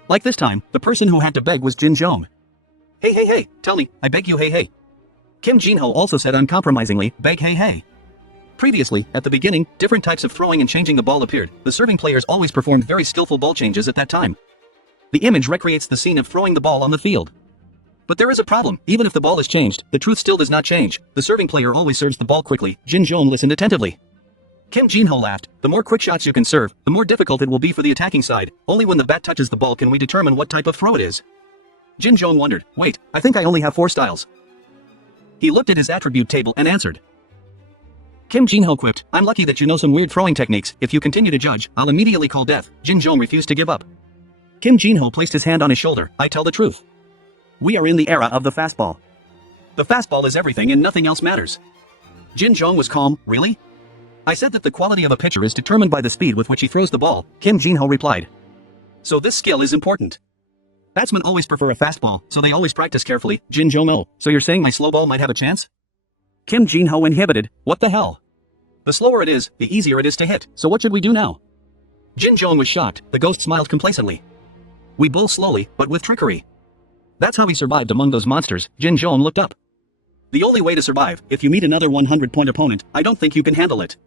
Like this time, the person who had to beg was Jin-jong. Hey, tell me, I beg you hey. Kim Jin-ho also said uncompromisingly, beg hey. Previously, at the beginning, different types of throwing and changing the ball appeared. The serving players always performed very skillful ball changes at that time. The image recreates the scene of throwing the ball on the field. But there is a problem. Even if the ball is changed, the truth still does not change. The serving player always serves the ball quickly. Jin-jong listened attentively. Kim Jin-ho laughed. The more quick shots you can serve, the more difficult it will be for the attacking side. Only when the bat touches the ball can we determine what type of throw it is. Jin-jong wondered, wait, I think I only have 4 styles. He looked at his attribute table and answered. Kim Jin-ho quipped, I'm lucky that you know some weird throwing techniques. If you continue to judge, I'll immediately call death. Jin-jong refused to give up. Kim Jin-ho placed his hand on his shoulder. I tell the truth. We are in the era of the fastball. The fastball is everything and nothing else matters. Jin-jong was calm. Really? I said that the quality of a pitcher is determined by the speed with which he throws the ball, Kim Jin-ho replied. So this skill is important. Batsmen always prefer a fastball, so they always practice carefully. Jin-jong, oh, so you're saying my slow ball might have a chance? Kim Jin-ho inhibited. What the hell? The slower it is, the easier it is to hit. So what should we do now? Jin-jong was shocked. The ghost smiled complacently. We bowl slowly, but with trickery. That's how he survived among those monsters. Jin Jong looked up. The only way to survive, if you meet another 100-point opponent, I don't think you can handle it.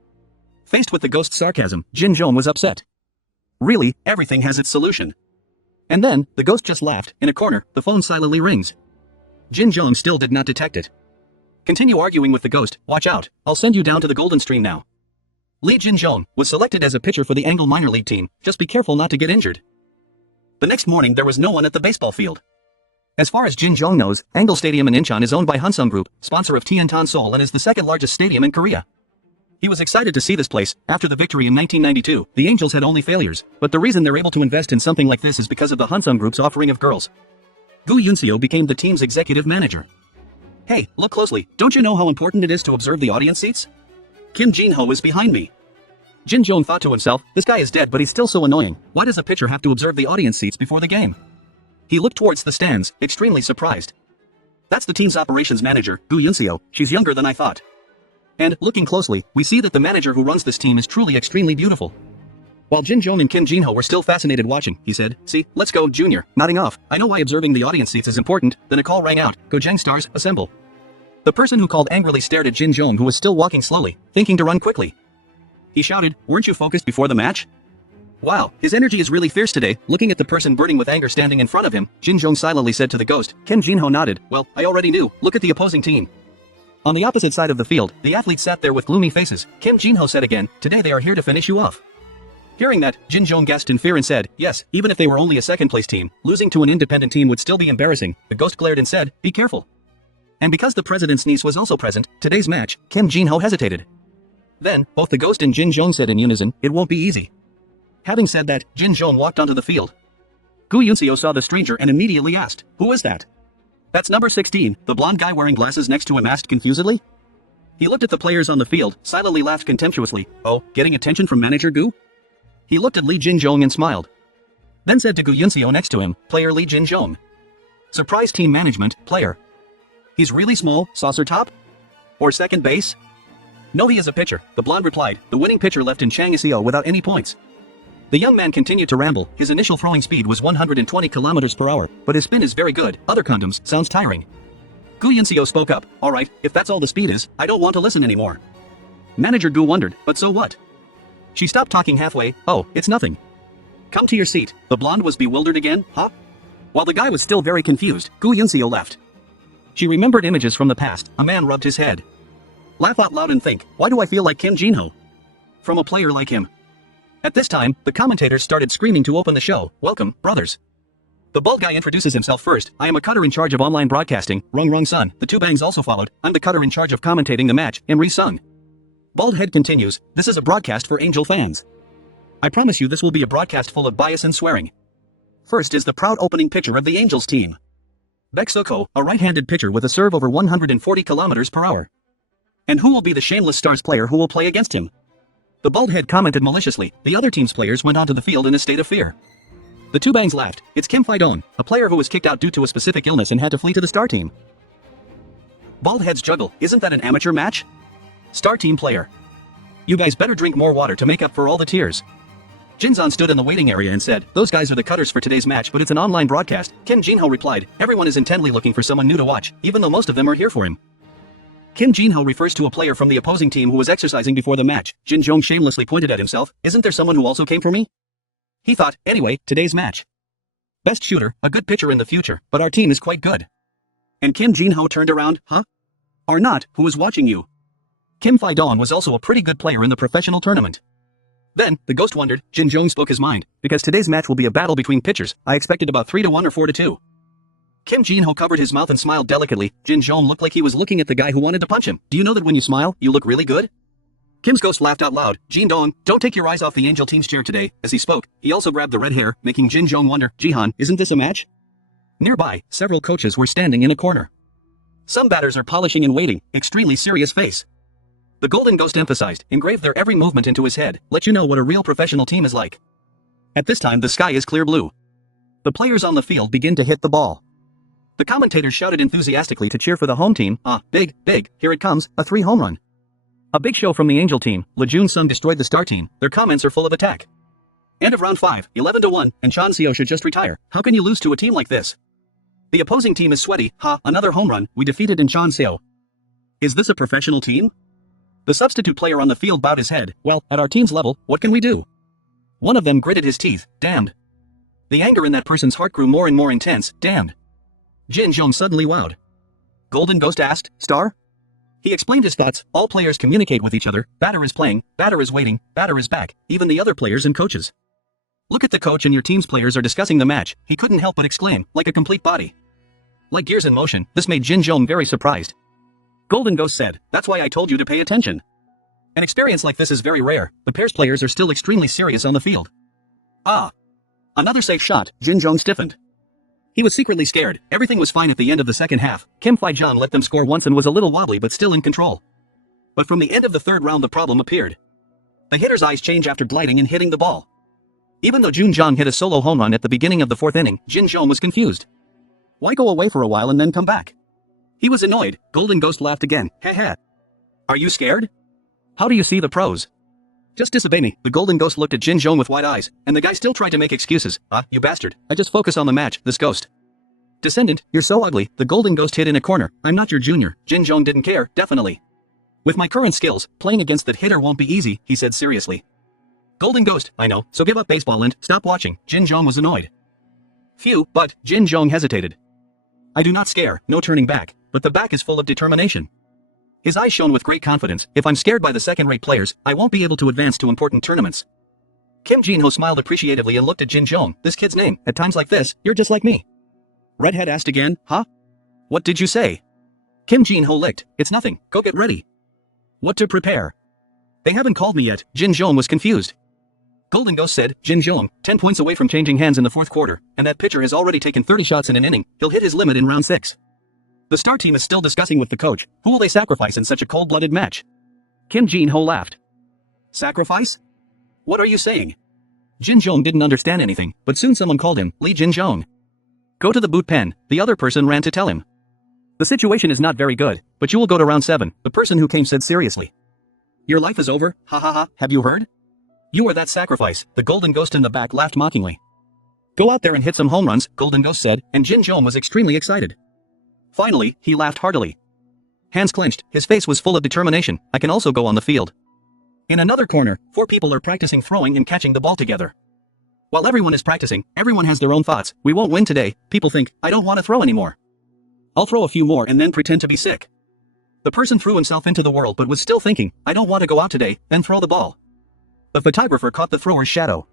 Faced with the ghost's sarcasm, Jin Jong was upset. Really, everything has its solution. And then, the ghost just laughed. In a corner, the phone silently rings. Jin Jong still did not detect it. Continue arguing with the ghost. Watch out, I'll send you down to the golden stream now. Lee Jin Jong was selected as a pitcher for the Angle minor league team. Just be careful not to get injured. The next morning there was no one at the baseball field. As far as Jin Jong knows, Angle Stadium in Incheon is owned by Hansung Group, sponsor of Tiantan Seoul, and is the second largest stadium in Korea. He was excited to see this place. After the victory in 1992, the Angels had only failures, but the reason they're able to invest in something like this is because of the Hansung Group's offering of girls. Gu Yunseo became the team's executive manager. Hey, look closely. Don't you know how important it is to observe the audience seats? Kim Jin-ho is behind me. Jin Jong thought to himself, this guy is dead but he's still so annoying. Why does a pitcher have to observe the audience seats before the game? He looked towards the stands, extremely surprised. That's the team's operations manager, Gu Yunseo. She's younger than I thought. And, looking closely, we see that the manager who runs this team is truly extremely beautiful. While Jin Jong and Kim Jin-ho were still fascinated watching, he said, see, let's go, Junior. Nodding off, I know why observing the audience seats is important. Then a call rang out, Gojang stars, assemble. The person who called angrily stared at Jin Jong, who was still walking slowly, thinking to run quickly. He shouted, weren't you focused before the match? Wow, his energy is really fierce today. Looking at the person burning with anger standing in front of him, Jin Jong silently said to the ghost. Kim Jin-ho nodded, well, I already knew. Look at the opposing team. On the opposite side of the field, the athletes sat there with gloomy faces. Kim Jin-ho said again, today they are here to finish you off. Hearing that, Jin Jong gasped in fear and said, yes, even if they were only a second-place team, losing to an independent team would still be embarrassing. The ghost glared and said, be careful. And because the president's niece was also present, today's match, Kim Jin-ho hesitated. Then, both the ghost and Jin Jong said in unison, it won't be easy. Having said that, Jin Jong walked onto the field. Gu Yunseo saw the stranger and immediately asked, who is that? That's number 16, the blonde guy wearing glasses next to him asked confusedly. He looked at the players on the field, silently laughed contemptuously. Oh, getting attention from manager Gu? He looked at Lee Jin Jong and smiled. Then said to Gu Yunseo next to him, player Lee Jin Jong. Surprise team management, player. He's really small, saucer top? Or second base? No, he is a pitcher, the blonde replied. The winning pitcher left in Changiseo without any points. The young man continued to ramble. His initial throwing speed was 120 kilometers per hour, but his spin is very good. Other condoms sounds tiring. Gu Yunseo spoke up. Alright, if that's all the speed is, I don't want to listen anymore. Manager Gu wondered, but so what? She stopped talking halfway. Oh, it's nothing. Come to your seat. The blonde was bewildered again, huh? While the guy was still very confused, Gu Yunseo left. She remembered images from the past. A man rubbed his head. Laugh out loud and think, why do I feel like Kim Jin-ho? From a player like him. At this time, the commentators started screaming to open the show. Welcome, brothers. The bald guy introduces himself first. I am a cutter in charge of online broadcasting, Rung Rung Sun. The two bangs also followed. I'm the cutter in charge of commentating the match, Imri Sung. Bald head continues, this is a broadcast for Angel fans. I promise you this will be a broadcast full of bias and swearing. First is the proud opening pitcher of the Angels team. Baek Soko, a right-handed pitcher with a serve over 140 kilometers per hour. And who will be the shameless stars player who will play against him? The bald head commented maliciously. The other team's players went onto the field in a state of fear. The two bangs laughed. It's Kim Fai-dong, a player who was kicked out due to a specific illness and had to flee to the star team. Bald heads juggle. Isn't that an amateur match? Star team player. You guys better drink more water to make up for all the tears. Jinzan stood in the waiting area and said, those guys are the cutters for today's match, but it's an online broadcast. Kim Jin-ho replied, everyone is intently looking for someone new to watch, even though most of them are here for him. Kim Jin-ho refers to a player from the opposing team who was exercising before the match. Jin Jong shamelessly pointed at himself. Isn't there someone who also came for me? He thought, anyway, today's match. Best shooter, a good pitcher in the future, but our team is quite good. And Kim Jin-ho turned around, huh? Are not, who is watching you? Kim Fai-dong was also a pretty good player in the professional tournament. Then, the ghost wondered. Jin Jong spoke his mind. Because today's match will be a battle between pitchers, I expected about 3-1 or 4-2. Kim Jin-ho covered his mouth and smiled delicately. Jin Jong looked like he was looking at the guy who wanted to punch him. Do you know that when you smile, you look really good? Kim's ghost laughed out loud. Jin Dong, don't take your eyes off the Angel team's chair today. As he spoke, he also grabbed the red hair, making Jin Jong wonder, Jihan, isn't this a match? Nearby, several coaches were standing in a corner. Some batters are polishing and waiting, extremely serious face. The golden ghost emphasized, engraved their every movement into his head, let you know what a real professional team is like. At this time the sky is clear blue. The players on the field begin to hit the ball. The commentators shouted enthusiastically to cheer for the home team. Big, here it comes, a 3-home run. A big show from the Angel team. Lejun Sung destroyed the star team. Their comments are full of attack. End of round 5, 11-1, and Chan Seo should just retire. How can you lose to a team like this? The opposing team is sweaty. Ha, another home run. We defeated Incheon Seo. Is this a professional team? The substitute player on the field bowed his head. Well, at our team's level, what can we do? One of them gritted his teeth. Damned. The anger in that person's heart grew more and more intense. Damned. Jin Jong suddenly wowed. Golden Ghost asked, Star? He explained his thoughts. All players communicate with each other. Batter is playing, batter is waiting, batter is back, even the other players and coaches. Look at the coach and your team's players are discussing the match. He couldn't help but exclaim, like a complete body. Like gears in motion, this made Jin Jong very surprised. Golden Ghost said, that's why I told you to pay attention. An experience like this is very rare. The pair's players are still extremely serious on the field. Ah. Another safe shot. Jin Jong stiffened. He was secretly scared. Everything was fine at the end of the second half. Kim Fai-jan let them score once and was a little wobbly but still in control. But from the end of the third round the problem appeared. The hitter's eyes change after gliding and hitting the ball. Even though Jun Jong hit a solo home run at the beginning of the fourth inning, Jin Jong was confused. Why go away for a while and then come back? He was annoyed. Golden Ghost laughed again. Heh. Are you scared? How do you see the pros? Just disobey me. The Golden Ghost looked at Jin Jong with wide eyes, and the guy still tried to make excuses. You bastard. I just focus on the match, this ghost. Descendant, you're so ugly. The Golden Ghost hid in a corner. I'm not your junior. Jin Jong didn't care, definitely. With my current skills, playing against that hitter won't be easy, he said seriously. Golden Ghost, I know, so give up baseball and stop watching. Jin Jong was annoyed. Phew, but Jin Jong hesitated. I do not scare, no turning back, but the back is full of determination. His eyes shone with great confidence. If I'm scared by the second-rate players, I won't be able to advance to important tournaments. Kim Jin-ho smiled appreciatively and looked at Jin Jong. This kid's name. At times like this, you're just like me. Redhead asked again, huh? What did you say? Kim Jin-ho licked. It's nothing. Go get ready. What to prepare? They haven't called me yet. Jin Jong was confused. Golden Ghost said, Jin Jong, 10 points away from changing hands in the fourth quarter, and that pitcher has already taken 30 shots in an inning. He'll hit his limit in round 6. The star team is still discussing with the coach. Who will they sacrifice in such a cold-blooded match? Kim Jin-ho laughed. Sacrifice? What are you saying? Jin Jong didn't understand anything, but soon someone called him, Lee Jin Jong. Go to the boot pen. The other person ran to tell him. The situation is not very good, but you will go to round 7, the person who came said seriously. Your life is over, ha ha ha, have you heard? You are that sacrifice. The Golden Ghost in the back laughed mockingly. Go out there and hit some home runs, Golden Ghost said, and Jin Jong was extremely excited. Finally, he laughed heartily. Hands clenched, his face was full of determination. I can also go on the field. In another corner, 4 people are practicing throwing and catching the ball together. While everyone is practicing, everyone has their own thoughts. We won't win today. People think, I don't want to throw anymore. I'll throw a few more and then pretend to be sick. The person threw himself into the world but was still thinking, I don't want to go out today, then throw the ball. The photographer caught the thrower's shadow.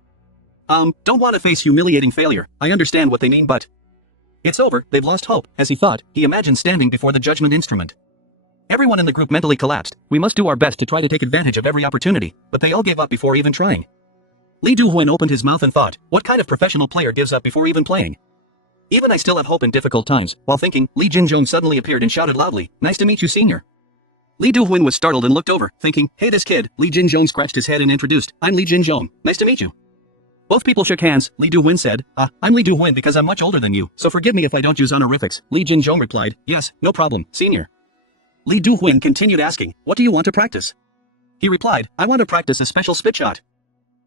Don't want to face humiliating failure. I understand what they mean, but... It's over, they've lost hope. As he thought, he imagined standing before the judgment instrument. Everyone in the group mentally collapsed. We must do our best to try to take advantage of every opportunity, but they all gave up before even trying. Lee Do-hwan opened his mouth and thought, what kind of professional player gives up before even playing? Even I still have hope in difficult times. While thinking, Lee Jin Jong suddenly appeared and shouted loudly, nice to meet you, senior. Lee Do-hwan was startled and looked over, thinking, hey this kid. Lee Jin Jong scratched his head and introduced, I'm Lee Jin Jong, nice to meet you. Both people shook hands. Lee Do-hwan said, I'm Lee Do-hwan because I'm much older than you, so forgive me if I don't use honorifics. Lee Jin Jong replied, yes, no problem, senior. Lee Do-hwan continued asking, what do you want to practice? He replied, I want to practice a special spit shot.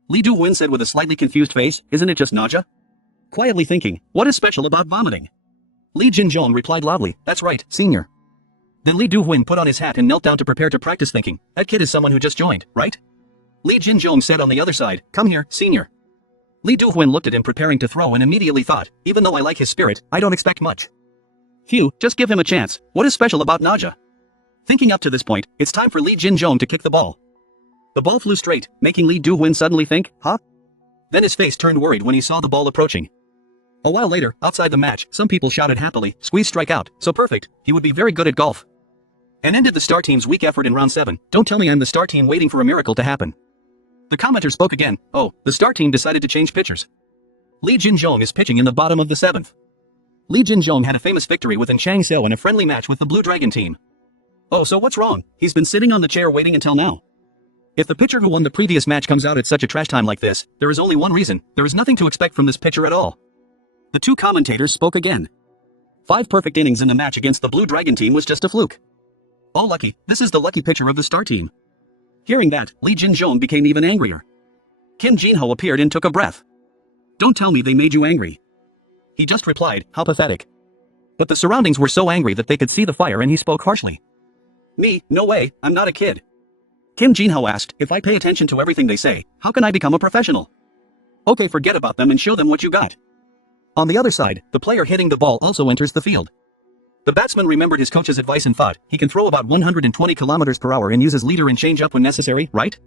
Lee Do-hwan said with a slightly confused face, isn't it just nausea? Quietly thinking, what is special about vomiting? Lee Jin Jong replied loudly, that's right, senior. Then Lee Do-hwan put on his hat and knelt down to prepare to practice thinking, that kid is someone who just joined, right? Lee Jin Jong said on the other side, come here, senior. Lee Do-hwan looked at him preparing to throw and immediately thought, even though I like his spirit, I don't expect much. Phew, just give him a chance. What is special about nausea? Thinking up to this point, it's time for Lee Jin Jong to kick the ball. The ball flew straight, making Lee Do-hwan suddenly think, huh? Then his face turned worried when he saw the ball approaching. A while later, outside the match, some people shouted happily, squeeze strike out, so perfect, he would be very good at golf. And ended the star team's weak effort in round 7. Don't tell me I'm the star team waiting for a miracle to happen. The commenter spoke again, oh, the star team decided to change pitchers. Lee Jin Jong is pitching in the bottom of the 7th. Lee Jin Jong had a famous victory with Incheon Seo in a friendly match with the Blue Dragon team. Oh, so what's wrong? He's been sitting on the chair waiting until now. If the pitcher who won the previous match comes out at such a trash time like this, there is only one reason, there is nothing to expect from this pitcher at all. The 2 commentators spoke again. 5 perfect innings in the match against the Blue Dragon team was just a fluke. Oh lucky, this is the lucky pitcher of the star team. Hearing that, Lee Jin Jong became even angrier. Kim Jin-ho appeared and took a breath. Don't tell me they made you angry. He just replied, how pathetic. But the surroundings were so angry that they could see the fire and he spoke harshly. Me, no way, I'm not a kid. Kim Jin-ho asked, if I pay attention to everything they say, how can I become a professional? Okay, forget about them and show them what you got. On the other side, the player hitting the ball also enters the field. The batsman remembered his coach's advice and thought, he can throw about 120 kilometers per hour and use his leader and change up when necessary, right?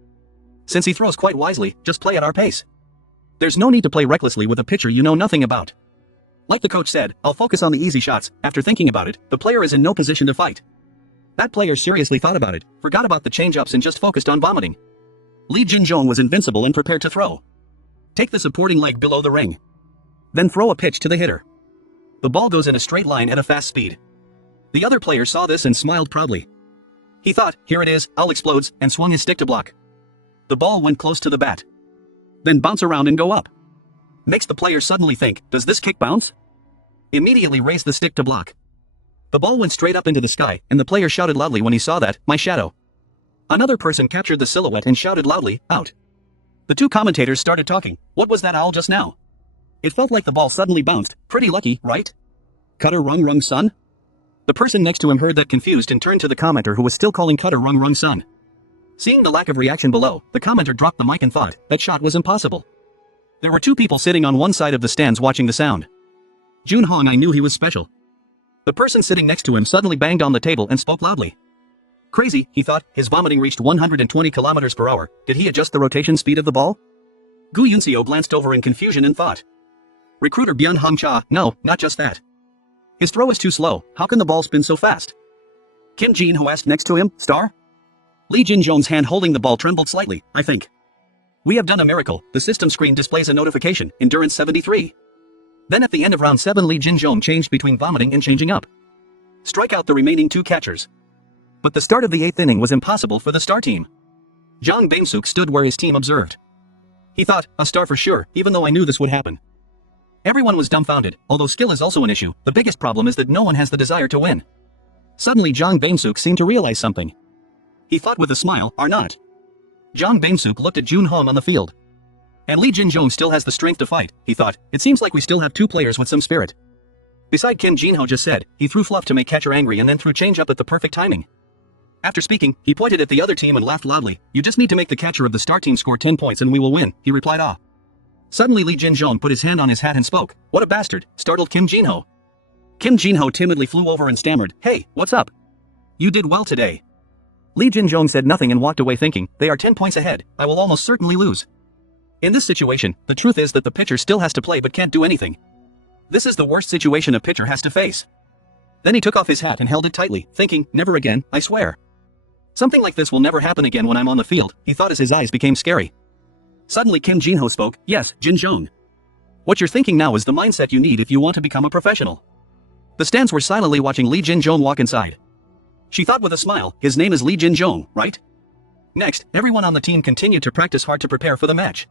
Since he throws quite wisely, just play at our pace. There's no need to play recklessly with a pitcher you know nothing about. Like the coach said, I'll focus on the easy shots. After thinking about it, the player is in no position to fight. That player seriously thought about it, forgot about the change-ups and just focused on vomiting. Lee Jin-jong was invincible and prepared to throw. Take the supporting leg below the ring. Then throw a pitch to the hitter. The ball goes in a straight line at a fast speed. The other player saw this and smiled proudly. He thought, here it is, I'll explodes, and swung his stick to block. The ball went close to the bat. Then bounce around and go up. Makes the player suddenly think, does this kick bounce? Immediately raise the stick to block. The ball went straight up into the sky, and the player shouted loudly when he saw that, my shadow. Another person captured the silhouette and shouted loudly, out. The two commentators started talking, what was that owl just now? It felt like the ball suddenly bounced, pretty lucky, right? Cutter rung rung son? The person next to him heard that confused and turned to the commenter who was still calling Cutter rung rung son. Seeing the lack of reaction below, the commenter dropped the mic and thought, that shot was impossible. There were two people sitting on one side of the stands watching the sound. Jun Hong, I knew he was special. The person sitting next to him suddenly banged on the table and spoke loudly. Crazy, he thought, his vomiting reached 120 kilometers per hour. Did he adjust the rotation speed of the ball? Gu Yunseo glanced over in confusion and thought. Recruiter Byun Hong Cha, no, not just that. His throw is too slow, how can the ball spin so fast? Kim Jin-ho asked next to him, star? Lee Jin-jong's hand holding the ball trembled slightly, I think. We have done a miracle, the system screen displays a notification, endurance 73. Then at the end of round 7 Lee Jin-jong changed between vomiting and changing up. Strike out the remaining two catchers. But the start of the 8th inning was impossible for the star team. Jang Baem-suk stood where his team observed. He thought, a star for sure, even though I knew this would happen. Everyone was dumbfounded, although skill is also an issue, the biggest problem is that no one has the desire to win. Suddenly Jang Baem-suk seemed to realize something. He thought with a smile, are not. Jang Baem-suk looked at Jun Hong on the field. And Lee Jin-jong still has the strength to fight, he thought, it seems like we still have two players with some spirit. Beside Kim Jin-ho just said, he threw fluff to make catcher angry and then threw change-up at the perfect timing. After speaking, he pointed at the other team and laughed loudly, you just need to make the catcher of the star team score 10 points and we will win, he replied ah. Suddenly Lee Jin-jong put his hand on his hat and spoke, what a bastard, startled Kim Jin-ho. Kim Jin-ho timidly flew over and stammered, hey, what's up? You did well today. Lee Jin-jong said nothing and walked away thinking, they are 10 points ahead, I will almost certainly lose. In this situation, the truth is that the pitcher still has to play but can't do anything. This is the worst situation a pitcher has to face. Then he took off his hat and held it tightly, thinking, never again, I swear. Something like this will never happen again when I'm on the field, he thought as his eyes became scary. Suddenly Kim Jin-ho spoke, yes, Jin-jong. What you're thinking now is the mindset you need if you want to become a professional. The stands were silently watching Lee Jin-jong walk inside. She thought with a smile, his name is Lee Jin-jong, right? Next, everyone on the team continued to practice hard to prepare for the match.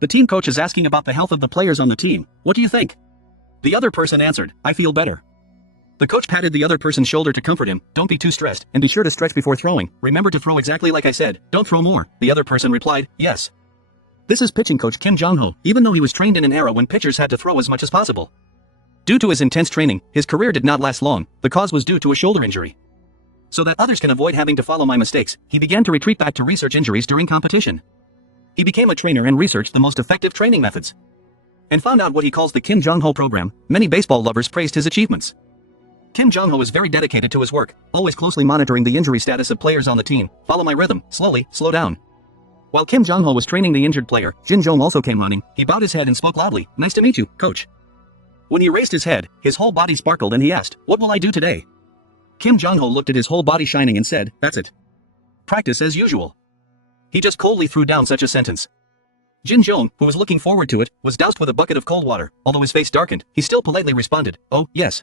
The team coach is asking about the health of the players on the team, what do you think? The other person answered, I feel better. The coach patted the other person's shoulder to comfort him, don't be too stressed, and be sure to stretch before throwing, remember to throw exactly like I said, don't throw more, the other person replied, yes. This is pitching coach Kim Jong-ho, even though he was trained in an era when pitchers had to throw as much as possible. Due to his intense training, his career did not last long, the cause was due to a shoulder injury. So that others can avoid having to follow my mistakes, he began to retreat back to research injuries during competition. He became a trainer and researched the most effective training methods. And found out what he calls the Kim Jong-ho program. Many baseball lovers praised his achievements. Kim Jong-ho is very dedicated to his work, always closely monitoring the injury status of players on the team. Follow my rhythm, slowly, slow down. While Kim Jong-ho was training the injured player, Jin-jong also came running. He bowed his head and spoke loudly, nice to meet you, coach. When he raised his head, his whole body sparkled and he asked, what will I do today? Kim Jong-ho looked at his whole body shining and said, that's it. Practice as usual. He just coldly threw down such a sentence. Jin-jong, who was looking forward to it, was doused with a bucket of cold water. Although his face darkened, he still politely responded, oh, yes.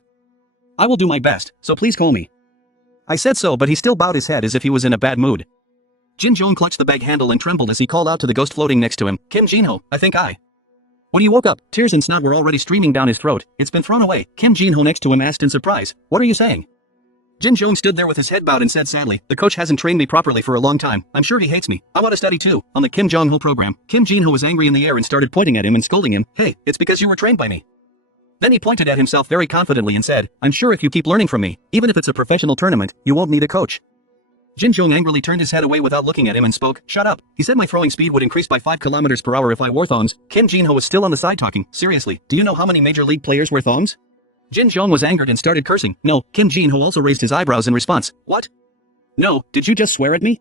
I will do my best, so please call me. I said so, but he still bowed his head as if he was in a bad mood. Jin-jong clutched the bag handle and trembled as he called out to the ghost floating next to him, Kim Jin-ho, I think I. When he woke up, tears and snot were already streaming down his throat. It's been thrown away. Kim Jin-ho next to him asked in surprise, what are you saying? Jin-jong stood there with his head bowed and said sadly, the coach hasn't trained me properly for a long time. I'm sure he hates me. I want to study too. On the Kim Jong-ho program, Kim Jin-ho was angry in the air and started pointing at him and scolding him, hey, it's because you were trained by me. Then he pointed at himself very confidently and said, "I'm sure if you keep learning from me, even if it's a professional tournament, you won't need a coach." Jin Jong angrily turned his head away without looking at him and spoke, "Shut up." He said my throwing speed would increase by 5 kilometers per hour if I wore thongs. Kim Jin-ho was still on the side talking, "Seriously, do you know how many major league players wear thongs?" Jin Jong was angered and started cursing. "No." Kim Jin-ho also raised his eyebrows in response. "What? No, did you just swear at me?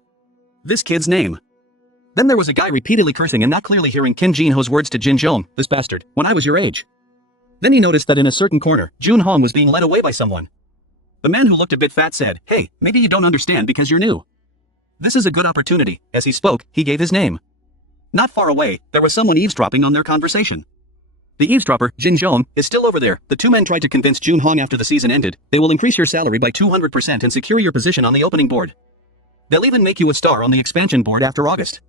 This kid's name." Then there was a guy repeatedly cursing and not clearly hearing Kim Jin-ho's words to Jin Jong, "This bastard, when I was your age." Then he noticed that in a certain corner, Jun Hong was being led away by someone. The man who looked a bit fat said, "Hey, maybe you don't understand because you're new. This is a good opportunity." As he spoke, he gave his name. Not far away, there was someone eavesdropping on their conversation. The eavesdropper, Jin Jong, is still over there. The two men tried to convince Jun Hong after the season ended, they will increase your salary by 200% and secure your position on the opening board. They'll even make you a star on the expansion board after August.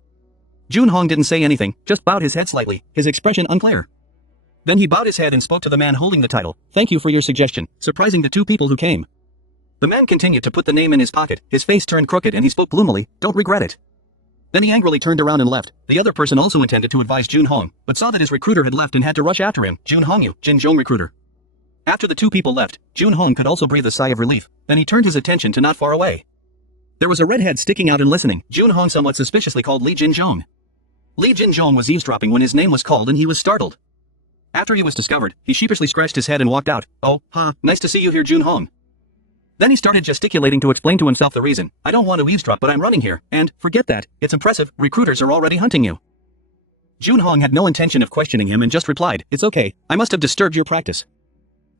Jun Hong didn't say anything, just bowed his head slightly, his expression unclear. Then he bowed his head and spoke to the man holding the title. "Thank you for your suggestion," surprising the two people who came. The man continued to put the name in his pocket, his face turned crooked and he spoke gloomily, "Don't regret it." Then he angrily turned around and left. The other person also intended to advise Jun Hong, but saw that his recruiter had left and had to rush after him. Jun Hongyu, Jin Jong recruiter. After the two people left, Jun Hong could also breathe a sigh of relief. Then he turned his attention to not far away. There was a red head sticking out and listening. Jun Hong somewhat suspiciously called Lee Jin Jong. Lee Jin Jong was eavesdropping when his name was called and he was startled. After he was discovered, he sheepishly scratched his head and walked out. "Oh, nice to see you here, Jun Hong." Then he started gesticulating to explain to himself the reason. "I don't want to eavesdrop but I'm running here, and, forget that, it's impressive, recruiters are already hunting you." Jun Hong had no intention of questioning him and just replied, "It's okay, I must have disturbed your practice."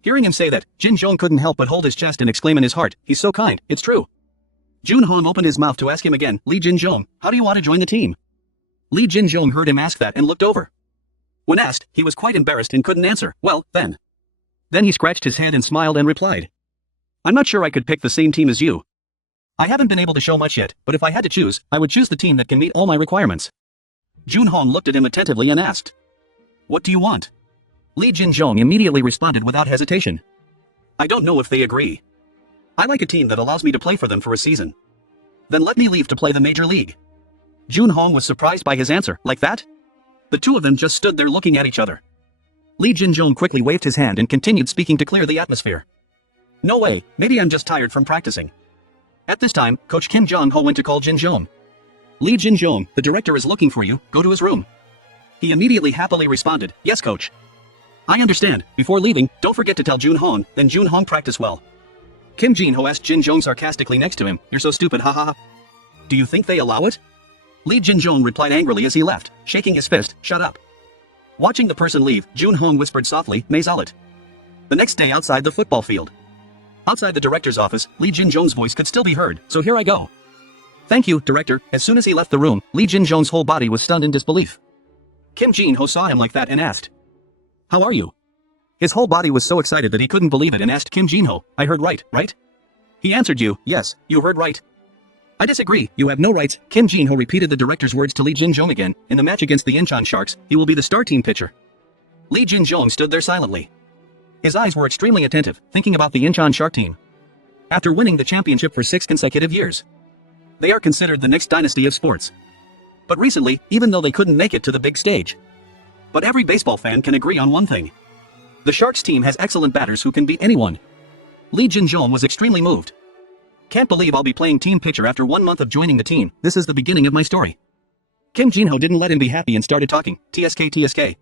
Hearing him say that, Jin Jong couldn't help but hold his chest and exclaim in his heart, "He's so kind, it's true." Jun Hong opened his mouth to ask him again, "Lee Jin Jong, how do you want to join the team?" Lee Jin Jong heard him ask that and looked over. When asked, he was quite embarrassed and couldn't answer. "Well, then." Then he scratched his head and smiled and replied, "I'm not sure I could pick the same team as you. I haven't been able to show much yet, but if I had to choose, I would choose the team that can meet all my requirements." Jun Hong looked at him attentively and asked, "What do you want?" Lee Jin Jong immediately responded without hesitation, "I don't know if they agree. I like a team that allows me to play for them for a season. Then let me leave to play the major league." Jun Hong was surprised by his answer. Like that? The two of them just stood there looking at each other. Lee Jin Jong quickly waved his hand and continued speaking to clear the atmosphere. "No way, maybe I'm just tired from practicing." At this time, Coach Kim Jong-ho went to call Jin Jong. "Lee Jin Jong, the director is looking for you, go to his room." He immediately happily responded, "Yes, coach. I understand. Before leaving, don't forget to tell Jun Hong, then Jun Hong practice well." Kim Jin-ho asked Jin Jong sarcastically next to him, "You're so stupid, haha. Do you think they allow it?" Lee Jin Jong replied angrily as he left, shaking his fist, "Shut up." Watching the person leave, Jun Hong whispered softly, "May Zalit." The next day outside the football field. Outside the director's office, Lee Jin Jong's voice could still be heard, "So here I go." "Thank you, director." As soon as he left the room, Lee Jin Jong's whole body was stunned in disbelief. Kim Jin-ho saw him like that and asked, "How are you?" His whole body was so excited that he couldn't believe it and asked Kim Jin-ho, "I heard right? He answered you, "Yes, you heard right." "I disagree, you have no rights." Kim Jin-ho repeated the director's words to Lee Jin Jong again. "In the match against the Incheon Sharks, he will be the star team pitcher." Lee Jin Jong stood there silently. His eyes were extremely attentive, thinking about the Incheon Shark team. After winning the championship for 6 consecutive years, they are considered the next dynasty of sports. But recently, even though they couldn't make it to the big stage. But every baseball fan can agree on one thing. The Sharks team has excellent batters who can beat anyone. Lee Jin Jong was extremely moved. "Can't believe I'll be playing team pitcher after 1 month of joining the team. This is the beginning of my story." Kim Jin-ho didn't let him be happy and started talking, TSK.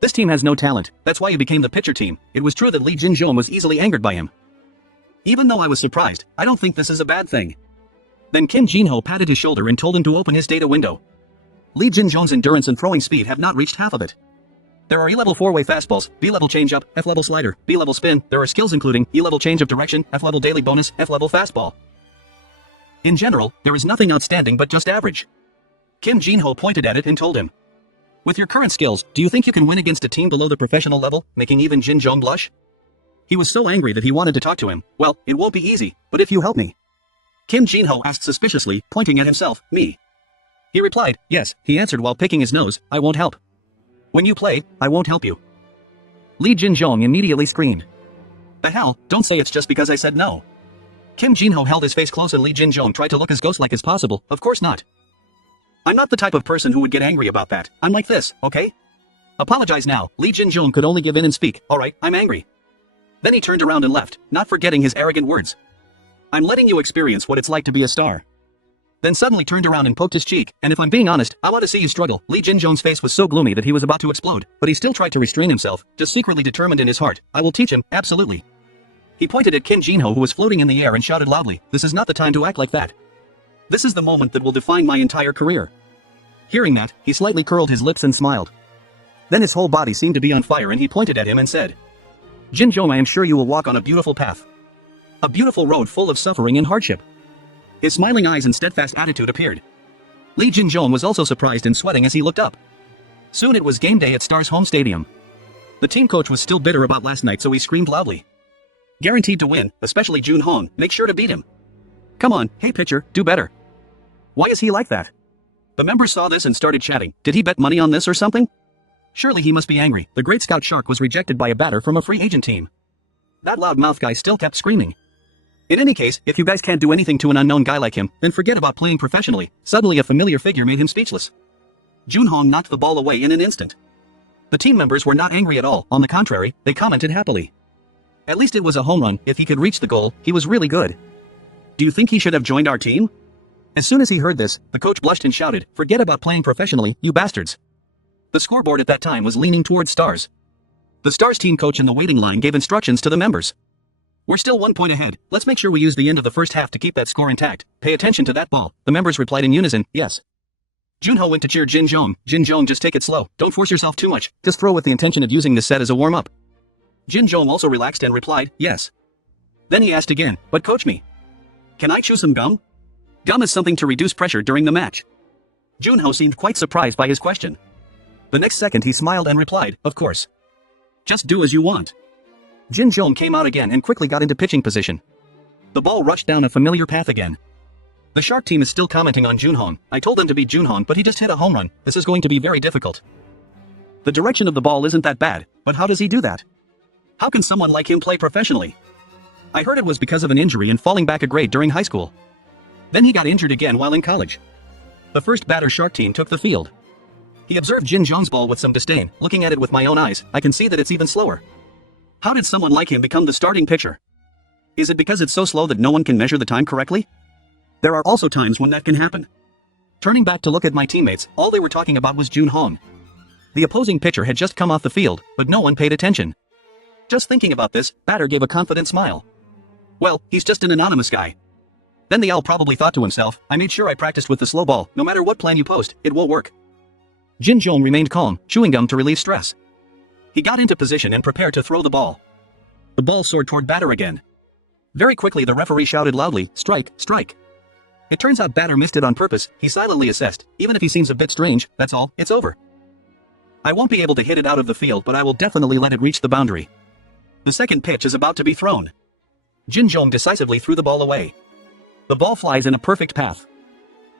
"This team has no talent, that's why you became the pitcher team." It was true that Lee Jin Jong was easily angered by him. "Even though I was surprised, I don't think this is a bad thing." Then Kim Jin-ho patted his shoulder and told him to open his data window. Lee Jin Jong's endurance and throwing speed have not reached half of it. There are E-level 4-way fastballs, B-level changeup, F-level slider, B-level spin. There are skills including E-level change of direction, F-level daily bonus, F-level fastball. In general, there is nothing outstanding but just average. Kim Jin-ho pointed at it and told him, "With your current skills, do you think you can win against a team below the professional level, making even Jin Jong blush?" He was so angry that he wanted to talk to him. "Well, it won't be easy, but if you help me." Kim Jin-ho asked suspiciously, pointing at himself, "Me?" He replied, "Yes," he answered while picking his nose, "I won't help. When you play, I won't help you." Lee Jin Jong immediately screamed, "The hell, don't say it's just because I said no." Kim Jin-ho held his face close and Lee Jin Jong tried to look as ghost-like as possible. "Of course not. I'm not the type of person who would get angry about that. I'm like this, okay? Apologize now. Lee Jin-jong could only give in and speak. Alright, I'm angry. Then he turned around and left, not forgetting his arrogant words. I'm letting you experience what it's like to be a star. Then suddenly turned around and poked his cheek, and if I'm being honest, I want to see you struggle. Lee Jin-jong's face was so gloomy that he was about to explode, but he still tried to restrain himself, just secretly determined in his heart. I will teach him, absolutely. He pointed at Kim Jin-ho who was floating in the air and shouted loudly, this is not the time to act like that. This is the moment that will define my entire career. Hearing that, he slightly curled his lips and smiled. Then his whole body seemed to be on fire and he pointed at him and said, Jin-jong, I am sure you will walk on a beautiful path. A beautiful road full of suffering and hardship. His smiling eyes and steadfast attitude appeared. Lee Jin-jong was also surprised and sweating as he looked up. Soon it was game day at Star's home stadium. The team coach was still bitter about last night, so he screamed loudly. Guaranteed to win, especially Jun Hong, make sure to beat him. Come on, hey pitcher, do better. Why is he like that? The members saw this and started chatting. Did he bet money on this or something? Surely he must be angry. The great scout shark was rejected by a batter from a free agent team. That loudmouth guy still kept screaming. In any case, if you guys can't do anything to an unknown guy like him, then forget about playing professionally. Suddenly a familiar figure made him speechless. Jun Hong knocked the ball away in an instant. The team members were not angry at all. On the contrary, they commented happily. At least it was a home run. If he could reach the goal, he was really good. Do you think he should have joined our team? As soon as he heard this, the coach blushed and shouted, forget about playing professionally, you bastards. The scoreboard at that time was leaning towards Stars. The Stars team coach in the waiting line gave instructions to the members. We're still 1 point ahead. Let's make sure we use the end of the first half to keep that score intact. Pay attention to that ball. The members replied in unison, yes. Junho went to cheer Jin-jong. Jin-jong, just take it slow. Don't force yourself too much. Just throw with the intention of using this set as a warm-up. Jin-jong also relaxed and replied, yes. Then he asked again, but coach me. Can I chew some gum? Gum is something to reduce pressure during the match. Junho seemed quite surprised by his question. The next second he smiled and replied, of course. Just do as you want. Jin-jong came out again and quickly got into pitching position. The ball rushed down a familiar path again. The Shark team is still commenting on Junhong. I told them to beat Junhong, but he just hit a home run. This is going to be very difficult. The direction of the ball isn't that bad, but how does he do that? How can someone like him play professionally? I heard it was because of an injury and falling back a grade during high school. Then he got injured again while in college. The first batter Shark team took the field. He observed Jin-jong's ball with some disdain. Looking at it with my own eyes, I can see that it's even slower. How did someone like him become the starting pitcher? Is it because it's so slow that no one can measure the time correctly? There are also times when that can happen. Turning back to look at my teammates, all they were talking about was Jun Hong. The opposing pitcher had just come off the field, but no one paid attention. Just thinking about this, batter gave a confident smile. Well, he's just an anonymous guy. Then the owl probably thought to himself, I made sure I practiced with the slow ball. No matter what plan you post, it will work. Jin-jong remained calm, chewing gum to relieve stress. He got into position and prepared to throw the ball. The ball soared toward batter again. Very quickly the referee shouted loudly, strike, strike. It turns out batter missed it on purpose. He silently assessed, even if he seems a bit strange, that's all, it's over. I won't be able to hit it out of the field, but I will definitely let it reach the boundary. The second pitch is about to be thrown. Jin-jong decisively threw the ball away. The ball flies in a perfect path.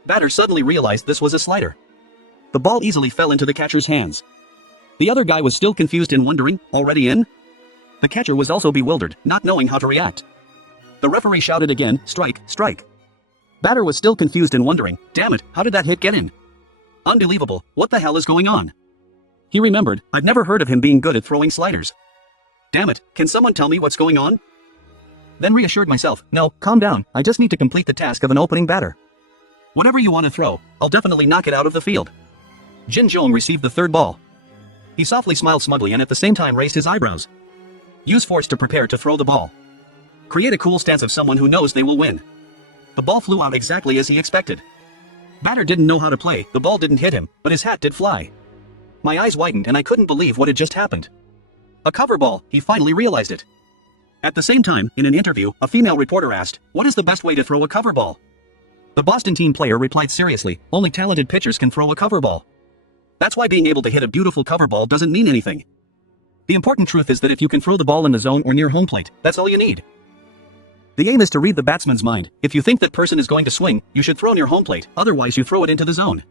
Batter suddenly realized this was a slider. The ball easily fell into the catcher's hands. The other guy was still confused and wondering, already in? The catcher was also bewildered, not knowing how to react. The referee shouted again, strike, strike. Batter was still confused and wondering, damn it, how did that hit get in? Unbelievable, what the hell is going on? He remembered, I've never heard of him being good at throwing sliders. Damn it, can someone tell me what's going on? Then reassured myself, no, calm down, I just need to complete the task of an opening batter. Whatever you want to throw, I'll definitely knock it out of the field. Jin-jong received the third ball. He softly smiled smugly and at the same time raised his eyebrows. Use force to prepare to throw the ball. Create a cool stance of someone who knows they will win. The ball flew out exactly as he expected. Batter didn't know how to play, the ball didn't hit him, but his hat did fly. My eyes widened and I couldn't believe what had just happened. A cover ball, he finally realized it. At the same time, in an interview, a female reporter asked, what is the best way to throw a cover ball? The Boston team player replied seriously, only talented pitchers can throw a cover ball. That's why being able to hit a beautiful cover ball doesn't mean anything. The important truth is that if you can throw the ball in the zone or near home plate, that's all you need. The aim is to read the batsman's mind. If you think that person is going to swing, you should throw near home plate, otherwise you throw it into the zone.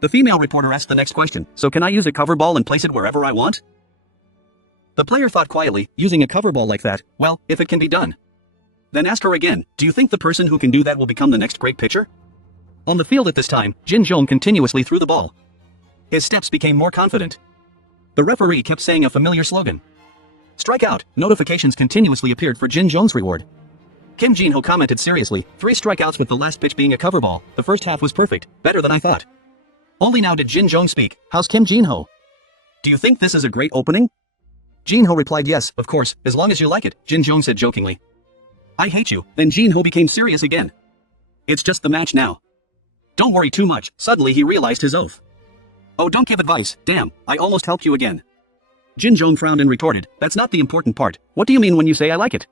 The female reporter asked the next question, so can I use a cover ball and place it wherever I want? The player thought quietly, using a cover ball like that, well, if it can be done. Then ask her again, do you think the person who can do that will become the next great pitcher? On the field at this time, Jin-jong continuously threw the ball. His steps became more confident. The referee kept saying a familiar slogan. Strikeout. Notifications continuously appeared for Jin Jong's reward. Kim Jin-ho commented seriously, 3 strikeouts with the last pitch being a cover ball. The first half was perfect, better than I thought. Only now did Jin Jong speak. How's Kim Jin-ho? Do you think this is a great opening? Jin-ho replied yes, of course, as long as you like it, Jin Jong said jokingly. I hate you. Then Jin-ho became serious again. It's just the match now. Don't worry too much. Suddenly he realized his oath. Oh, don't give advice. Damn, I almost helped you again. Jin Jong frowned and retorted, that's not the important part. What do you mean when you say I like it?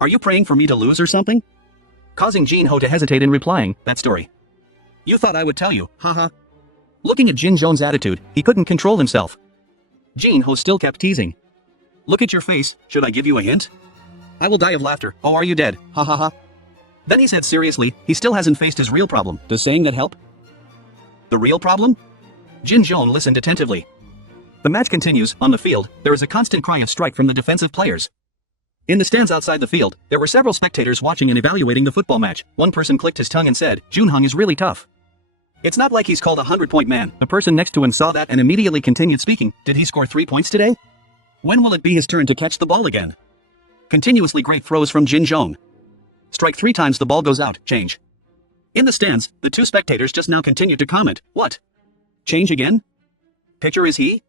Are you praying for me to lose or something? Causing Jin-ho to hesitate in replying, that story. You thought I would tell you, haha. Looking at Jin Jong's attitude, he couldn't control himself. Jin-ho still kept teasing. Look at your face, should I give you a hint? I will die of laughter, oh are you dead, ha ha ha. Then he said seriously, he still hasn't faced his real problem, does saying that help? The real problem? Jin Jong listened attentively. The match continues, on the field, there is a constant cry of strike from the defensive players. In the stands outside the field, there were several spectators watching and evaluating the football match. One person clicked his tongue and said, Junhong is really tough. It's not like he's called a 100-point man. The person next to him saw that and immediately continued speaking, did he score 3 points today? When will it be his turn to catch the ball again? Continuously great throws from Jin Jong. Strike 3 times the ball goes out, change. In the stands, the 2 spectators just now continued to comment, what? Change again? Pitcher is he?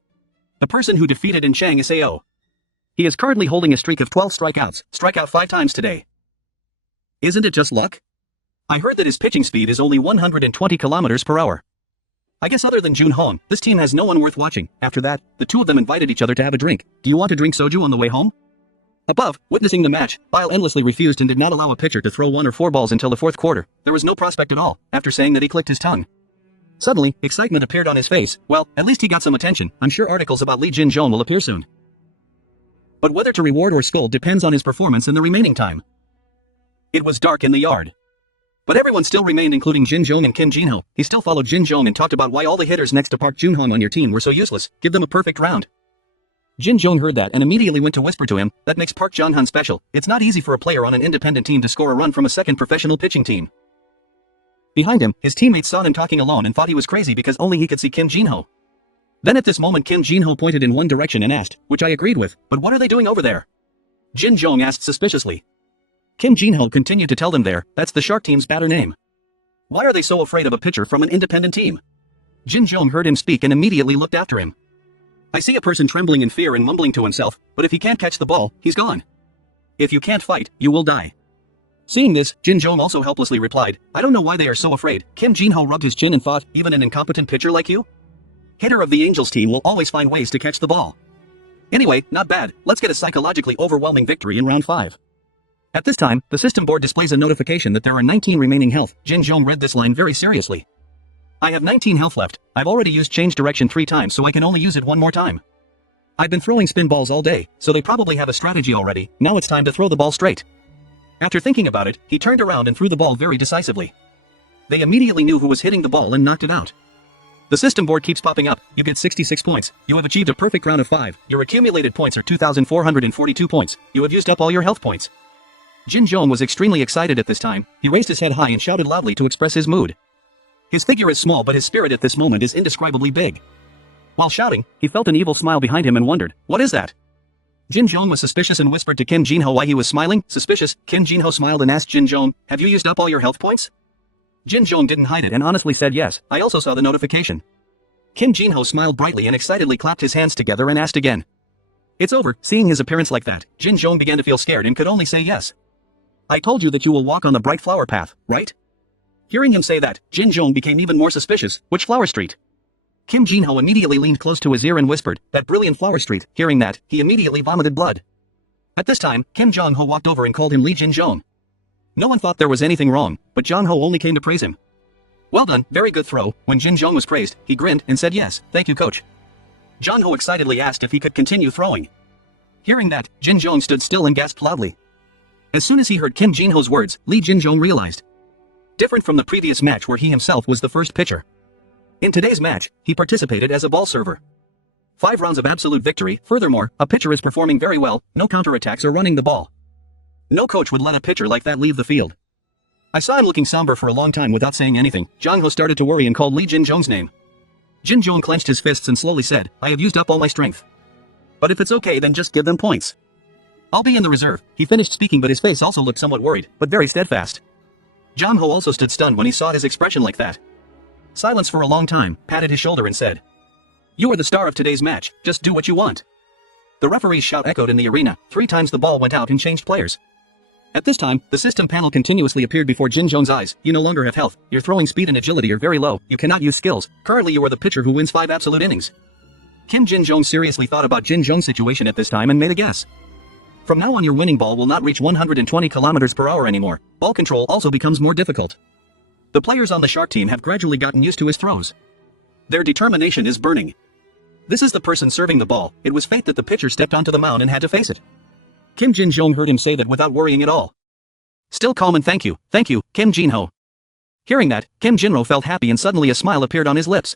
The person who defeated In Chang is AO. He is currently holding a streak of 12 strikeouts, struck out 5 times today. Isn't it just luck? I heard that his pitching speed is only 120 kilometers per hour. I guess other than Jun Hong, this team has no one worth watching. After that, the 2 of them invited each other to have a drink. Do you want to drink soju on the way home? Above, witnessing the match, Bile endlessly refused and did not allow a pitcher to throw 1 or 4 balls until the 4th quarter. There was no prospect at all, after saying that he clicked his tongue. Suddenly, excitement appeared on his face. Well, at least he got some attention. I'm sure articles about Lee Jin Jong will appear soon. But whether to reward or scold depends on his performance in the remaining time. It was dark in the yard. But everyone still remained, including Jin Jong and Kim Jin-ho. He still followed Jin Jong and talked about why all the hitters next to Park Jun-hong on your team were so useless. Give them a perfect round. Jin Jong heard that and immediately went to whisper to him, that makes Park Jun-han special. It's not easy for a player on an independent team to score a run from a second professional pitching team. Behind him, his teammates saw him talking alone and thought he was crazy because only he could see Kim Jin-ho. Then at this moment Kim Jin-ho pointed in one direction and asked, which I agreed with, but what are they doing over there? Jin Jong asked suspiciously. Kim Jin-ho continued to tell them there, that's the Shark team's batter name. Why are they so afraid of a pitcher from an independent team? Jin Jong heard him speak and immediately looked after him. I see a person trembling in fear and mumbling to himself, but if he can't catch the ball, he's gone. If you can't fight, you will die. Seeing this, Jin Jong also helplessly replied, I don't know why they are so afraid. Kim Jin-ho rubbed his chin and thought, even an incompetent pitcher like you? Hitter of the Angels team will always find ways to catch the ball. Anyway, not bad, let's get a psychologically overwhelming victory in round 5. At this time, the system board displays a notification that there are 19 remaining health. Jin Jong read this line very seriously. I have 19 health left. I've already used change direction 3 times so I can only use it 1 more time. I've been throwing spin balls all day, so they probably have a strategy already. Now it's time to throw the ball straight. After thinking about it, he turned around and threw the ball very decisively. They immediately knew who was hitting the ball and knocked it out. The system board keeps popping up. You get 66 points. You have achieved a perfect round of 5. Your accumulated points are 2,442 points. You have used up all your health points. Jin Jong was extremely excited at this time. He raised his head high and shouted loudly to express his mood. His figure is small but his spirit at this moment is indescribably big. While shouting, he felt an evil smile behind him and wondered, what is that? Jin Jong was suspicious and whispered to Kim Jin-ho why he was smiling. Suspicious, Kim Jin-ho smiled and asked Jin Jong, have you used up all your health points? Jin Jong didn't hide it and honestly said yes, I also saw the notification. Kim Jin-ho smiled brightly and excitedly clapped his hands together and asked again. It's over. Seeing his appearance like that, Jin Jong began to feel scared and could only say yes. I told you that you will walk on the bright flower path, right? Hearing him say that, Jin Jong became even more suspicious. Which flower street? Kim Jin-ho immediately leaned close to his ear and whispered, that brilliant flower street. Hearing that, he immediately vomited blood. At this time, Kim Jong-ho walked over and called him Lee Jin Jong. No one thought there was anything wrong, but Jong-ho only came to praise him. Well done, very good throw. When Jin Jong was praised, he grinned and said yes, thank you coach. Jong-ho excitedly asked if he could continue throwing. Hearing that, Jin Jong stood still and gasped loudly. As soon as he heard Kim Jin-ho's words, Lee Jin Jong realized. Different from the previous match where he himself was the first pitcher. In today's match, he participated as a ball server. 5 rounds of absolute victory. Furthermore, a pitcher is performing very well, no counterattacks or running the ball. No coach would let a pitcher like that leave the field. I saw him looking somber for a long time without saying anything. Jong-ho started to worry and called Lee Jin Jong's name. Jin Jong clenched his fists and slowly said, I have used up all my strength. But if it's okay, then just give them points. I'll be in the reserve. He finished speaking, but his face also looked somewhat worried, but very steadfast. Jang Ho also stood stunned when he saw his expression like that. Silence for a long time, patted his shoulder and said, You are the star of today's match, just do what you want. The referee's shout echoed in the arena. 3 times the ball went out and changed players. At this time, the system panel continuously appeared before Jin Jong's eyes. You no longer have health, your throwing speed and agility are very low, you cannot use skills, currently you are the pitcher who wins 5 absolute innings. Kim Jin Jong seriously thought about Jin Jong's situation at this time and made a guess. From now on your winning ball will not reach 120 kilometers per hour anymore, ball control also becomes more difficult. The players on the shark team have gradually gotten used to his throws. Their determination is burning. This is the person serving the ball, it was fate that the pitcher stepped onto the mound and had to face it. Kim Jin Jong heard him say that without worrying at all. Still calm and thank you, Kim Jin Ho. Hearing that, Kim Jinro felt happy and suddenly a smile appeared on his lips.